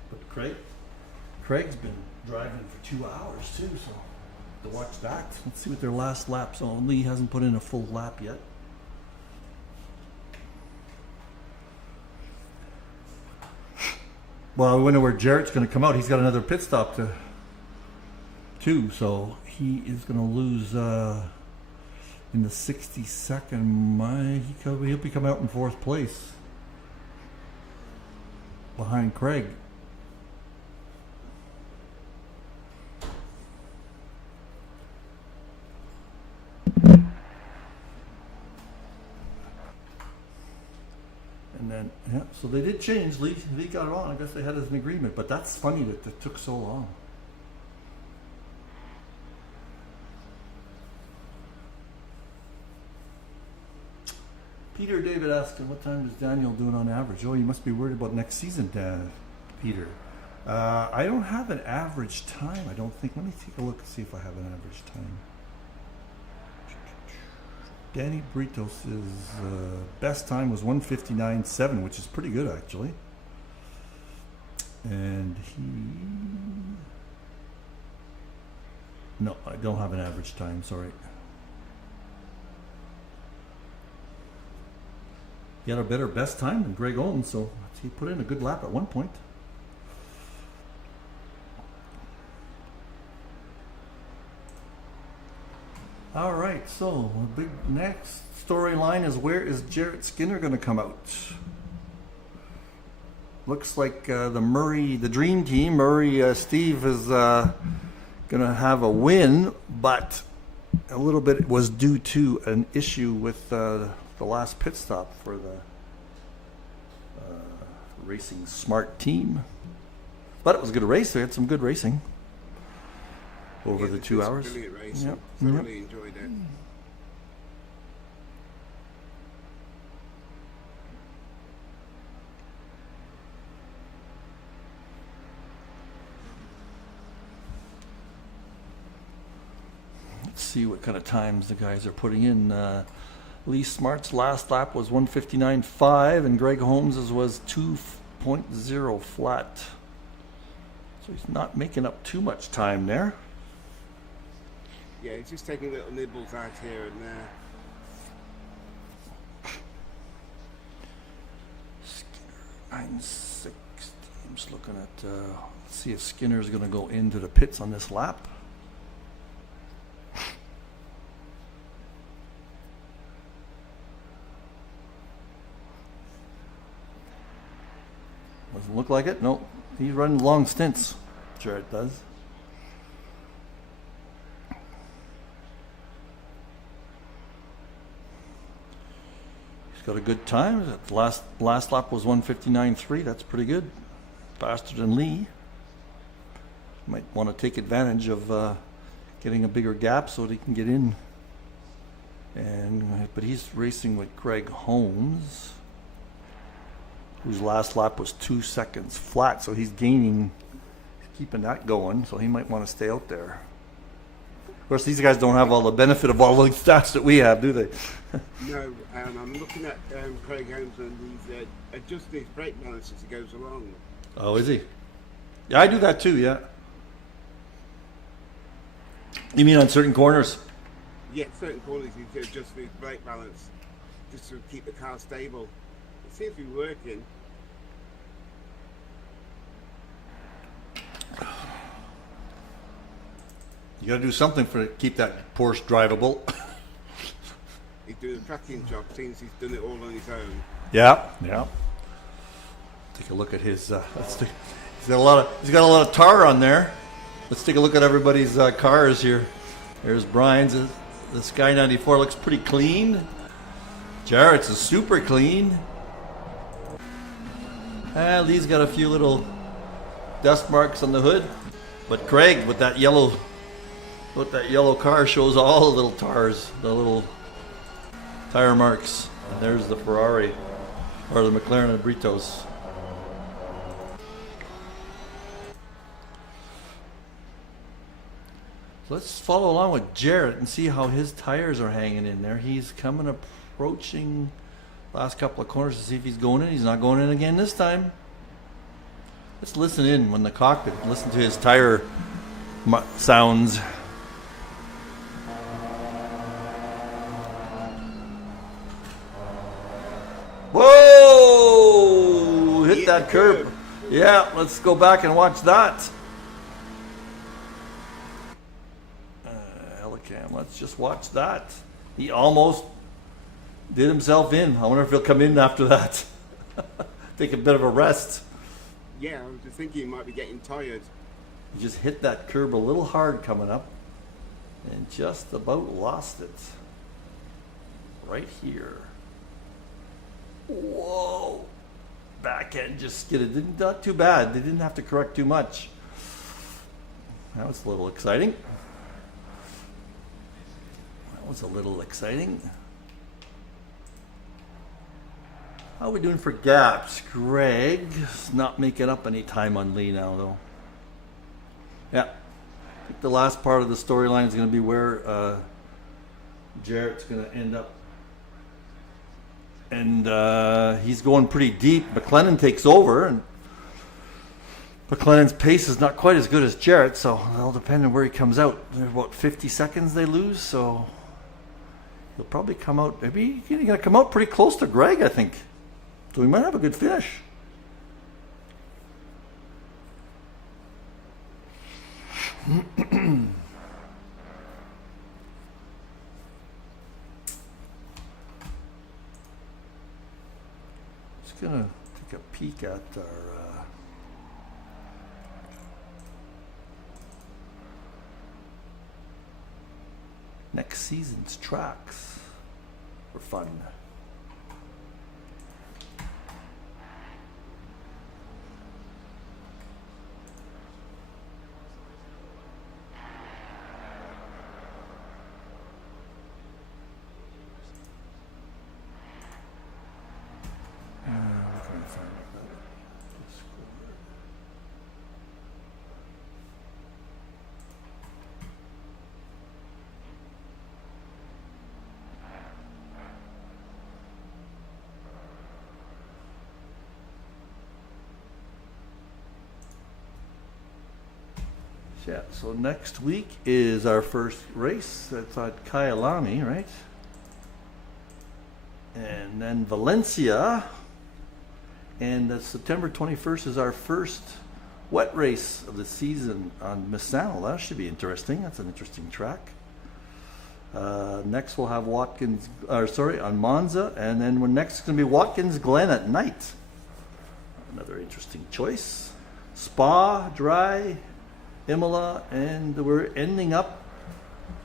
But Craig's been driving for 2 hours too, so to watch that. Let's see what their last lap's on. Lee hasn't put in a full lap yet. Well, I wonder where Jarrett's going to come out. He's got another pit stop too, so he is going to lose in the 62nd. He'll be coming out in fourth place behind Craig. And then, yeah, so they did change. Lee got it on. I guess they had an agreement, but that's funny that it took so long. Peter David asking, what time is Daniel doing on average? Oh, you must be worried about next season, Peter. I don't have an average time, I don't think. Let me take a look and see if I have an average time. Danny Britos' best time was 1:59.7, which is pretty good, actually. And no, I don't have an average time, sorry. He had a better best time than Greg Owens, so he put in a good lap at one point. All right, so the big next storyline is, where is Jarrett Skinner going to come out? Looks like the dream team, Murray, Steve is going to have a win, but a little bit was due to an issue with the last pit stop for the Racing Smart team. But it was a good race. They had some good racing over the 2 hours. Brilliant racing. Yep. Thoroughly enjoyed it. Let's see what kind of times the guys are putting in. Lee Smart's last lap was 1:59.5, and Greg Holmes's was 2.0 flat. So he's not making up too much time there. Yeah, he's just taking little nibbles out here and there. Skinner 960. I'm just looking at let's see if Skinner's going to go into the pits on this lap. Doesn't look like it. Nope. He's running long stints. Jarrett does. He's got a good time. The last lap was 1:59.3. That's pretty good. Faster than Lee. Might want to take advantage of getting a bigger gap so that he can get in. But he's racing with Greg Holmes, whose last lap was 2 seconds flat, so he's keeping that going, so he might want to stay out there. course, these guys don't have all the benefit of all the stats that we have, do they? No, and I'm looking at Craig Holmes and he's adjusting his brake balance as he goes along. Oh, is he? Yeah, I do that too, yeah. You mean on certain corners? Yeah, certain corners he's adjusting his brake balance just to keep the car stable. It seems to be working. You got to do something to keep that Porsche drivable. He's doing a tracking job since he's done it all on his own. Yeah, yeah. Take a look at his. He's got a lot of tar on there. Let's take a look at everybody's cars here. There's Brian's. The Sky 94 looks pretty clean. Jarrett's is super clean. Lee's got a few little dust marks on the hood, but Craig with that yellow car shows all the little tars, the little tire marks. And there's the Ferrari or the McLaren Britos. So let's follow along with Jarrett and see how his tires are hanging in there. He's approaching last couple of corners to see if he's going in. He's not going in again this time. Let's listen in when the cockpit, listen to his tire sounds. Whoa! Hit that curb. Yeah, let's go back and watch that. Helicam, let's just watch that. He almost did himself in. I wonder if he'll come in after that. Take a bit of a rest. Yeah, I was just thinking he might be getting tired. He just hit that curb a little hard coming up and just about lost it. Right here. Whoa! Back end just skidded. Not too bad. They didn't have to correct too much. That was a little exciting. How are we doing for gaps? Greg's not making up any time on Lee now, though. Yeah. I think the last part of the storyline is going to be where Jarrett's going to end up. And he's going pretty deep. McLennan takes over, and McLennan's pace is not quite as good as Jarrett, so it'll depend on where he comes out. There's about 50 seconds they lose, so he'll probably come out. Maybe he's going to come out pretty close to Greg, I think. So we might have a good finish. Just gonna take a peek at our next season's tracks for fun. Yeah, so next week is our first race. That's at Kyalami, right? And then Valencia. And September 21st is our first wet race of the season on Misano. That should be interesting. That's an interesting track. Next we'll have on Monza. And then next is going to be Watkins Glen at night. Another interesting choice. Spa, dry, Imola, and we're ending up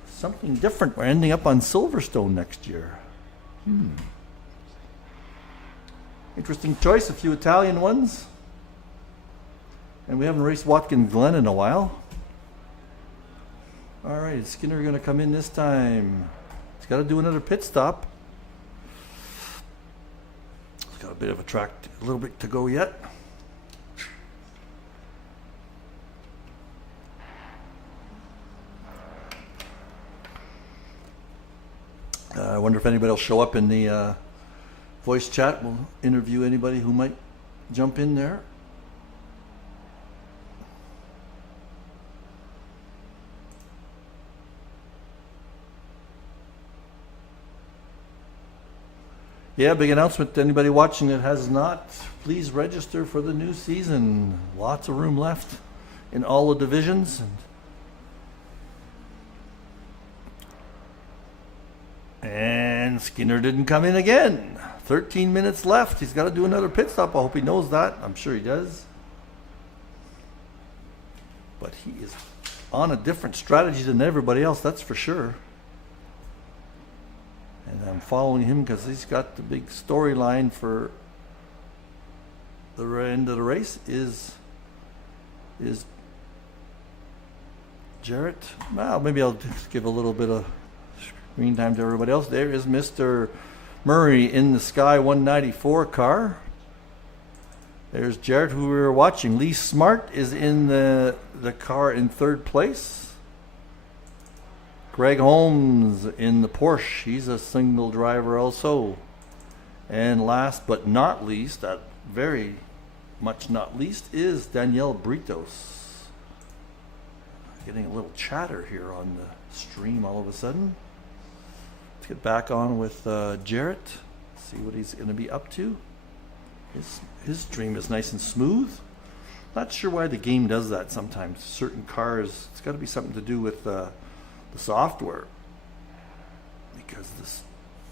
something different. We're ending up on Silverstone next year. Interesting choice, a few Italian ones. And we haven't raced Watkins Glen in a while. All right, is Skinner going to come in this time? He's got to do another pit stop. He's got a bit of a little bit to go yet. I wonder if anybody will show up in the voice chat. We'll interview anybody who might jump in there. Yeah, big announcement to anybody watching that has not. Please register for the new season. Lots of room left in all the divisions. And Skinner didn't come in again. 13 minutes left. He's got to do another pit stop. I hope he knows that. I'm sure he does. But he is on a different strategy than everybody else, that's for sure. And I'm following him because he's got the big storyline for the end of the race is Jarrett. Well, maybe I'll just give a little bit of screen time to everybody else. There is Mr. Murray in the Sky 194 car. There's Jarrett, who we were watching. Lee Smart is in the car in third place. Greg Holmes in the Porsche. He's a single driver also. And last but not least, that very much not least, is Danielle Britos. Getting a little chatter here on the stream all of a sudden. Let's get back on with Jarrett. See what he's going to be up to. His stream is nice and smooth. Not sure why the game does that sometimes. Certain cars, it's got to be something to do with the software, because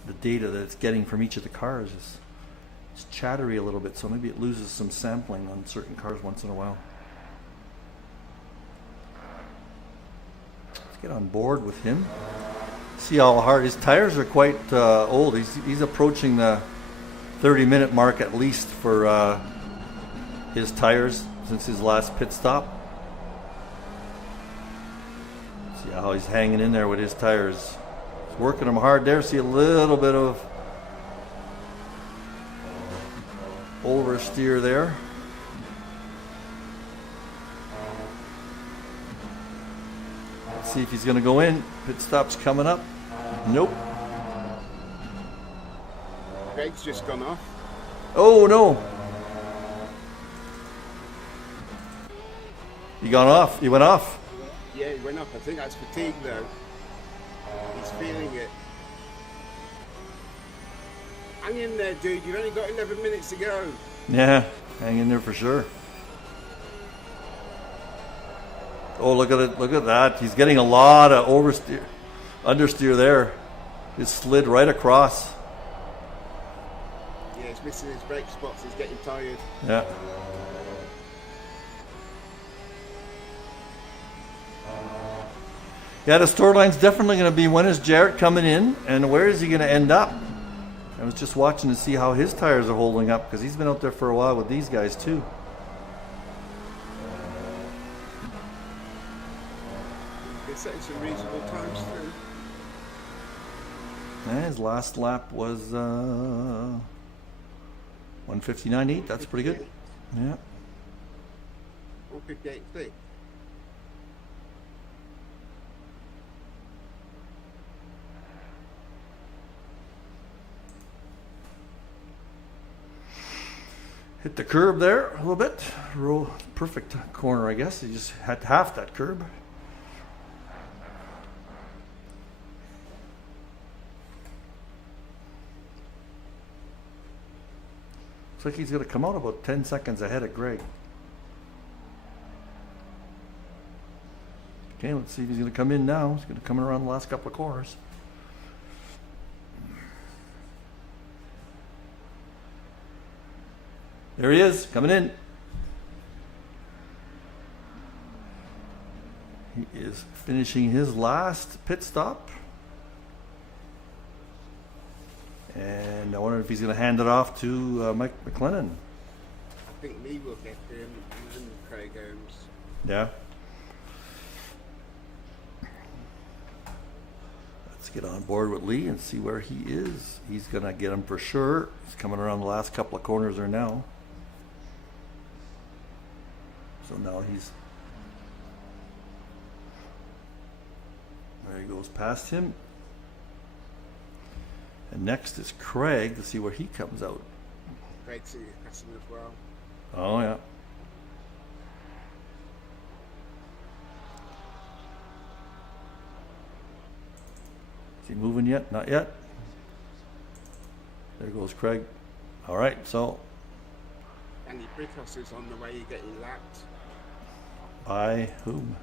the data that it's getting from each of the cars is chattery a little bit, so maybe it loses some sampling on certain cars once in a while. Let's get on board with him. See how hard his tires are. Quite old. He's approaching the 30-minute mark at least for his tires since his last pit stop. See how he's hanging in there with his tires. He's working them hard there. See a little bit of oversteer there. Let's see if he's going to go in. Pit stop's coming up. Nope. Greg's just gone off. Oh no. He gone off. He went off. Yeah, he went up. I think that's fatigue though. He's feeling it. Hang in there, dude. You've only got 11 minutes to go. Yeah, hang in there for sure. Oh, look at it. Look at that. He's getting a lot of understeer there. It slid right across. Yeah, he's missing his brake spots. He's getting tired. Yeah. Yeah, the storyline's definitely going to be, when is Jarrett coming in and where is he going to end up? I was just watching to see how his tires are holding up, because he's been out there for a while with these guys too. They're setting some reasonable times through. And his last lap was 1:59.8. That's pretty good. Yeah. 1:58.6. Hit the curb there a little bit. Perfect corner, I guess. He just had half that curb. Looks like he's going to come out about 10 seconds ahead of Greg. Okay, let's see if he's going to come in now. He's going to come around the last couple of corners. There he is, coming in. He is finishing his last pit stop. And I wonder if he's going to hand it off to Mike McLennan. I think Lee will get him and then Craig Holmes. Yeah. Let's get on board with Lee and see where he is. He's going to get him for sure. He's coming around the last couple of corners there now. So now there he goes past him. And next is Craig to see where he comes out. Craig's passing as well. Oh, yeah. Is he moving yet? Not yet. There goes Craig. All right, so Danny Brickhouse is on the way getting lapped. by whom?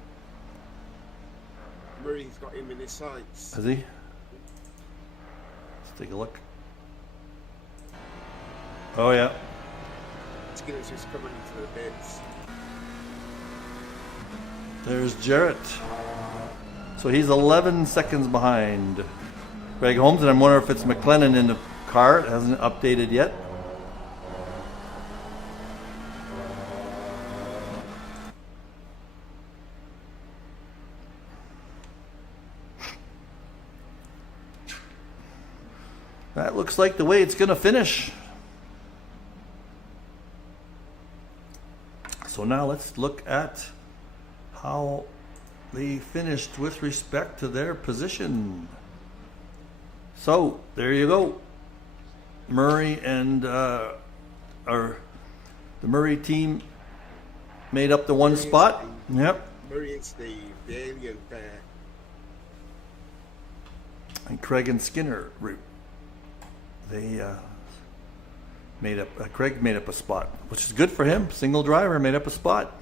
Murray's got him in his sights. Is he? Let's take a look. Oh, yeah. Skinner's just coming into the bits. There's Jarrett. So he's 11 seconds behind Greg Holmes, and I'm wondering if it's McLennan in the car. It hasn't updated yet. That looks like the way it's going to finish. So now let's look at how they finished with respect to their position. So there you go. Murray and the Murray team made up the one spot. Yep. Murray and Steve, the alien pair. And Craig and Skinner, they made up. Craig made up a spot, which is good for him. Single driver made up a spot.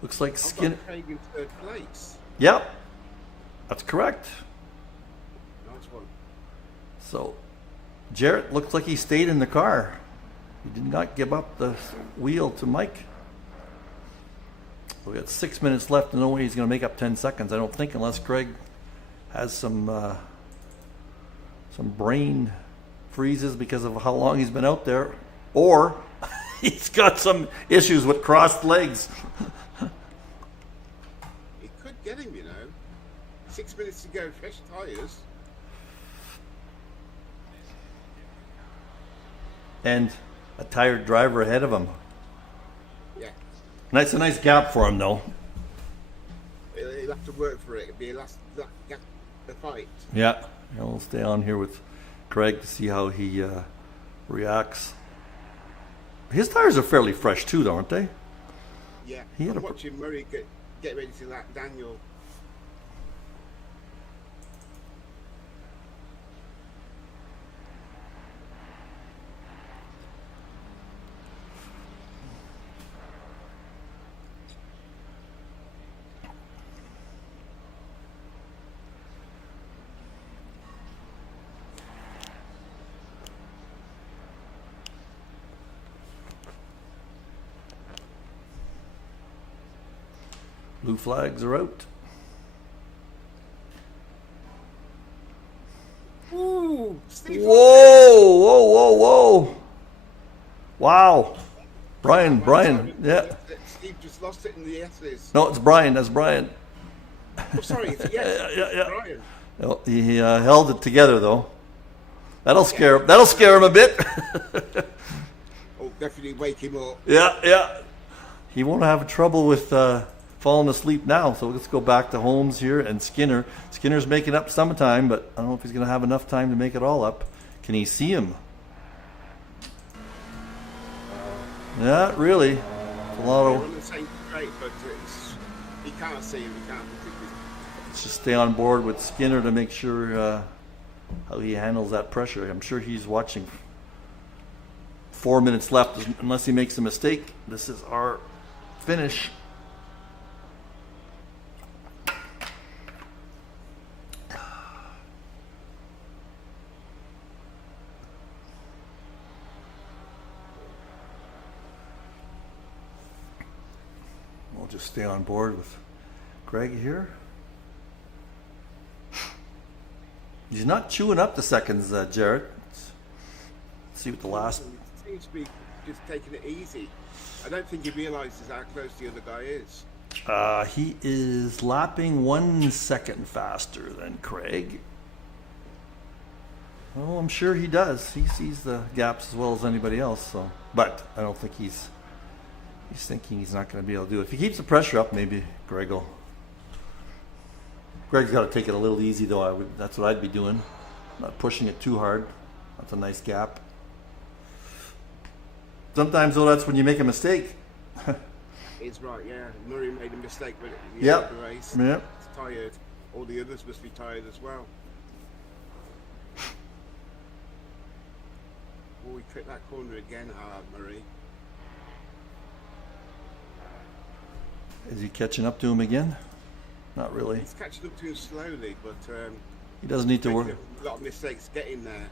Looks like Skinner. Craig in third place. Yep, that's correct. Nice one. So, Jarrett looks like he stayed in the car. He did not give up the wheel to Mike. We got 6 minutes left, and no way he's going to make up 10 seconds. I don't think, unless Craig has some brain freezes because of how long he's been out there, or he's got some issues with crossed legs. It could get him, you know. 6 minutes to go, fresh tyres. And a tired driver ahead of him. Yeah. That's a nice gap for him, though. He'll have to work for it. It'll be a last gap the fight. Yeah. We'll stay on here with Craig to see how he reacts. His tires are fairly fresh too, though, aren't they? Yeah. He had I'm a- watching Murray get ready to lap Daniel. Blue flags are out. Ooh, Steve. Whoa, whoa, whoa, whoa. Wow. Brian, yeah. Steve just lost it in the S's. No, it's Brian, that's Brian. Oh, sorry, it's a yes. Yeah. Brian. No, he held it together, though. That'll scare him a bit. Oh, definitely wake him up. Yeah. He won't have trouble with falling asleep now. So let's go back to Holmes here and Skinner. Skinner's making up some time, but I don't know if he's going to have enough time to make it all up. Can he see him? Not really. A lot They're of. on the same straight, but he can't see him. He can't particularly. Let's just stay on board with Skinner to make sure how he handles that pressure. I'm sure he's watching. 4 minutes left, unless he makes a mistake. This is our finish. We'll just stay on board with Greg here. He's not chewing up the seconds, Jarrett. Let's see what the last. He seems to be just taking it easy. I don't think he realises how close the other guy is. He is lapping 1 second faster than Craig. Oh, I'm sure he does. He sees the gaps as well as anybody else. So, but I don't think he's thinking he's not going to be able to do it. If he keeps the pressure up, maybe Greg will Greg's got to take it a little easy, though. That's what I'd be doing. Not pushing it too hard. That's a nice gap. Sometimes, though, that's when you make a mistake. It's right, yeah. Murray made a mistake with it at the Yep. end of the race. Yep. He's tired. All the others must be tired as well. Oh, he tripped that corner again, Murray. Is he catching up to him again? Not really. He's catching up to him slowly, but He doesn't need to work. making a lot of mistakes getting there.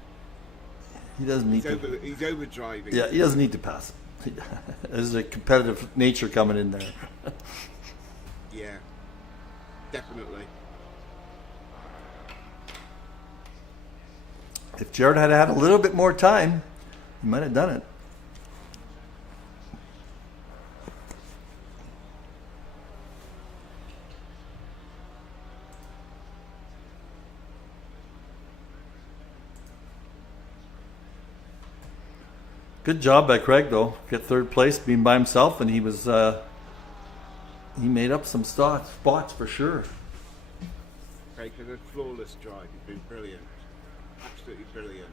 He doesn't need to. He's overdriving. Yeah, he doesn't need to pass. There's a competitive nature coming in there. Yeah, definitely. If Jared had had a little bit more time, he might have done it. Good job by Craig, though. Get third place, being by himself, and he was he made up some spots for sure. Craig had a flawless drive. He's been brilliant, absolutely brilliant.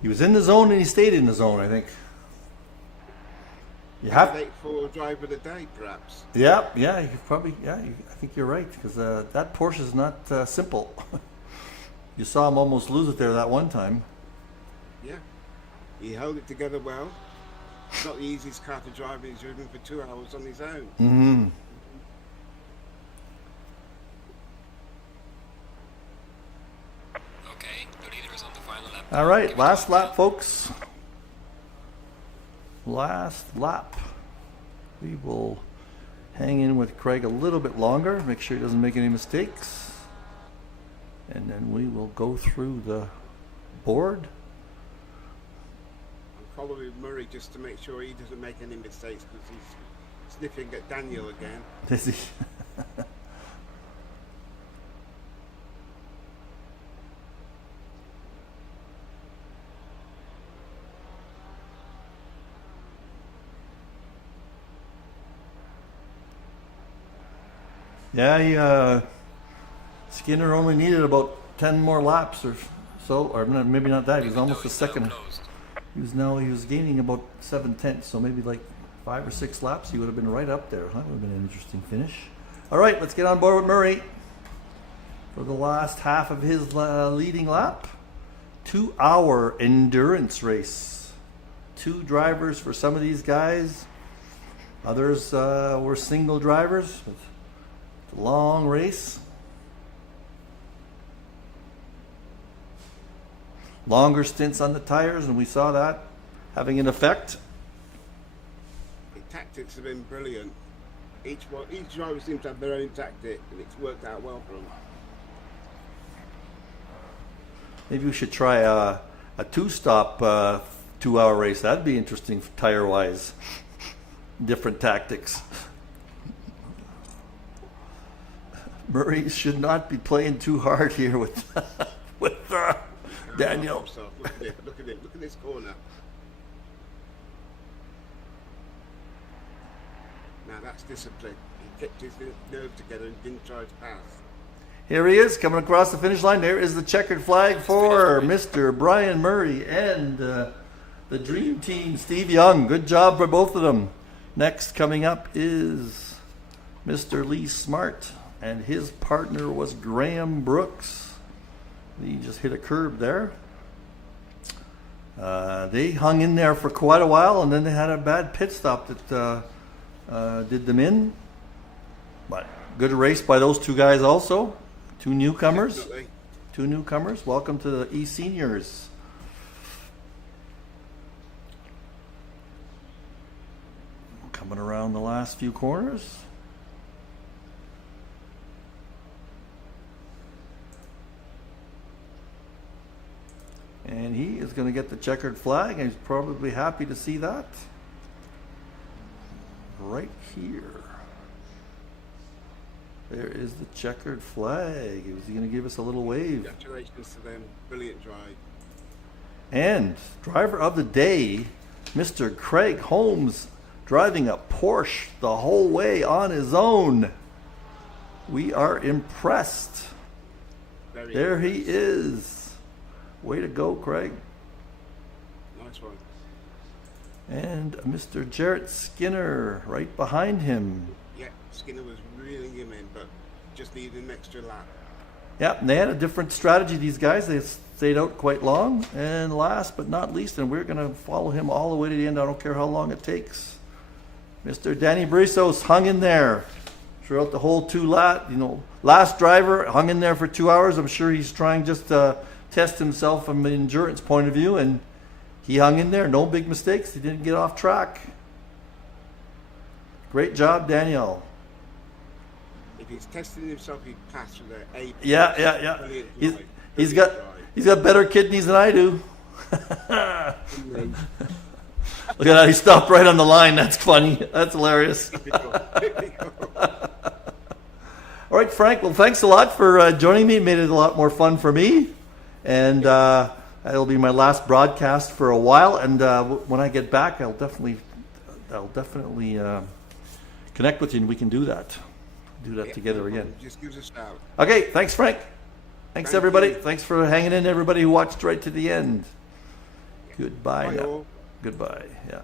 He was in the zone and he stayed in the zone, I think. You have, Late for driver of the day, perhaps. yeah, you probably, I think you're right, because that Porsche is not simple. You saw him almost lose it there that one time. Yeah, he held it together well. It's not the easiest car to drive. He's driven for 2 hours on his own. Mm-hmm. Okay, the leader is on the final lap. All right, last lap, folks. Last lap. We will hang in with Craig a little bit longer, make sure he doesn't make any mistakes. And then we will go through the board. I'm following Murray just to make sure he doesn't make any mistakes because he's sniffing at Daniel again. Is he? Yeah, Skinner only needed about 10 more laps or so, or maybe not that. He was almost a second. He was gaining about 7/10, so maybe like 5 or 6 laps. He would have been right up there. That would have been an interesting finish. All right, let's get on board with Murray for the last half of his leading lap. 2-hour endurance race. 2 drivers for some of these guys. Others were single drivers. It's a long race. Longer stints on the tires, and we saw that having an effect. The tactics have been brilliant. Each driver seems to have their own tactic, and it's worked out well for them. Maybe we should try a 2-stop 2-hour race. That'd be interesting tire-wise. Different tactics. Murray should not be playing too hard here with Daniel. Look at it. Look at this corner. Now that's discipline. He kept his nerve together and didn't try to pass. Here he is coming across the finish line. There is the checkered flag for Mr. Brian Murray and the Dream Team, Steve Young. Good job for both of them. Next coming up is Mr. Lee Smart, and his partner was Graham Brooks. He just hit a curb there. They hung in there for quite a while, and then they had a bad pit stop that did them in. But good race by those 2 guys also. 2 newcomers. Definitely. 2 newcomers. Welcome to the eSeniors. Coming around the last few corners. And he is going to get the checkered flag, and he's probably happy to see that. Right here. There is the checkered flag. Is he going to give us a little wave? Congratulations to them. Brilliant drive. And driver of the day, Mr. Craig Holmes, driving a Porsche the whole way on his own. We are impressed. There he is. Way to go, Craig. Nice one. And Mr. Jarrett Skinner right behind him. Yeah, Skinner was reeling him in, but just needed an extra lap. Yeah, and they had a different strategy, these guys. They stayed out quite long. And last but not least, and we're going to follow him all the way to the end. I don't care how long it takes. Mr. Danny Brisos hung in there throughout the whole last driver hung in there for 2 hours. I'm sure he's trying just to test himself from an endurance point of view, and he hung in there. No big mistakes. He didn't get off track. Great job, Daniel. If he's testing himself, he'd pass with an A. Yeah. He's got better kidneys than I do. Look at how he stopped right on the line. That's funny. That's hilarious. All right, Frank. Well, thanks a lot for joining me. It made it a lot more fun for me. And that'll be my last broadcast for a while. And when I get back, I'll definitely connect with you, and we can do that. Do that together again. Just give us a shout. Okay. Thanks, Frank. Thanks, Thank everybody. you. Thanks for hanging in, everybody who watched right to the end. Goodbye. Bye, now. all. Goodbye. Yeah.